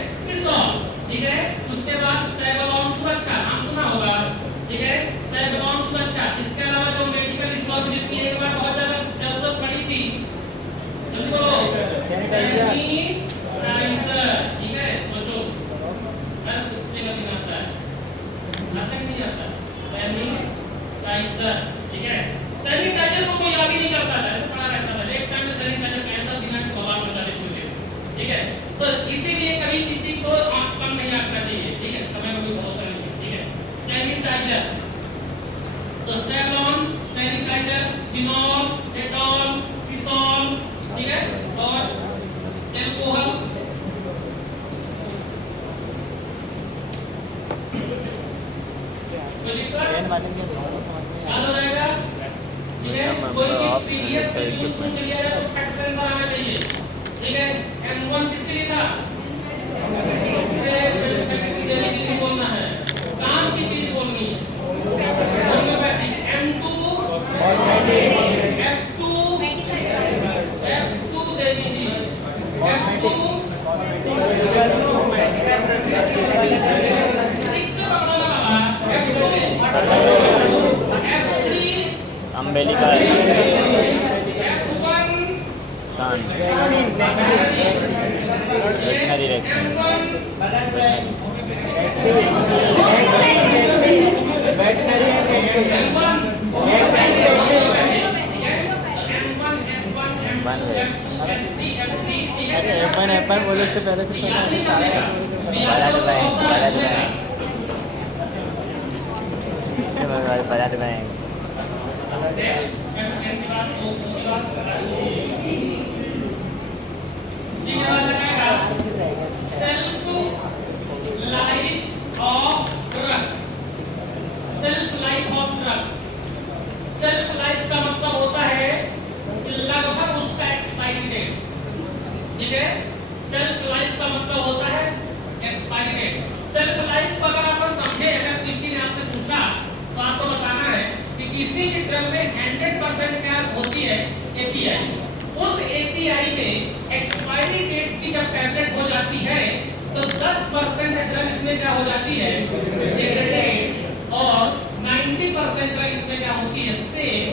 और एल्कोहल पेन वाले के याद हो जाएगा। ठीक है, कोई भी प्रीवियस शेड्यूल पूछ लिया जाए तो फैक्ट आंसर आना चाहिए। ठीक है, M1 किसके लिए था? से बोलना है, काम की चीज बोलनी है। होम्योपैथिक M2 F2 दे दीजिए। F2 ठीक से पकड़ना बाबा। F2 F3 अम्बेलिका F1 सन वेटनरी वैक्सीन एप्पल बोले उससे पहले फिर बड़ा bank self life of drug. Self life of drug, self life का मतलब होता है लगभग उसका एक्सपायरी डेट। ठीक है, सेल्फ लाइफ का मतलब होता है एक्सपायरी डेट। सेल्फ लाइफ अगर आप समझे, अगर किसी ने आपसे पूछा तो आपको बताना है कि किसी भी ड्रग में 100% क्या होती है? एपीआई। उस एपीआई में एक्सपायरी डेट की जब टैबलेट हो जाती है तो 10% ड्रग इसमें क्या हो जाती है? डिग्रेडेड। और 90% ड्रग इसमें क्या होती है? सेफ।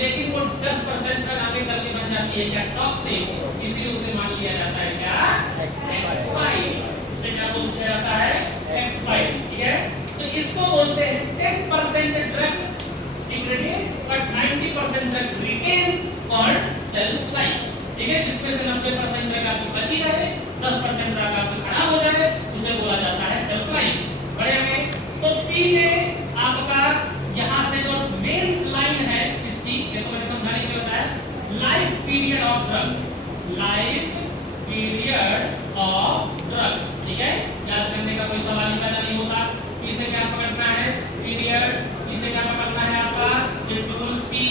लेकिन वो 10% ड्रग आगे चल के बन जाती है क्या? टॉक्सिक। इसलिए उसे मान लिया जाता है क्या? एक्सपायरी। उसे क्या बोलते जाता है? एक्सपायरी। ठीक है, तो इसको बोलते हैं 10% drug degraded but 90% drug retain और सेल्फ लाइफ। ठीक है, जिसमें से 90% ड्रग आपकी बची रहे, 10% ड्रग आपकी खराब हो जाए, उसे बोला जाता है सेल्फ लाइफ। बढ़िया में तो पी में आपका यहां से जो मेन लाइन है इसकी, ये तो मैंने समझाने के लिए बताया, life period of drug. Life period of drug. ठीक है, याद करने का कोई सवाल ही पैदा नहीं होता। इसे क्या पकड़ना है? पीरियड। इसे क्या पकड़ना है आपका? Schedule P.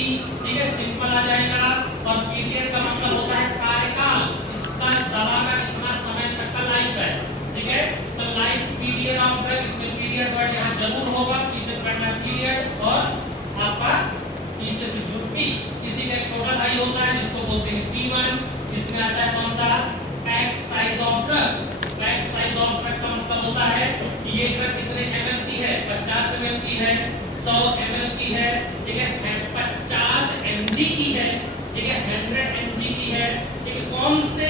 ठीक है, सिंपल आ जाएगा। और पीरियड का मतलब होता है कार्यकाल, इसका दवा का कितना समय तक का लाइफ है। ठीक है, तो लाइफ पीरियड ऑफ ड्रग, इसमें पीरियड वर्ड यहां जरूर होगा। इसे पकड़ना पीरियड और आपका इसे शेड्यूल पी। इसी का एक छोटा भाई होता है जिसको बोलते हैं T1। इसमें आता है कौन सा? Pack size of drug. Pack size of drug का मतलब होता है कि ये ड्रग कितने ml की है? 50 ml की है, 100 ml की है। ठीक है, 50 mg की है। ठीक है, 100 mg की है। ठीक है, कौन से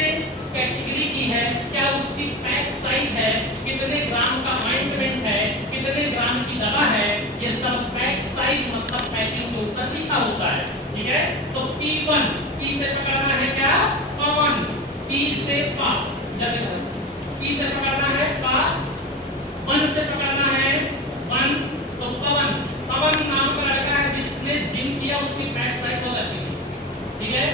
कैटेगरी की है? क्या उसकी पैक साइज है? कितने ग्राम का ऑइंटमेंट है? कितने ग्राम की दवा है? ये सब पैक साइज मतलब पैकिंग के ऊपर लिखा होता है। ठीक है, तो P1 P से पकड़ना है क्या? पवन। P से पा, P से पकड़ना है पा, वन से पकड़ना है वन। तो पवन, पवन नाम का लड़का है जिसने जिम किया, उसकी पैक साइज बहुत अच्छी थी। ठीक है,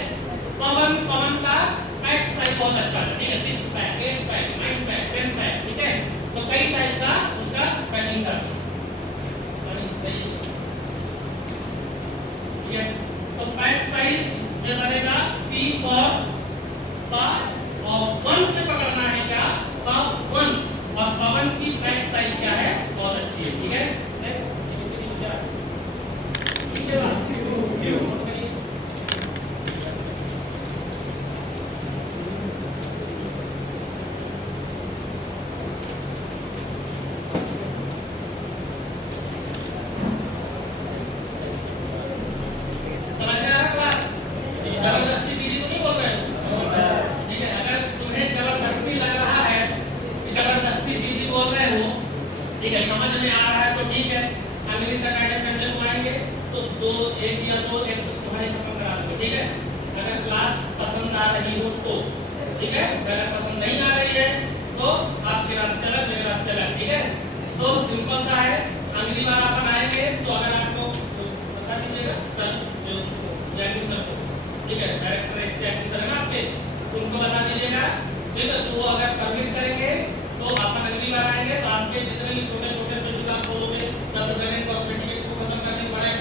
पवन, पवन का पैक साइज बहुत अच्छा है। ठीक है, 6 पैक, 8 पैक, 9 पैक, 10 पैक। ठीक है, तो कई टाइप का उसका पैकिंग था। ठीक है, तो पैक साइज ये बनेगा P फॉर पा, और वन से पकड़ना है क्या? पवन। और पवन की पैक साइज क्या है? बहुत अच्छी है। ठीक है, ठीक है बात। समझ में आ रहा क्लास? जबरदस्ती दीदी को नहीं बोल रहे हो। ठीक है, अगर तुम्हें जबरदस्ती लग रहा है कि जबरदस्ती दीदी बोल रहे हो, ठीक है, समझ में आ रहा है तो ठीक है। अगली सैटरडे संडे को आएंगे तो एक या दो एक तुम्हारे खत्म करा दूंगा। ठीक है, अगर क्लास पसंद आ रही हो तो ठीक है, अगर पसंद नहीं आ रही है तो आपके रास्ते अलग, मेरे रास्ते अलग। ठीक है, तो सिंपल सा है। अगली बार अपन आएंगे तो अगर आपको बता दीजिएगा सर, जो सर को, ठीक है, डायरेक्टर एक्स है ना आपके, उनको ठीक है, तो अगर परमिट करेंगे तो अपन अगली बार आएंगे तो आपके जितने भी छोटे छोटे शेड्यूल आप बोलोगे तब गवर्नमेंट कॉस्मेटिक को खत्म करने पड़ा है,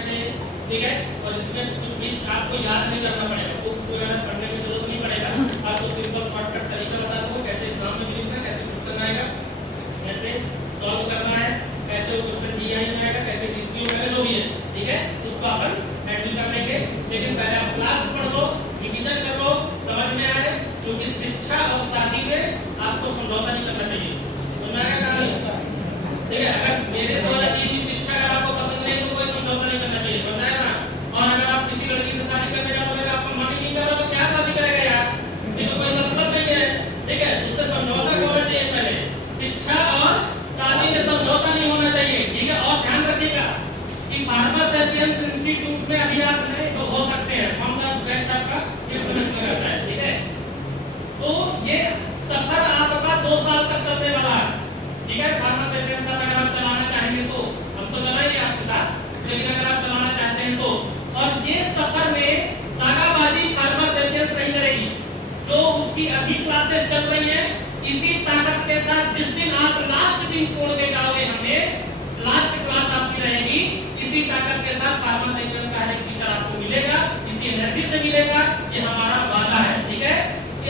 ठीक है। और इसमें कुछ भी आपको याद नहीं करना पड़ेगा, बुक्स वगैरह पढ़ने की जरूरत नहीं पड़ेगा। आपको सिंपल शॉर्टकट तरीका बता दूंगा कैसे एग्जाम में लिखना है, कैसे क्वेश्चन आएगा, कैसे सॉल्व करना है, कैसे वो क्वेश्चन डीआई में आएगा, कैसे डीसीयू में आएगा, जो भी है, ठीक है, उसको अपन हैंडल कर लेंगे। लेकिन पहले आप क्लास पढ़ लो, रिवीजन कर लो, समझ में आए, क्योंकि शिक्षा और शादी में आपको समझौता नहीं करना चाहिए, समझ आएगा कहानी, ठीक है। अगर मेरे द्वारा दी हुई शिक्षा अगर आपको पसंद नहीं तो कोई समझौता नहीं करना चाहिए, समझ आएगा ना। और अगर आप किसी लड़की से शादी करने जा रहे हो, आपको मन ही नहीं कर रहा तो क्या शादी करेगा यार, ये तो कोई मतलब नहीं है, ठीक है। उससे समझौता होना चाहिए, पहले शिक्षा और शादी में समझौता नहीं होना चाहिए, ठीक है। और ध्यान रखिएगा कि फार्मा सैपियंस इंस्टीट्यूट में अभी आप तो हो सकते हैं, कौन सा बैच आपका ये सेमेस्टर रहता है, ठीक है। तो ये सफर आपका 2 साल तक चलने वाला है, ठीक है। फार्मा सैपियंस अगर आप चलाना चाहेंगे तो हम तो चलाएंगे आपके साथ, लेकिन अगर आप चलाना चाहते हैं तो, और ये सफर में तागाबाजी फार्मा सैपियंस नहीं करेगी। जो उसकी अधिक क्लासेस चल रही हैं, इसी ताकत के साथ जिस दिन आप लास्ट दिन छोड़ के जाओगे, हमें लास्ट क्लास आपकी रहेगी, इसी ताकत के साथ फार्मा सैपियंस का हर एक टीचर आपको मिलेगा, इसी एनर्जी से मिलेगा, ये हमारा वादा है, ठीक है।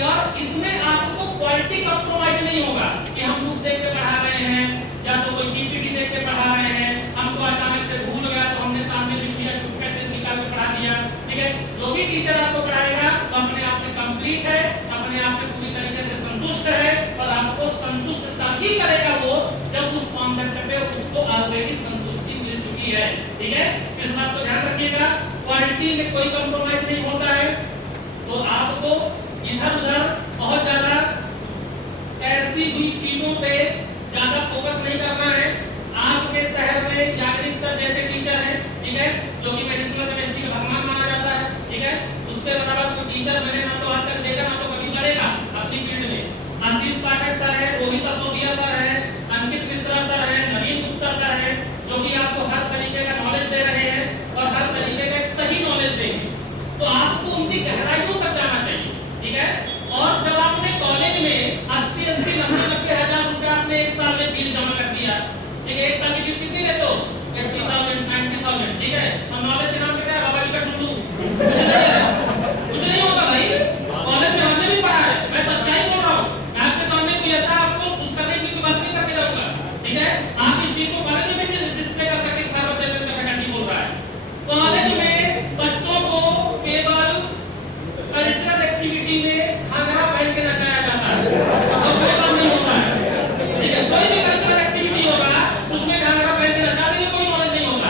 और इसमें आपको क्वालिटी कॉम्प्रोमाइज नहीं होगा कि हम बुक देख के पढ़ा रहे हैं या तो कोई पीपीटी देख के पढ़ा रहे हैं, हमको अचानक से भूल गया तो हमने सामने लिख दिया, चुपके से निकाल के पढ़ा दिया, ठीक है। जो भी टीचर आपको पढ़ाएगा वो अपने आप में कंप्लीट है, अपने आप में पूरी तरीके से संतुष्ट है, और आपको संतुष्ट तभी करेगा वो जब उस कॉन्सेप्ट पे उसको ऑलरेडी संतुष्टि मिल चुकी है, ठीक है। इस बात को ध्यान रखिएगा, क्वालिटी में कोई कॉम्प्रोमाइज नहीं होता है। तो आपको इधर उधर बहुत ज्यादा तैरती हुई चीजों पे ज्यादा फोकस नहीं करना है। आपके शहर में याग्निक सर जैसे टीचर हैं, ठीक है, जो कि मेडिसिनल केमिस्ट्री का भगवान माना जाता है, ठीक है। उसके अलावा कोई टीचर मैंने ना तो आज तक देखा ना तो कभी करेगा अपनी फील्ड में। आशीष पाठक सर है, रोहित असोदिया सर है, अंकित मिश्रा सर है, नवीन गुप्ता सर है, जो कि आपको हर तरीके का नॉलेज दे रहे हैं और हर तरीके का एक सही नॉलेज देंगे। तो आपको उनकी गहराइयों तक जाना चाहिए, ठीक है। और जब आपने कॉलेज में 80-80, 90-90 हजार रुपए आपने एक साल में फीस जमा कर दिया, ठीक है, एक साल की फीस कितनी लेते हो 80,000 90,000, ठीक है। और नॉलेज के नाम पे क्या रबड़ का टुल्लू, कुछ नहीं होता भाई। कॉलेज में हमने भी पढ़ा है, मैं सच्चाई बोल रहा हूँ, मैं आपके सामने कोई ऐसा आपको कुछ करने की कोई बात नहीं करके जाऊंगा, ठीक है। आप इस चीज को कॉलेज में भी डिस्प्ले कर सकते हैं, फार्मा सैपियंस का फैकल्टी बोल रहा है। कॉलेज में बच्चों को केवल कल्चरल एक्टिविटी में घाघरा पहन के नचाया जाता है, और कोई काम नहीं होता है, ठीक है। कोई भी कल्चरल एक्टिविटी होगा उसमें घाघरा पहन के नचा देंगे, कोई नॉलेज नहीं होता।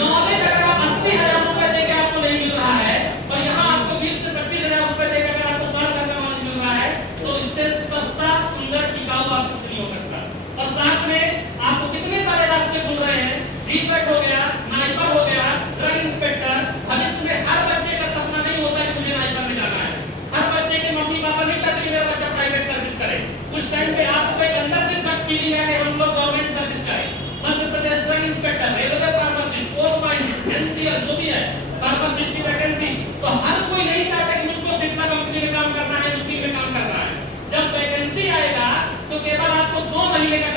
नॉलेज अगर आप 80,000 रुपए देके आपको नहीं मिल रहा है और यहाँ आपको 20 से 25,000 रुपए देकर अगर आपको सॉल्व करने वाला मिल रहा है, तो इससे सस्ता सुंदर टिकाऊ आपको कुछ नहीं हो सकता। और साथ में आपको कितने सारे रास्ते खुल रहे हैं, जीपैट हो गया, नाइपर हो गया, ड्रग इंस्पेक्टर। भविष्य में हर बच्चे का सपना नहीं होता कि मुझे नाइपर में जाना है, हर बच्चे के मम्मी पापा नहीं चाहते कि मेरा बच्चा प्राइवेट सर्विस करे। उस टाइम पे आपको एक अंदर से तक फीलिंग है कि हम लोग गवर्नमेंट सर्विस करें। Madhya Pradesh drug inspector, railway pharmacist, coal mines, NCL जो भी है फार्मासिस्ट की वैकेंसी, तो हर कोई नहीं चाहता कि मुझको सिप्ला कंपनी में काम करना है, दूसरी में काम करना है। जब वैकेंसी आएगा तो केवल आपको 2 महीने का